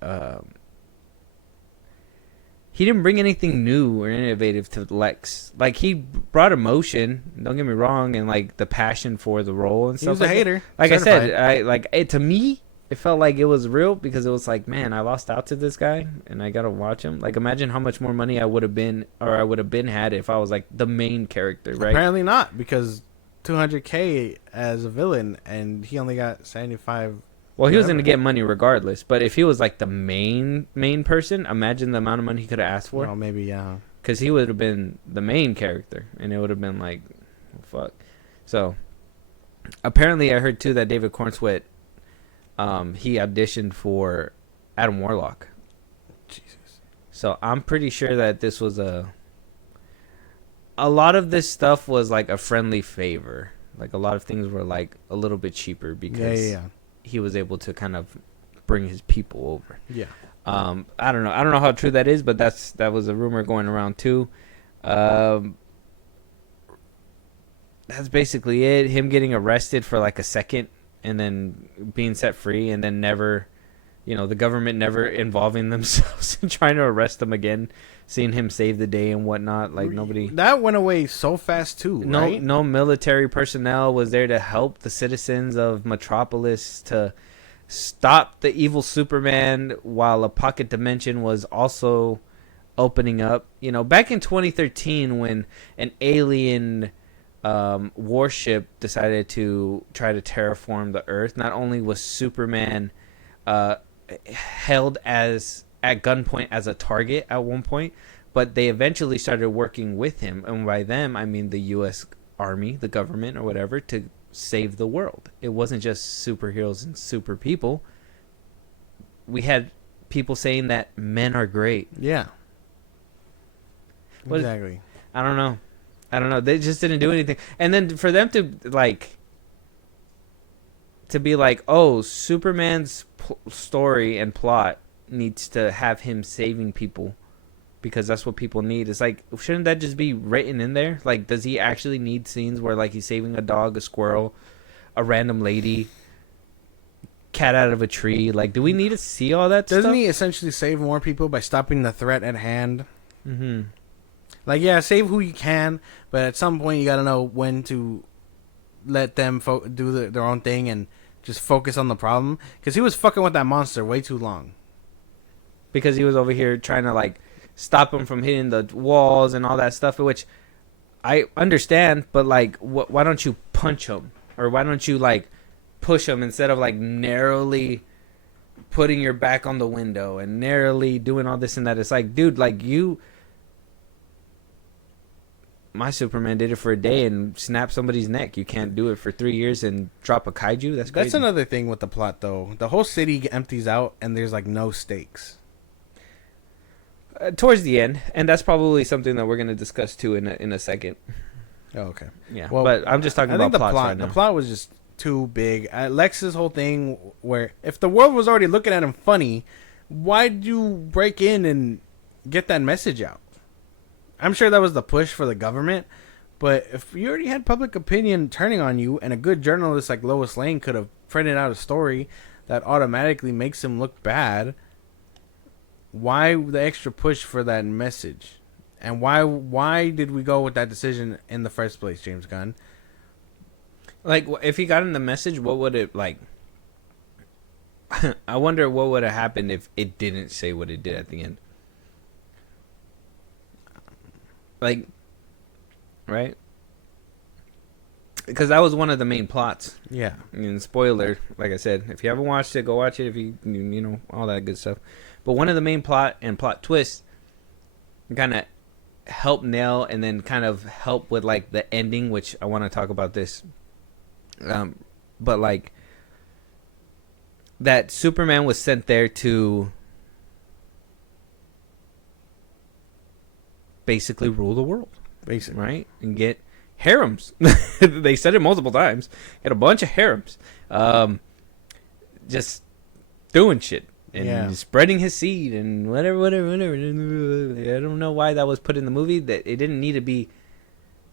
he didn't bring anything new or innovative to Lex. Like, he brought emotion, don't get me wrong, and like the passion for the role and stuff. He was a hater. Like certified. I said, to me, it felt like it was real because it was like, man, I lost out to this guy and I gotta watch him. Like, imagine how much more money I would have been had if I was like the main character, right? Apparently not, because $200K as a villain and he only got 75. Well, he was going to get money regardless, but if he was like the main person, imagine the amount of money he could have asked for. Oh, maybe, yeah. Because he would have been the main character, and it would have been like, oh, fuck. So, apparently I heard too that David Cornsweet, he auditioned for Adam Warlock. Jesus. So I'm pretty sure that this was a lot of this stuff was like a friendly favor. Like, a lot of things were like a little bit cheaper because he was able to kind of bring his people over. Yeah. I don't know how true that is, but that was a rumor going around too. That's basically it. Him getting arrested for like a second and then being set free, and then never, the government never involving themselves in trying to arrest him again. Seeing him save the day and whatnot, like nobody. That went away so fast too. Right? No military personnel was there to help the citizens of Metropolis to stop the evil Superman, while a pocket dimension was also opening up. Back in 2013, when an alien warship decided to try to terraform the Earth, not only was Superman held at gunpoint as a target at one point, but they eventually started working with him, and by them I mean the U.S. Army, the government or whatever, to save the world. It wasn't just superheroes and super people. We had people saying that men are great. Yeah. What, exactly. I don't know. They just didn't do anything. And then for them to be like, oh, Superman's story and plot needs to have him saving people because that's what people need. It's like, shouldn't that just be written in there? Like, does he actually need scenes where like he's saving a dog, a squirrel, a random lady, cat out of a tree? Like, do we need to see all that Doesn't stuff? he essentially save more people by stopping the threat at hand? Mm-hmm. Like, yeah, save who you can, but at some point you gotta know when to let them do their own thing and just focus on the problem. Because he was fucking with that monster way too long. Because he was over here trying to like stop him from hitting the walls and all that stuff, which I understand, but like, why don't you punch him, or why don't you like push him instead of like narrowly putting your back on the window and narrowly doing all this and that? It's like, dude, like my Superman did it for a day and snapped somebody's neck. You can't do it for 3 years and drop a kaiju. That's crazy. That's another thing with the plot, though. The whole city empties out and there's like no stakes. Towards the end, and that's probably something that we're going to discuss too in a second. Oh, okay. Yeah, well, but I'm just talking about plots right now. The plot was just too big. Lex's whole thing, where if the world was already looking at him funny, why'd you break in and get that message out? I'm sure that was the push for the government, but if you already had public opinion turning on you, and a good journalist like Lois Lane could have printed out a story that automatically makes him look bad, why the extra push for that message? And why did we go with that decision in the first place, James Gunn? Like, if he got in the message, what would it like? I wonder what would have happened if it didn't say what it did at the end. Like, right? Because that was one of the main plots. Yeah. And spoiler, like I said, if you haven't watched it, go watch it. If you know, all that good stuff. But one of the main plot and plot twists kind of help nail and then kind of help with like the ending, which I want to talk about this. But like that Superman was sent there to basically rule the world, Basically. right? And get harems. They said it multiple times. Get a bunch of harems. Just doing shit and spreading his seed and whatever. I don't know why that was put in the movie. That it didn't need to be.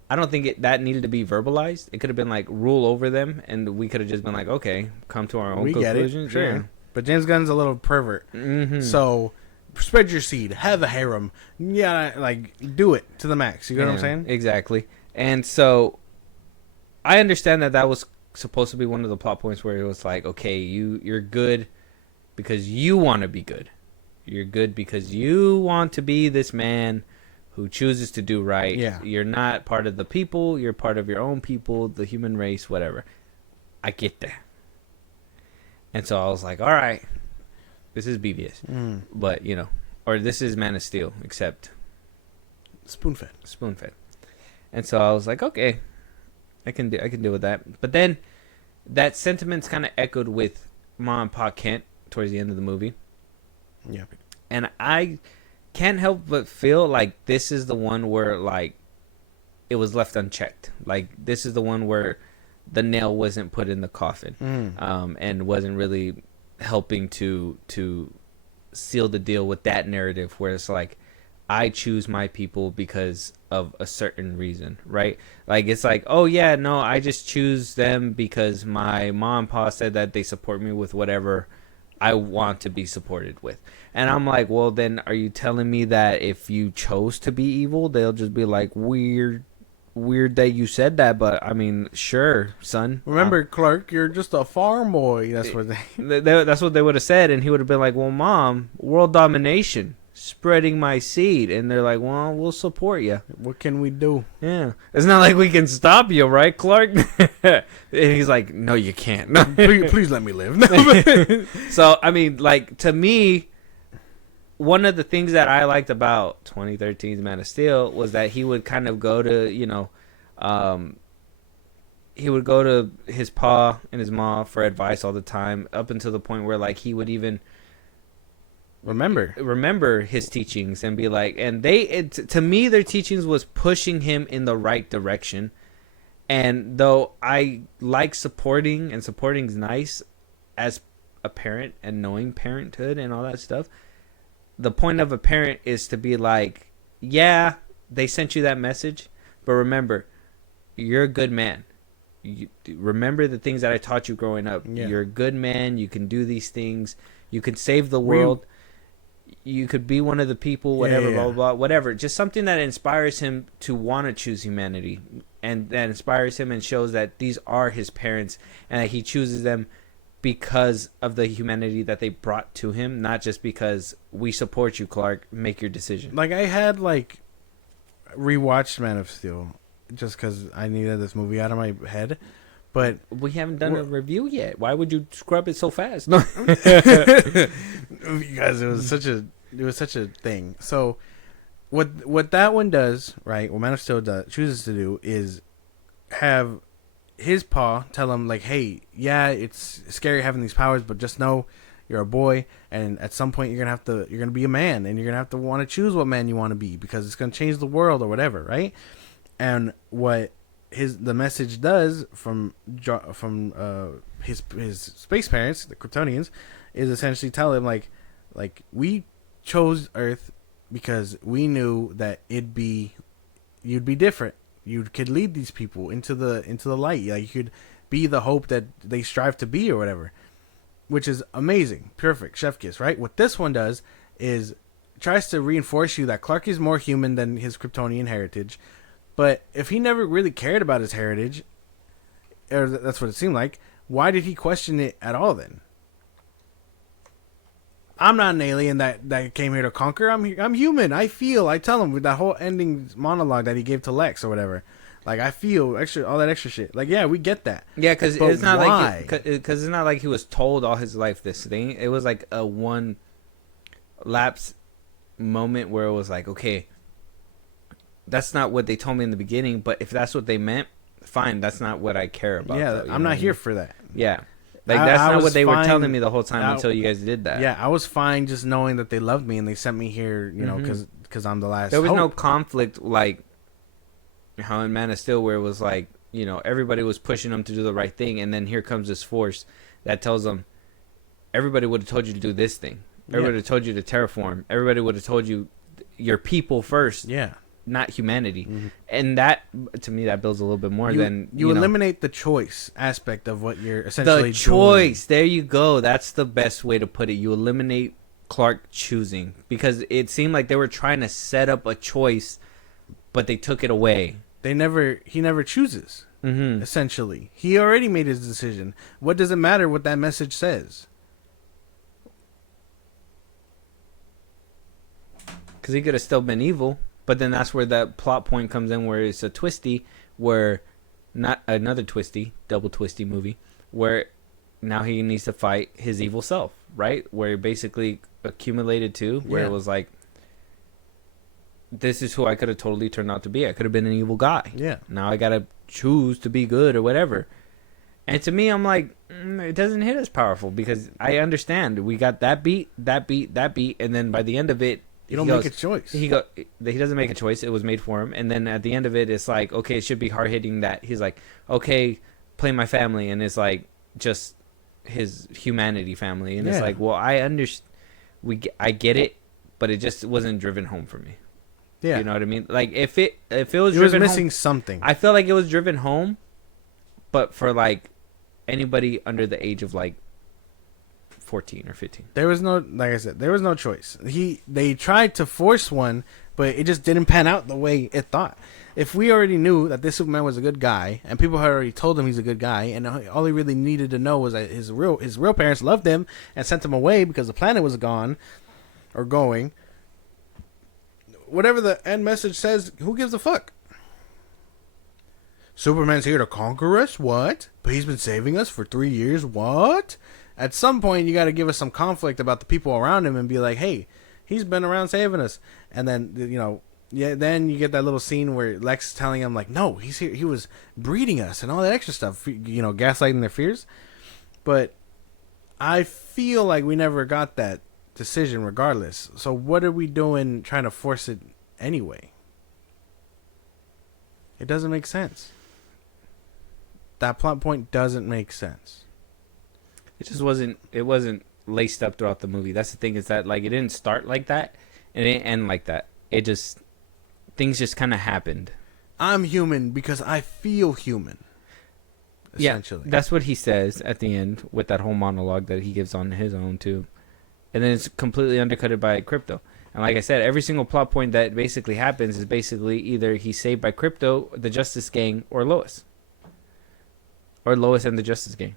I don't think that needed to be verbalized. It could have been like rule over them, and we could have just been like, okay, come to our own conclusions. Sure. Yeah. But James Gunn's a little pervert. Mm-hmm. So spread your seed, have a harem. Yeah, like do it to the max. You know what I'm saying? Exactly. And so I understand that was supposed to be one of the plot points where it was like, okay, you're good because you want to be good. You're good because you want to be this man who chooses to do right. Yeah. You're not part of the people. You're part of your own people, the human race, whatever. I get that. And so I was like, all right, this is BVS. But, you know, or this is Man of Steel, except spoon-fed. And so I was like, okay, I can deal with that. But then that sentiment's kind of echoed with Ma and Pa Kent towards the end of the movie. Yeah. And I can't help but feel like this is the one where like it was left unchecked. Like this is the one where the nail wasn't put in the coffin, and wasn't really helping to seal the deal with that narrative where it's like I choose my people because of a certain reason, right? Like it's like, oh yeah, no, I just choose them because my mom and pa said that they support me with whatever I want to be supported with. And I'm like, well, then are you telling me that if you chose to be evil, they'll just be like, weird that you said that, but I mean, sure, son. Remember, Clark, you're just a farm boy. That's what that's what they would have said, and he would have been like, well, Mom, world domination, spreading my seed. And they're like, well, we'll support you. What can we do? Yeah. It's not like we can stop you, right, Clark? And he's like, no, you can't. please let me live. So, I mean, like, to me, one of the things that I liked about 2013's Man of Steel was that he would kind of go to, you know, he would go to his pa and his ma for advice all the time, up until the point where, like, he would even remember his teachings and be like, and to me, their teachings was pushing him in the right direction. And though I like supporting, and supporting's nice as a parent and knowing parenthood and all that stuff, the point of a parent is to be like, yeah, they sent you that message, but remember, you're a good man. Remember the things that I taught you growing up. Yeah. You're a good man. You can do these things. You can save the world. You could be one of the people, whatever, blah, blah, blah, whatever. Just something that inspires him to want to choose humanity, and that inspires him and shows that these are his parents and that he chooses them because of the humanity that they brought to him, not just because we support you, Clark, make your decision. Like, I had, like, rewatched Man of Steel just because I needed this movie out of my head, but we haven't done a review yet. Why would you scrub it so fast? Because it was such a thing. So what that one does, right, what Man of Steel chooses to do is have his pa tell him, like, hey, yeah, it's scary having these powers, but just know you're a boy, and at some point you're gonna be a man, and you're gonna have to want to choose what man you want to be, because it's gonna change the world or whatever, right? And what the message does from his space parents, the Kryptonians, is essentially tell him like we chose Earth because we knew that you'd be different. You could lead these people into the light. Like, you could be the hope that they strive to be or whatever, which is amazing. Perfect. Chef kiss, right? What this one does is tries to reinforce you that Clark is more human than his Kryptonian heritage. But if he never really cared about his heritage, or that's what it seemed like. Why did he question it at all then? I'm not an alien that came here to conquer. I'm human. I feel. I tell him with that whole ending monologue that he gave to Lex or whatever. Like, I feel all that extra shit. Like, yeah, we get that. Yeah, because But it's not why? because it's not like he was told all his life this thing. It was like a one lapse moment where it was like, okay, that's not what they told me in the beginning. But if that's what they meant, fine. That's not what I care about. Yeah, though, you I'm know not what I here mean? for that. Yeah, like I that's not was what they were fine- telling me the whole time I- until you guys did that. Yeah, I was fine just knowing that they loved me and they sent me here, you know, Mhm. because I'm the last. There was no hope. conflict like how in Man of Steel, where it was like, you know, everybody was pushing them to do the right thing, and then here comes this force that tells them, everybody would have told you to do this thing. Everybody would have told you to terraform. Everybody would have told you your people first, Yeah. not humanity. Mhm. And that, to me, that builds a little bit more than you know, eliminate the choice aspect of what you're essentially the choice. There you go. That's the best way to put it. You eliminate Clark choosing, because it seemed like they were trying to set up a choice, but they took it away. He never chooses. Mm-hmm. Essentially, he already made his decision. What does it matter what that message says? Because he could have still been evil, but then that's where that plot point comes in, where it's a twisty, where not another twisty, double twisty movie, where now he needs to fight his evil self, right? Where he basically accumulated two, where Yeah. it was like, this is who I could have totally turned out to be. I could have been an evil guy. Yeah. Now I gotta choose to be good or whatever. And to me, I'm like, it doesn't hit as powerful, because I understand we got that beat, and then by the end of it, You don't he make goes- a choice. he doesn't make a choice. It was made for him. And then at the end of it, it's like, okay, it should be hard hitting that he's like, okay, play my family, and it's like just his humanity family, and it's Yeah. like, well, I I get it, but it just wasn't driven home for me. Yeah. You know what I mean? Like if it was It was driven missing home, something. I felt like it was driven home, but for like anybody under the age of like 14 or 15. There was no, like I said, there was no choice. They tried to force one, but it just didn't pan out the way it thought. If we already knew that this Superman was a good guy, and people had already told him he's a good guy, and all he really needed to know was that his real parents loved him and sent him away because the planet was gone or going. Whatever the end message says, who gives a fuck? Superman's here to conquer us? What? But he's been saving us for 3 years? What? At some point, you got to give us some conflict about the people around him and be like, hey, he's been around saving us. And then, you know, yeah, then you get that little scene where Lex is telling him, like, no, he's here. He was breeding us and all that extra stuff, you know, gaslighting their fears. But I feel like we never got that decision regardless. So what are we doing trying to force it anyway? It doesn't make sense. That plot point doesn't make sense. It just wasn't. It wasn't laced up throughout the movie. That's the thing, is that like it didn't start like that and it didn't end like that. It just, things just kind of happened. I'm human because I feel human. Essentially. Yeah, that's what he says at the end with that whole monologue that he gives on his own too, and then it's completely undercutted by Crypto. And like I said, every single plot point that basically happens is basically either he's saved by Crypto, the Justice Gang, or Lois and the Justice Gang.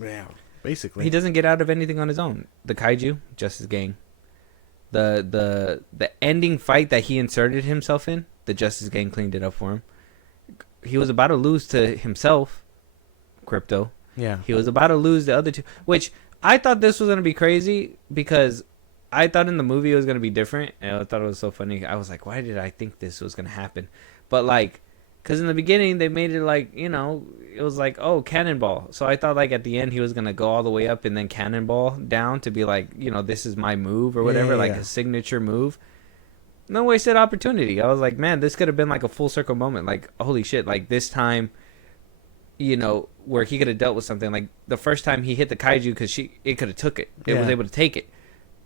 Yeah, basically. He doesn't get out of anything on his own. The Kaiju, Justice Gang. The ending fight that he inserted himself in, the Justice Gang cleaned it up for him. He was about to lose to himself, Crypto. Yeah. He was about to lose the other two, which I thought this was going to be crazy, because I thought in the movie it was going to be different, and I thought it was so funny. I was like, why did I think this was going to happen? But like, because in the beginning they made it like, you know, it was like, oh, cannonball. So I thought like at the end he was going to go all the way up and then cannonball down to be like, you know, this is my move or whatever, like a signature move. No wasted opportunity. I was like, man, this could have been like a full circle moment. Like, holy shit, like this time, you know, where he could have dealt with something. Like the first time he hit the kaiju, because it could have took it. It was able to take it.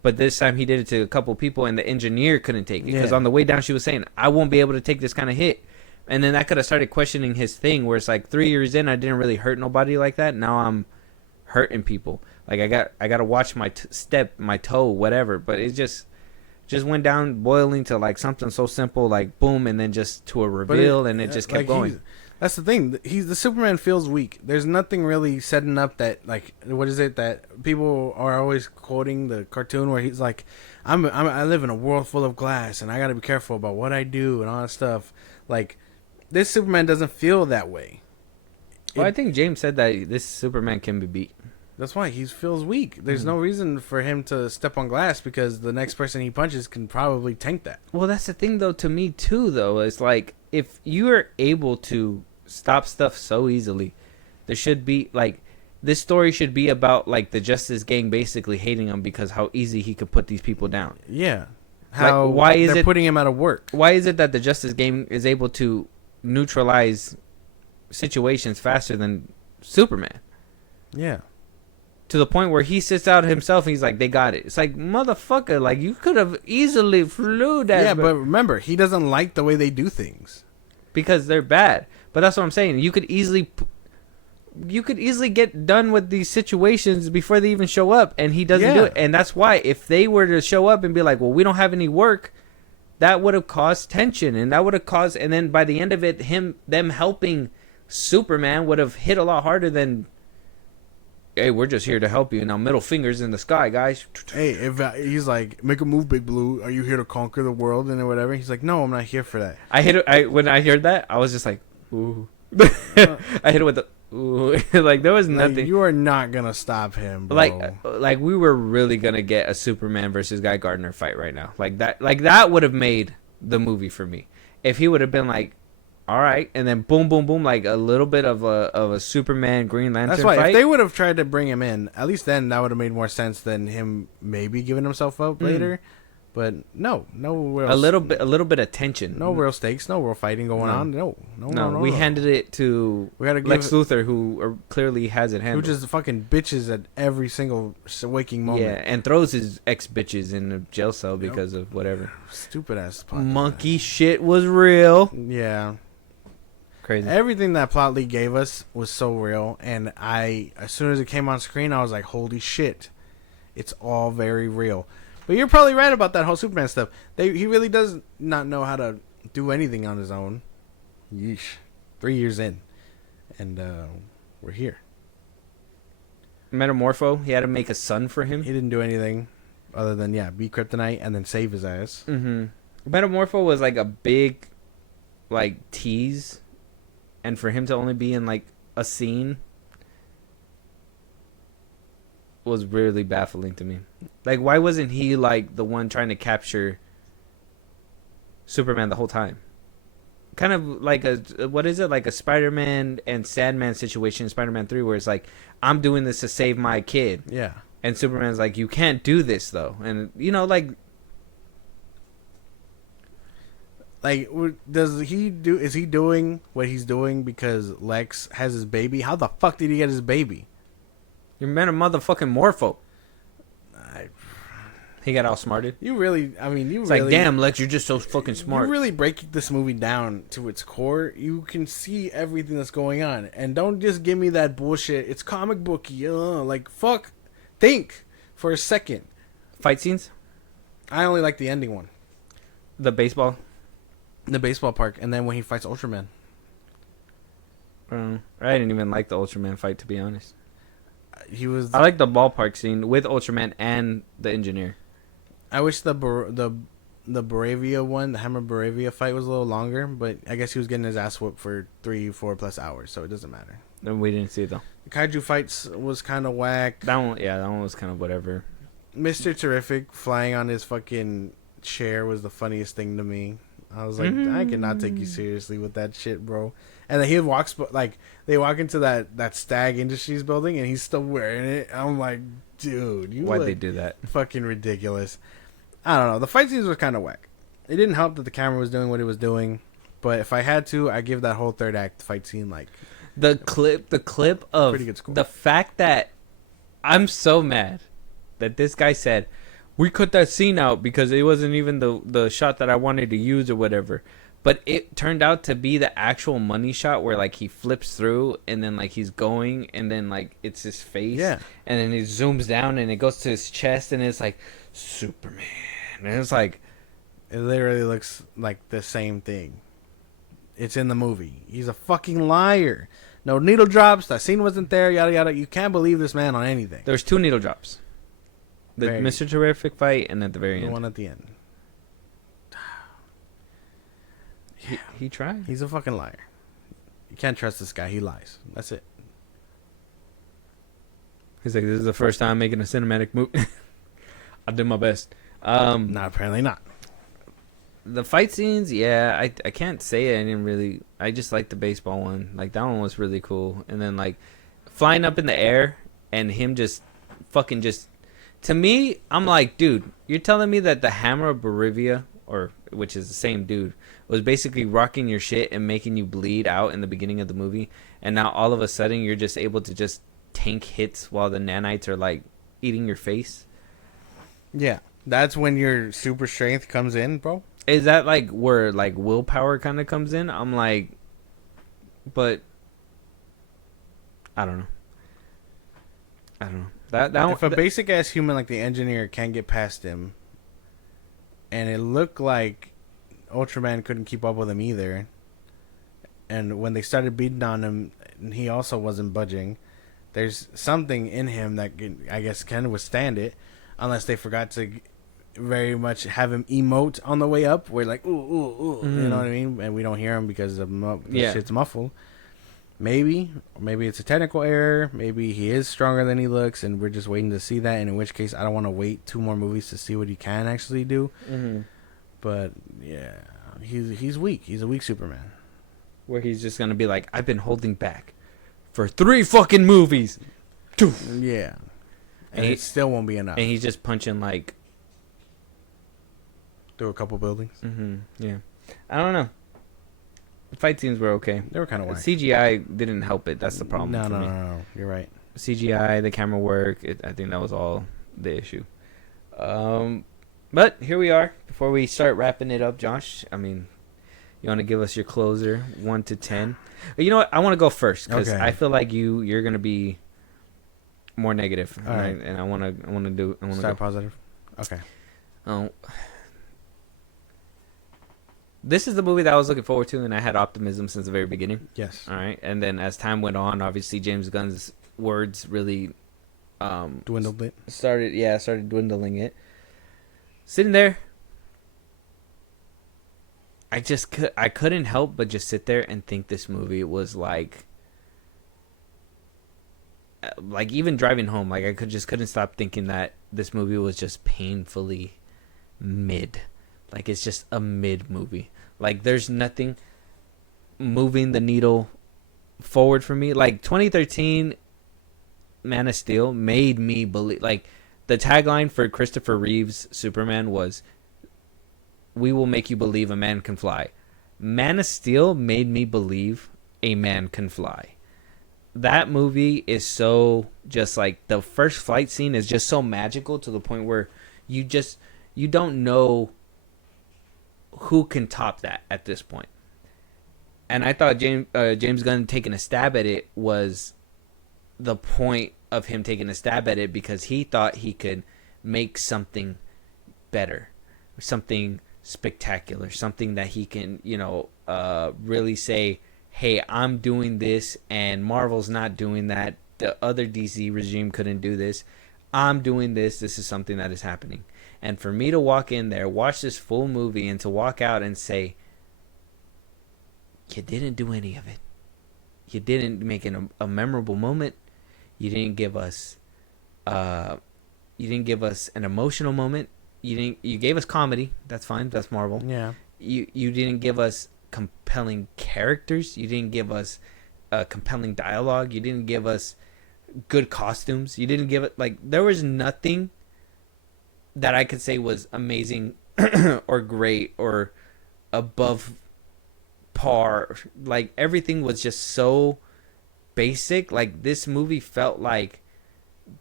But this time he did it to a couple people, and the engineer couldn't take it. Because on the way down, she was saying, I won't be able to take this kind of hit. And then that could have started questioning his thing, where it's like 3 years in, I didn't really hurt nobody like that. Now I'm hurting people. Like I got to watch my step, my toe, whatever. But it just went down boiling to like something so simple, like boom, and then just to a reveal, and it just kept going. That's the thing. The Superman feels weak. There's nothing really setting up that, like, what is it that people are always quoting, the cartoon where he's like, I live in a world full of glass and I got to be careful about what I do and all that stuff. Like, this Superman doesn't feel that way. Well, I think James said that this Superman can be beat. That's why he feels weak. There's no reason for him to step on glass because the next person he punches can probably tank that. Well, that's the thing, though, to me, too, though. It's like, if you are able to stop stuff so easily, there should be, like, this story should be about, like, the Justice Gang basically hating him because how easy he could put these people down. Yeah. How like, why is they're it putting him out of work? Why is it that the Justice Gang is able to neutralize situations faster than Superman? Yeah. To the point where he sits out himself and he's like, they got it. It's like, motherfucker, like, you could have easily flew that. Yeah, but remember, he doesn't like the way they do things. Because they're bad. But that's what I'm saying. You could easily get done with these situations before they even show up, and he doesn't do it. And that's why, if they were to show up and be like, well, we don't have any work, that would have caused tension, and that would have caused, and then by the end of it, them helping Superman would have hit a lot harder than, hey, we're just here to help you. Now, middle fingers in the sky, guys. Hey, if he's like, make a move, Big Blue. Are you here to conquer the world and whatever? He's like, no, I'm not here for that. When I heard that, I was just like, ooh. I hit it with the ooh. Like, there was nothing. Like, you are not gonna stop him, bro. Like we were really gonna get a Superman versus Guy Gardner fight right now. Like that would have made the movie for me. If he would have been like, all right, and then boom, boom, boom, like a little bit of a Superman Green Lantern That's why fight. if they would have tried to bring him in, at least then that would have made more sense than him maybe giving himself up later. But no real, a little bit of tension. No real stakes, no real fighting going on. No. We handed it to Lex Luthor, who clearly has it handled. Who just fucking bitches at every single waking moment. Yeah, and throws his ex bitches in a jail cell because of whatever. Stupid ass plot. Monkey shit was real. Yeah. Crazy. Everything that plot lead gave us was so real, and as soon as it came on screen, I was like, holy shit. It's all very real. But you're probably right about that whole Superman stuff. He really does not know how to do anything on his own. Yeesh. 3 years in. And we're here. Metamorpho, he had to make a son for him. He didn't do anything other than, be Kryptonite and then save his ass. Mm-hmm. Metamorpho was like a big, like, tease. And for him to only be in, like, a scene was really baffling to me. Like, why wasn't he, like, the one trying to capture Superman the whole time? Kind of like what is it? Like a Spider-Man and Sandman situation in Spider-Man 3 where it's like, I'm doing this to save my kid. Yeah. And Superman's like, you can't do this, though. And, Like, is he doing what he's doing because Lex has his baby? How the fuck did he get his baby? You're motherfucking Morpho. He got outsmarted. It's like, damn, Lex, you're just so fucking smart. You really break this movie down to its core. You can see everything that's going on. And don't just give me that bullshit. It's comic booky. Like, fuck. Think for a second. Fight scenes? I only like the ending one. The baseball park. And then when he fights Ultraman. I didn't even like the Ultraman fight, to be honest. I like the ballpark scene with Ultraman and the engineer. I wish the Baravia one, the Hammer Baravia fight was a little longer, but I guess he was getting his ass whooped for 3-4 plus hours, so it doesn't matter. And we didn't see it though. The kaiju fights was kind of whack. That one was kind of whatever. Mr. Terrific flying on his fucking chair was the funniest thing to me. I was like, I cannot take you seriously with that shit, bro. And then he walks, like, they walk into that Stag Industries building, and he's still wearing it. I'm like, dude, why'd they do that? Fucking ridiculous. I don't know. The fight scenes were kind of whack. It didn't help that the camera was doing what it was doing, but if I had to, I'd give that whole third act fight scene, like, the clip of pretty good score. The fact that I'm so mad that this guy said, we cut that scene out because it wasn't even the shot that I wanted to use or whatever. But it turned out to be the actual money shot where, like, he flips through and then, like, he's going and then, like, it's his face. Yeah. And then he zooms down and it goes to his chest and it's like, Superman. And it's like... It literally looks like the same thing. it's in the movie. He's a fucking liar. No needle drops. That scene wasn't there. Yada yada. You can't believe this man on anything. There's 2 needle drops. The Mr. Terrific fight and at the very The end. one at the end. He tried. He's a fucking liar. You can't trust this guy. He lies. That's it. He's like, this is the first time making a cinematic movie. I did my best. No, apparently not. The fight scenes, yeah, I can't say it. I didn't really. I just liked the baseball one. Like that one was really cool. And then like flying up in the air and him just fucking just. To me, I'm like, dude, you're telling me that the Hammer of Bolivia, or which is the same dude, was basically rocking your shit and making you bleed out in the beginning of the movie, and now all of a sudden you're just able to just tank hits while the nanites are like eating your face? Yeah, that's when your super strength comes in, bro. Is that like where like willpower kind of comes in? I'm like, but I don't know. That If a basic ass human like the engineer can't get past him, and it looked like Ultraman couldn't keep up with him either, and when they started beating on him, he also wasn't budging. There's something in him that I guess can withstand it, unless they forgot to very much have him emote on the way up. We're like, ooh, ooh, ooh, you know what I mean? And we don't hear him because the shit's muffled. Maybe it's a technical error. Maybe he is stronger than he looks, and we're just waiting to see that. And in which case, I don't want to wait 2 more movies to see what he can actually do. Mm-hmm. But yeah, he's weak. He's a weak Superman. Where he's just gonna be like, I've been holding back for 3 fucking movies. Yeah, and it still won't be enough. And he's just punching like through a couple buildings. Mm-hmm. Yeah, I don't know. The fight scenes were okay. They were kind of whack. CGI didn't help it. That's the problem. No. You're right. CGI, the camera work. I think that was all the issue. But here we are. Before we start wrapping it up, Josh, I mean, you want to give us your closer, 1 to 10? You know what? I want to go first because I feel like you're gonna be more negative. All right. And I want to Start positive. Okay. Oh. This is the movie that I was looking forward to, and I had optimism since the very beginning. Yes. All right, and then as time went on, obviously James Gunn's words really Dwindled it. Started dwindling it. Sitting there, I couldn't help but just sit there and think this movie was like even driving home, like I couldn't stop thinking that this movie was just painfully mid. Like, it's just a mid movie. Like, there's nothing moving the needle forward for me. Like, 2013 Man of Steel made me believe. Like, the tagline for Christopher Reeve's Superman was, "We will make you believe a man can fly." Man of Steel made me believe a man can fly. That movie is so just like, the first flight scene is just so magical to the point where you don't know who can top that at this point. And I thought James Gunn taking a stab at it was the point of him taking a stab at it, because he thought he could make something better, something spectacular, something that he can, really say, hey, I'm doing this and Marvel's not doing that. The other DC regime couldn't do this. I'm doing this. This is something that is happening. And for me to walk in there, watch this full movie, and to walk out and say, you didn't do any of it. You didn't make it a memorable moment. You didn't give us an emotional moment. You gave us comedy. That's fine. That's Marvel. Yeah. You didn't give us compelling characters. You didn't give us compelling dialogue. You didn't give us good costumes. You didn't give it, like, there was nothing that I could say was amazing or great or above par. Like, everything was just so basic. Like, this movie felt like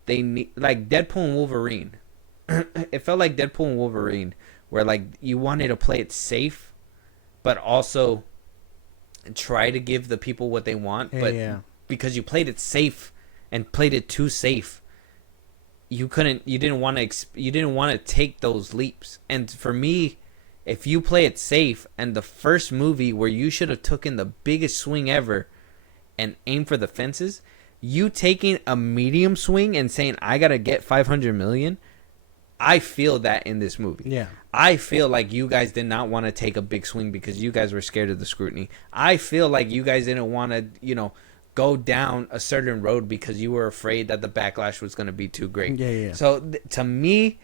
like Deadpool and Wolverine. It felt like Deadpool and Wolverine, where like you wanted to play it safe, but also try to give the people what they want. But because you played it safe and played it too safe, you didn't want to take those leaps. And for me, if you play it safe, and the first movie where you should have taken the biggest swing ever and aim for the fences, you taking a medium swing and saying I gotta get 500 million, I feel that in this movie. Yeah. I feel like you guys did not want to take a big swing because you guys were scared of the scrutiny. I feel like you guys didn't want to, go down a certain road because you were afraid that the backlash was going to be too great. Yeah. So to me,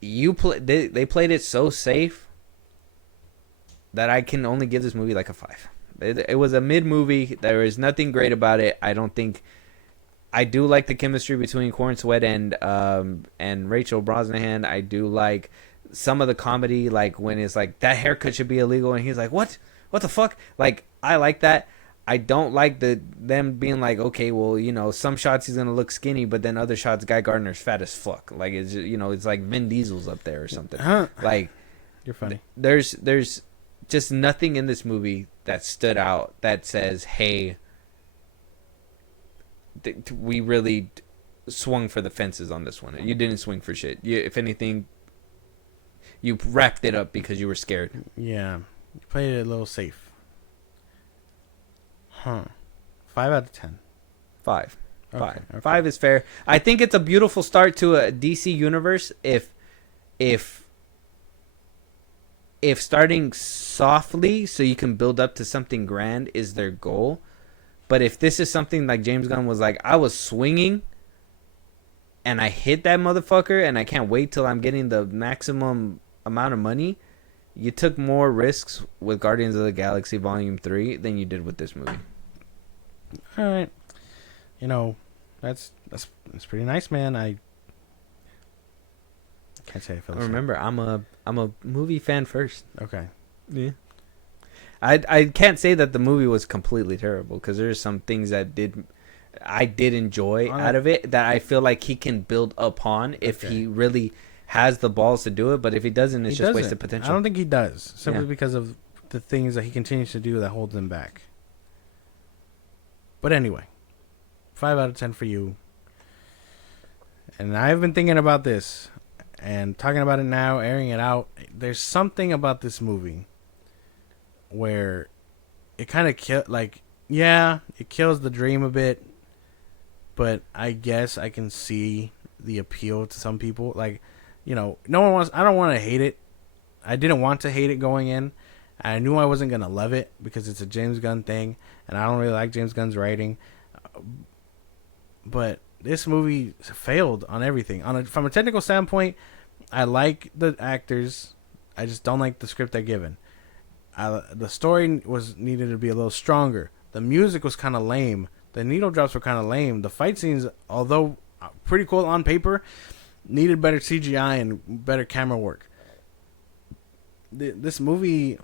they played it so safe that I can only give this movie like a 5. It was a mid movie. There was nothing great about it. I don't think. I do like the chemistry between Corn Sweat and Rachel Brosnahan. I do like some of the comedy, like when it's like that haircut should be illegal, and he's like, "What the fuck?" Like I like that. I don't like them being like, okay, well, some shots he's gonna look skinny, but then other shots, Guy Gardner's fat as fuck. Like it's it's like Vin Diesel's up there or something. Like you're funny. There's just nothing in this movie that stood out that says, hey. We really swung for the fences on this one. You didn't swing for shit. If anything, you wrapped it up because you were scared. Yeah, you played it a little safe. 5 out of 10. 5. Okay. 5 is fair. I think it's a beautiful start to a DC universe. If starting softly so you can build up to something grand is their goal. But if this is something like James Gunn was like, I was swinging and I hit that motherfucker and I can't wait till I'm getting the maximum amount of money, you took more risks with Guardians of the Galaxy Volume 3 than you did with this movie. All right. That's pretty nice, man. I can't say I feel the same. Remember, I'm a movie fan first. Okay. Yeah. I can't say that the movie was completely terrible because there's some things that I did enjoy out of it that I feel like he can build upon if he really has the balls to do it. But if he doesn't, it's just wasted potential. I don't think he does, simply because of the things that he continues to do that hold him back. But anyway, 5 out of 10 for you. And I've been thinking about this and talking about it now, airing it out. There's something about this movie where it kind of it kills the dream a bit, but I guess I can see the appeal to some people. Like, no one wants. I don't want to hate it. I didn't want to hate it going in. I knew I wasn't gonna love it because it's a James Gunn thing, and I don't really like James Gunn's writing. But this movie failed on everything. From a technical standpoint, I like the actors. I just don't like the script they're given. The story needed to be a little stronger. The music was kind of lame. The needle drops were kind of lame. The fight scenes, although pretty cool on paper, needed better CGI and better camera work. This movie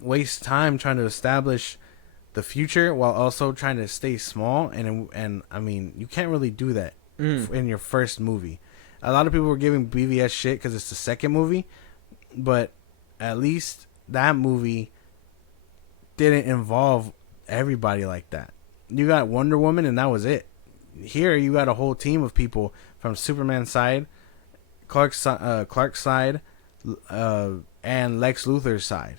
wastes time trying to establish the future while also trying to stay small. And I mean, you can't really do that in your first movie. A lot of people were giving BVS shit because it's the second movie, but at least that movie didn't involve everybody like that. You got Wonder Woman and that was it. Here you got a whole team of people from Superman's side, Clark's side, and Lex Luthor's side.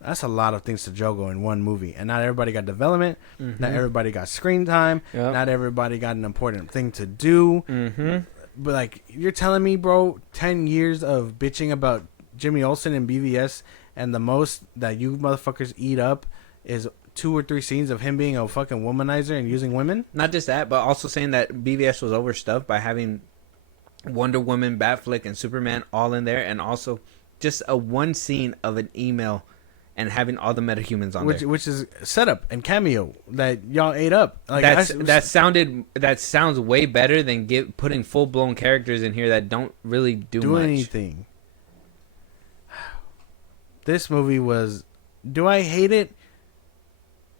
That's a lot of things to juggle in one movie. And not everybody got development. Mm-hmm. Not everybody got screen time. Yep. Not everybody got an important thing to do. Mm-hmm. But you're telling me, bro, 10 years of bitching about Jimmy Olsen and BVS, and the most that you motherfuckers eat up is 2 or 3 scenes of him being a fucking womanizer and using women? Not just that, but also saying that BVS was overstuffed by having Wonder Woman, Batfleck, and Superman all in there, and also just a one scene of an email and having all the metahumans on there. Which is setup and cameo that y'all ate up. That sounds way better than putting full-blown characters in here that don't really do much. Anything. This movie was... Do I hate it?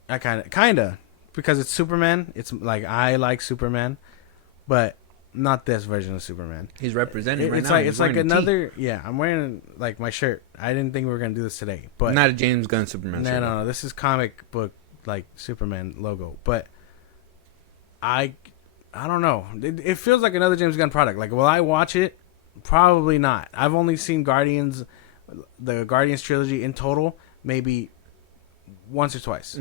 I kinda, because it's Superman. It's like, I like Superman, but not this version of Superman. He's represented right now. It's like another... Yeah, I'm wearing my shirt. I didn't think we were gonna do this today, but not a James Gunn Superman. No. This is comic book Superman logo, but I don't know. It feels like another James Gunn product. Will I watch it? Probably not. I've only seen the Guardians trilogy in total, maybe once or twice.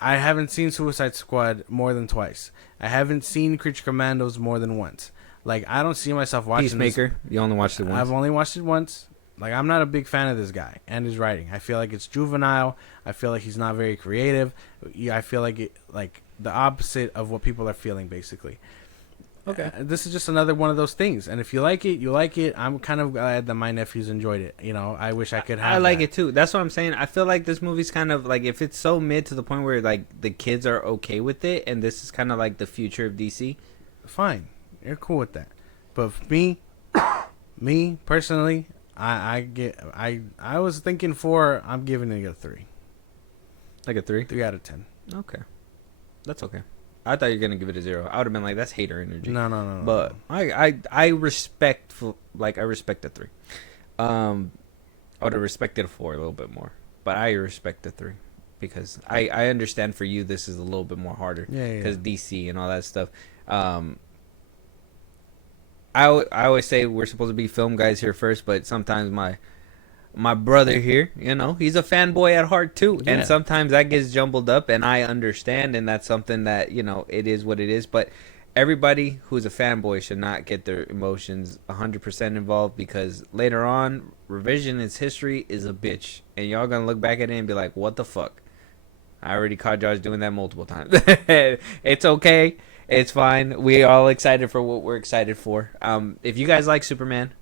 I haven't seen Suicide Squad more than twice. I haven't seen Creature Commandos more than once. Like, I don't see myself watching Peacemaker, you only watched it once. I've only watched it once. Like, I'm not a big fan of this guy and his writing. I feel like it's juvenile. I feel like he's not very creative. I feel like the opposite of what people are feeling, basically. Okay. This is just another one of those things. And if you like it, you like it. I'm kind of glad that my nephews enjoyed it. You know, I wish I could have I like that. it too. That's what I'm saying. I feel like this movie's kind of like, if it's so mid to the point where like the kids are okay with it, and this is kind of like the future of DC. Fine. You're cool with that. But for me personally, I was thinking 4. I'm giving it a 3. Like a 3? 3 out of 10. Okay. That's okay. I thought you were gonna give it a 0. I would have been like, that's hater energy. No. But I respect, like, I respect a 3. I would have respected a 4 a little bit more, but I respect a 3 because I understand for you this is a little bit more harder. Yeah. Because DC and all that stuff. I always say we're supposed to be film guys here first, but sometimes my brother here, you know, he's a fanboy at heart too, Yeah. and sometimes that gets jumbled up, and I understand, and that's something that, you know, it is what it is. But everybody who's a fanboy should not get their emotions 100% involved, because later on, revisionist history is a bitch, and y'all gonna look back at it and be like, what the fuck? I already caught Josh doing that multiple times. It's okay. It's fine. We all excited for what we're excited for. If you guys like Superman,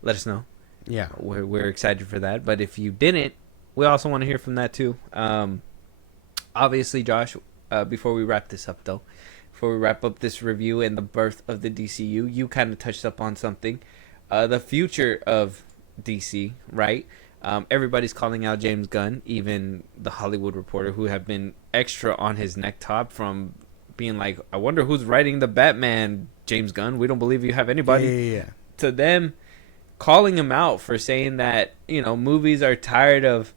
let us know. Yeah. We're excited for that. But if you didn't, we also want to hear from that too. Obviously, Josh, before we wrap this up though, before we wrap up this review and the birth of the DCU, you kind of touched up on something. The future of DC, right? Everybody's calling out James Gunn, even the Hollywood Reporter, who have been extra on his neck top from being like, I wonder who's writing the Batman, James Gunn. We don't believe you have anybody. Yeah. To them, calling him out for saying that, you know, movies are tired of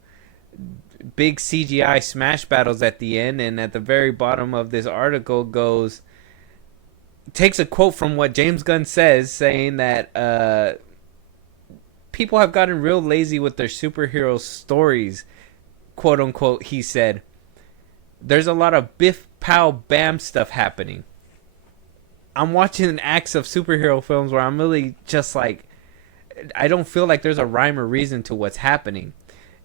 big CGI smash battles at the end, and at the very bottom of this article takes a quote from what James Gunn says, saying that people have gotten real lazy with their superhero stories, quote unquote. He said, there's a lot of biff pow bam stuff happening. I'm watching acts of superhero films where I'm really just like, I don't feel like there's a rhyme or reason to what's happening.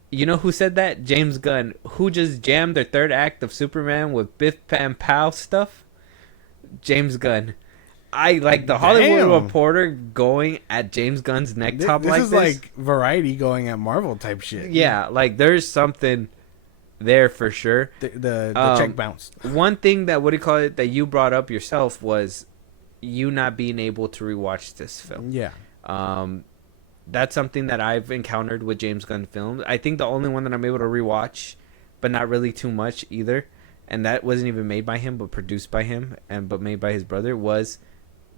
You know who said that? James Gunn, who just jammed their third act of Superman with biff bam pow stuff. James Gunn. I like the Hollywood Reporter going at James Gunn's neck top This like is this. like Variety going at Marvel type shit. Yeah, like there's something there for sure. The check bounced. One thing that you brought up yourself was you not being able to rewatch this film. Yeah. That's something that I've encountered with James Gunn films. I think the only one that I'm able to rewatch, but not really too much either, and that wasn't even made by him, but produced by him, but made by his brother, was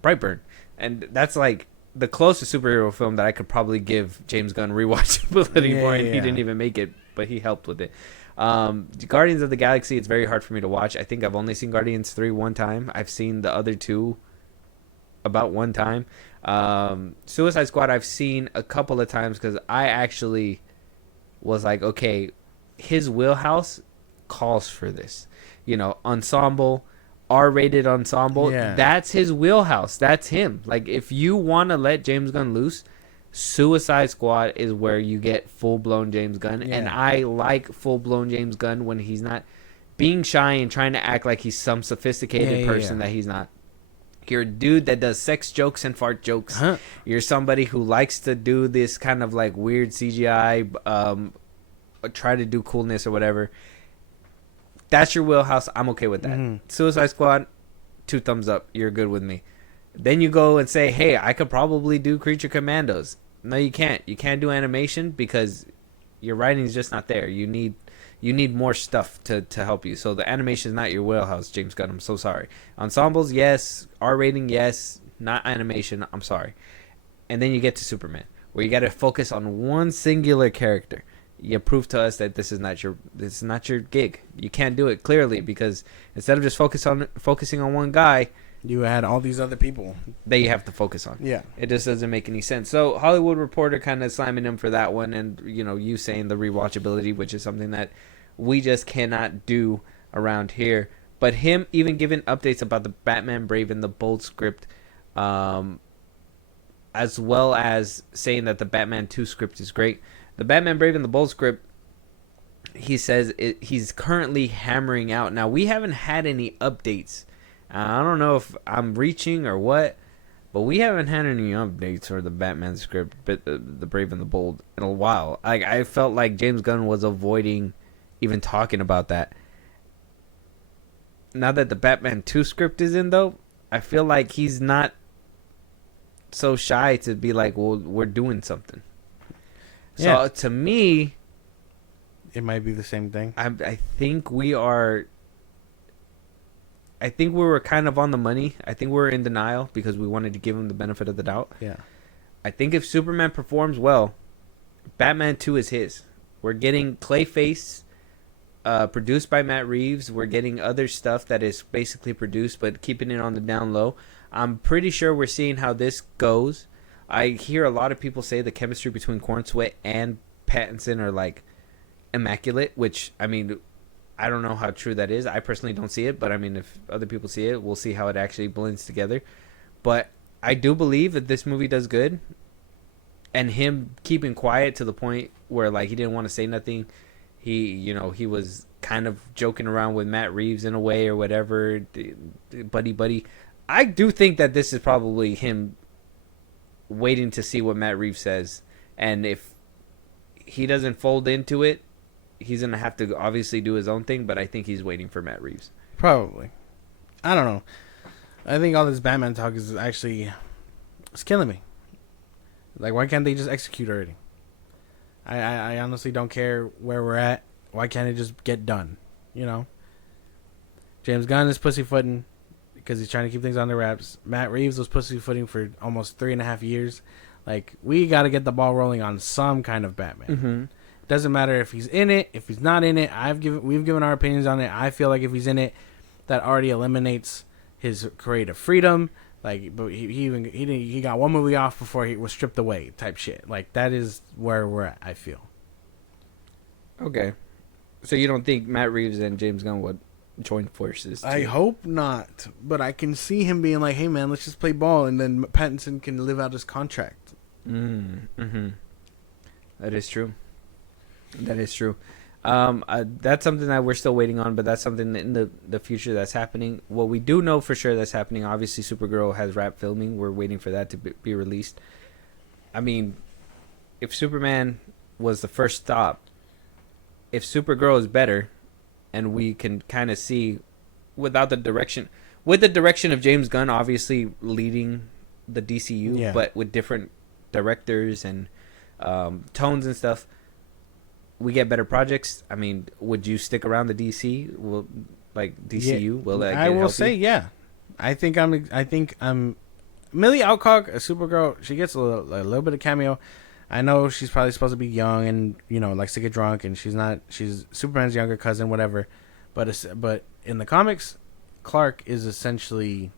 Brightburn. And that's like the closest superhero film that I could probably give James Gunn rewatchability for, and he didn't even make it, but he helped with it. Guardians of the Galaxy, it's very hard for me to watch. I think I've only seen Guardians 3 one time. I've seen the other two about one time. Suicide Squad I've seen a couple of times because I actually was like, okay, his wheelhouse calls for this. You know, ensemble, R-rated ensemble. Yeah. That's his wheelhouse. That's him. Like, if you want to let James Gunn loose, Suicide Squad is where you get full-blown James Gunn. Yeah. And I like full-blown James Gunn when he's not being shy and trying to act like he's some sophisticated person that he's not. You're a dude that does sex jokes and fart jokes. Huh. You're somebody who likes to do this kind of like weird CGI, try to do coolness or whatever. That's your wheelhouse. I'm okay with that. Mm-hmm. Suicide Squad, 2 thumbs up. You're good with me. Then you go and say, hey, I could probably do Creature Commandos. No, you can't. You can't do animation because your writing is just not there. You need more stuff to help you. So the animation is not your wheelhouse, James Gunn. I'm so sorry. Ensembles, yes. R rating, yes. Not animation. I'm sorry. And then you get to Superman, where you got to focus on one singular character. You prove to us that this is not your gig. You can't do it clearly because instead of just focusing on one guy, You had all these other people that you have to focus on. Yeah. It just doesn't make any sense. So Hollywood Reporter kind of slamming him for that one, and you saying the rewatchability, which is something that we just cannot do around here. But him even giving updates about the Batman Brave and the Bold script, as well as saying that the Batman 2 script is great. The Batman Brave and the Bold script, he says he's currently hammering out. Now, we haven't had any updates. I don't know if I'm reaching or what, but we haven't had any updates for the Batman script, but the Brave and the Bold, in a while. I felt like James Gunn was avoiding even talking about that. Now that the Batman 2 script is in, though, I feel like he's not so shy to be like, well, we're doing something. Yeah. So to me, it might be the same thing. I think we are. I think we were kind of on the money. I think we were in denial because we wanted to give him the benefit of the doubt. Yeah. I think if Superman performs well, Batman 2 is his. We're getting Clayface, produced by Matt Reeves. We're getting other stuff that is basically produced, but keeping it on the down low. I'm pretty sure we're seeing how this goes. I hear a lot of people say the chemistry between Corn Sweat and Pattinson are like immaculate, which, I mean, I don't know how true that is. I personally don't see it, but I mean, if other people see it, we'll see how it actually blends together. But I do believe that this movie does good, and him keeping quiet to the point where like he didn't want to say nothing. He was kind of joking around with Matt Reeves in a way or whatever, buddy. I do think that this is probably him waiting to see what Matt Reeves says, and if he doesn't fold into it, he's gonna have to obviously do his own thing. But I think he's waiting for Matt Reeves. Probably. I don't know. I think all this Batman talk is actually it's killing me. Like, why can't they just execute already? I honestly don't care where we're at. Why can't it just get done? You know? James Gunn is pussyfooting because he's trying to keep things on the wraps. Matt Reeves was pussyfooting for almost 3.5 years. Like, we got to get the ball rolling on some kind of Batman. Mm-hmm. Doesn't matter if he's in it, if he's not in it. We've given our opinions on it. I feel like if he's in it, that already eliminates his creative freedom. Like, but he got one movie off before he was stripped away, type shit. Like, that is where we're at, I feel. Okay, so you don't think Matt Reeves and James Gunn would join forces? I hope not, but I can see him being like, "Hey, man, let's just play ball," and then Pattinson can live out his contract. Mm-hmm. That is true. That's something that we're still waiting on, but that's something in the future that's happening. What we do know for sure that's happening, obviously Supergirl has wrapped filming. We're waiting for that to be released. I mean, if Superman was the first stop, if Supergirl is better, and we can kind of see with the direction of James Gunn obviously leading the DCU, but with different directors and tones and stuff, we get better projects. I mean, would you stick around the DC? DCU? Yeah, will that? I will say, yeah. I think I'm Millie Alcock, a Supergirl. She gets a little bit of cameo. I know she's probably supposed to be young and likes to get drunk, and she's not. She's Superman's younger cousin, whatever. But in the comics, Clark is essentially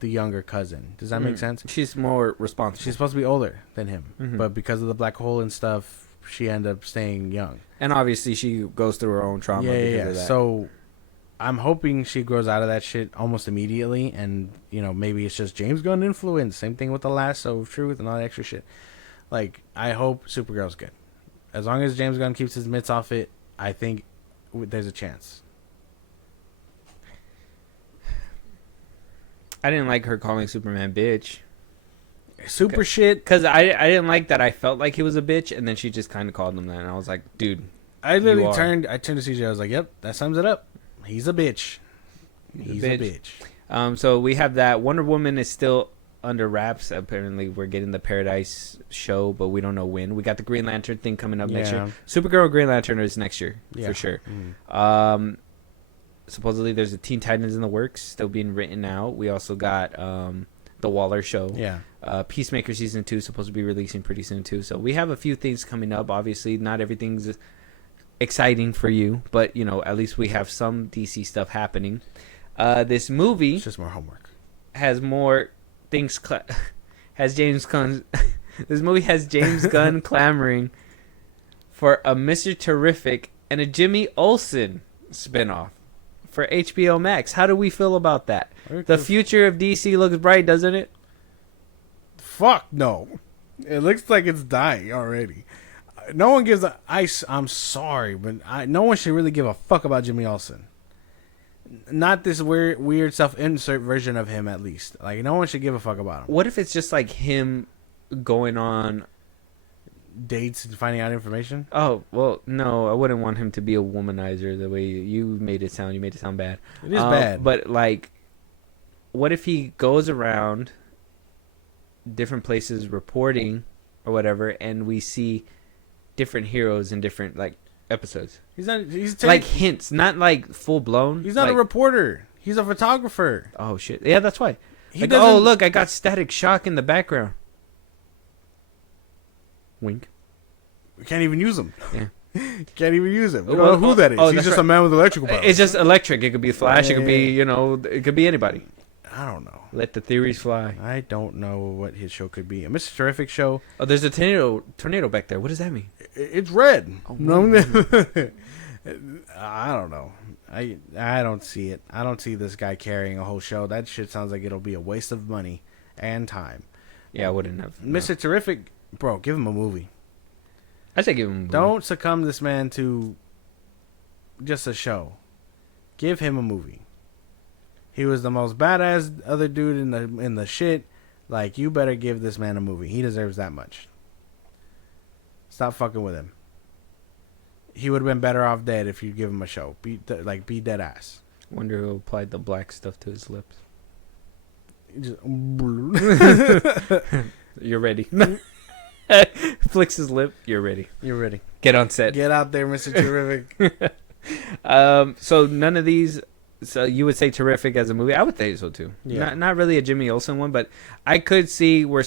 the younger cousin. Does that make sense? She's more responsible. She's supposed to be older than him, but because of the black hole and stuff, she ended up staying young. And obviously, she goes through her own trauma. Because of that. So I'm hoping she grows out of that shit almost immediately, and maybe it's just James Gunn influence. Same thing with the lasso of truth and all that extra shit. Like, I hope Supergirl's good. As long as James Gunn keeps his mitts off it, I think there's a chance. I didn't like her calling Superman bitch. Super shit. Because I didn't like that. I felt like he was a bitch, and then she just kind of called him that, and I was like, dude, I literally turned to CJ. I was like, yep, that sums it up. He's a bitch. He's a bitch. So we have that. Wonder Woman is still under wraps. Apparently, we're getting the Paradise show, but we don't know when. We got the Green Lantern thing coming up next year. Supergirl, Green Lantern is next year for sure. Supposedly, there's a Teen Titans in the works, still being written out. We also got the Waller show. Peacemaker season 2 supposed to be releasing pretty soon too. So we have a few things coming up. Obviously, not everything's exciting for you, but at least we have some DC stuff happening. This movie, it's just more homework. has more things. Has James Gunn? This movie has James Gunn clamoring for a Mr. Terrific and a Jimmy Olsen spinoff for HBO Max. How do we feel about that? The future of DC looks bright, doesn't it? Fuck no. It looks like it's dying already. No one gives a... I'm sorry, but no one should really give a fuck about Jimmy Olsen. Not this weird self-insert version of him, at least. Like, no one should give a fuck about him. What if it's just like him going on dates and finding out information? Oh, well, no, I wouldn't want him to be a womanizer the way you made it sound. You made it sound bad. It is bad. But, like, what if he goes around different places reporting or whatever, and we see different heroes in different, like, episodes? He's like hints, not like full blown. He's not a reporter. He's a photographer. Oh shit! Yeah, that's why. Like, oh look, I got Static Shock in the background. Wink. We can't even use him. Yeah. Can't even use him. We don't know who that is. He's just a man with electrical powers. It's just electric. It could be Flash. It could be, it could be anybody. I don't know. Let the theories fly. I don't know what his show could be. A Mr. Terrific show. Oh, there's a tornado back there. What does that mean? It's red. Oh, no. I don't know. I don't see it. I don't see this guy carrying a whole show. That shit sounds like it'll be a waste of money and time. Yeah, I wouldn't have. Mr. Terrific, bro, give him a movie. I say give him a movie. Don't succumb this man to just a show. Give him a movie. He was the most badass other dude in the shit. Like, you better give this man a movie. He deserves that much. Stop fucking with him. He would have been better off dead if you give him a show. Be dead ass. Wonder who applied the black stuff to his lips. You're ready. Flicks his lip. You're ready. You're ready. Get on set. Get out there, Mr. Terrific. So none of these. So you would say Terrific as a movie? I would say so too. Yeah. Not really a Jimmy Olsen one, but I could see where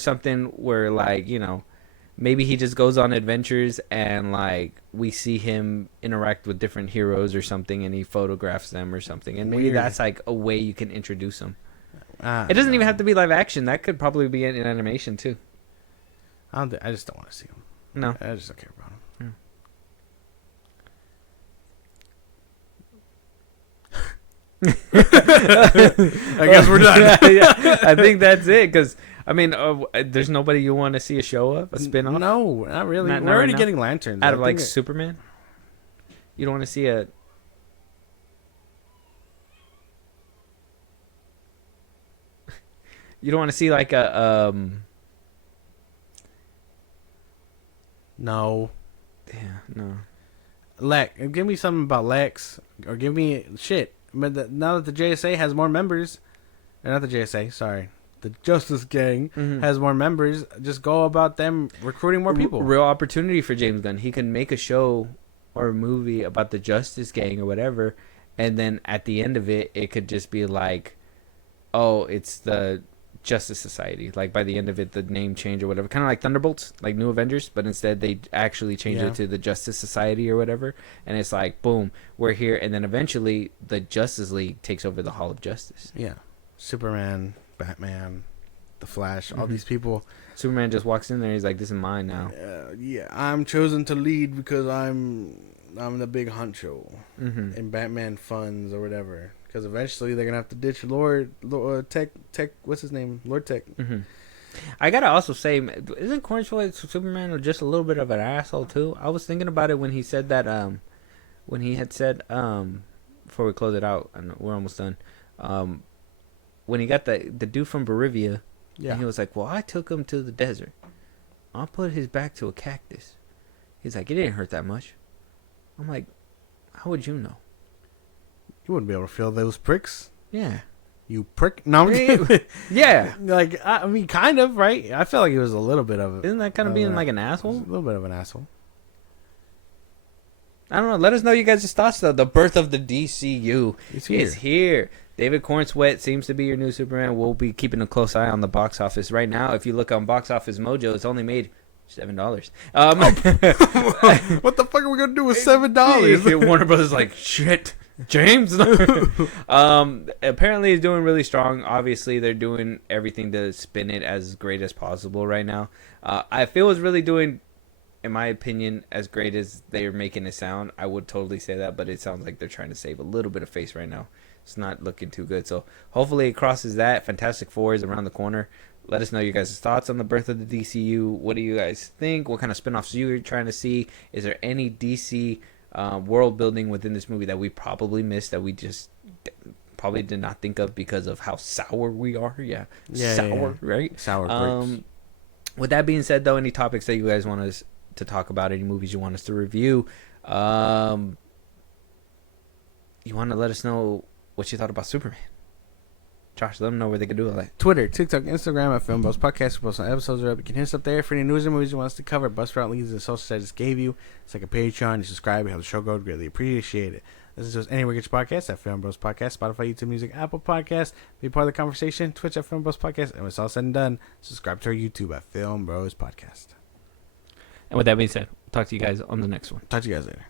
like, maybe he just goes on adventures and like we see him interact with different heroes or something, and he photographs them or something, and maybe that's like a way you can introduce him. It doesn't even have to be live action. That could probably be in animation too. I just don't want to see him. No, I just don't care about him. I guess we're done. Yeah, I think that's it. Because there's nobody you want to see a show of, a spin-off. No, not really. Not we're already right getting lanterns out of like Superman. You don't want to see a. You don't want to see like a. No. Yeah, no. Lex, give me something about Lex, or give me shit. But now that the JSA has more members, not the JSA, sorry, the Justice Gang has more members, just go about them recruiting more people. Real opportunity for James Gunn. He can make a show or a movie about the Justice Gang or whatever, and then at the end of it, it could just be like, oh, it's the Justice Society. Like by the end of it, the name change or whatever, kind of like Thunderbolts, like New Avengers, but instead they actually change it to the Justice Society or whatever, and it's like, boom, we're here, and then eventually the Justice League takes over the Hall of Justice. Yeah, Superman, Batman, the Flash, all these people. Superman just walks in there, he's like, this is mine now. Yeah, I'm chosen to lead because I'm the big honcho, and Batman funds or whatever. Because eventually they're gonna have to ditch Lord Tech. What's his name? Lord Tech. I gotta also say, isn't Cornswell Superman just a little bit of an asshole too? I was thinking about it when he said that. When he had said, before we close it out, and we're almost done. When he got the dude from Bolivia, and he was like, "Well, I took him to the desert. I'll put his back to a cactus." He's like, "It didn't hurt that much." I'm like, "How would you know?" You wouldn't be able to feel those pricks. Yeah. You prick. No. Yeah. Like, I mean, kind of, right? I feel like it was a little bit of it. Isn't that kind of being like an asshole? A little bit of an asshole. I don't know. Let us know you guys' thoughts, though. The birth of the DCU is here. David Cornsweet seems to be your new Superman. We'll be keeping a close eye on the box office right now. If you look on Box Office Mojo, it's only made $7. What the fuck are we going to do with $7? Warner Brothers is like, shit. James. Apparently, it's doing really strong. Obviously, they're doing everything to spin it as great as possible right now. I feel it's really doing, in my opinion, as great as they're making it sound. I would totally say that, but it sounds like they're trying to save a little bit of face right now. It's not looking too good. So hopefully it crosses that. Fantastic Four is around the corner. Let us know your guys' thoughts on the birth of the DCU. What do you guys think? What kind of spinoffs you're trying to see? Is there any DC world building within this movie that we probably missed, that we just probably did not think of because of how sour we are? Yeah, sour, right? Sour grapes. With that being said, though, any topics that you guys want us to talk about, any movies you want us to review, you want to let us know what you thought about Superman. Josh, let them know where they can do all that. Twitter, TikTok, Instagram at FilmBros Podcast. We post on episodes are up. You can hit us up there for any news and movies you want us to cover. Bus route links and social sites I just gave you. It's like a Patreon. You subscribe. You help the show go. Greatly appreciate it. Listen to us anywhere you get your podcast at FilmBros Podcast, Spotify, YouTube Music, Apple Podcast. Be part of the conversation. Twitch at FilmBros Podcast. And when it's all said and done, subscribe to our YouTube at FilmBros Podcast. And with that being said, talk to you guys on the next one. Talk to you guys later.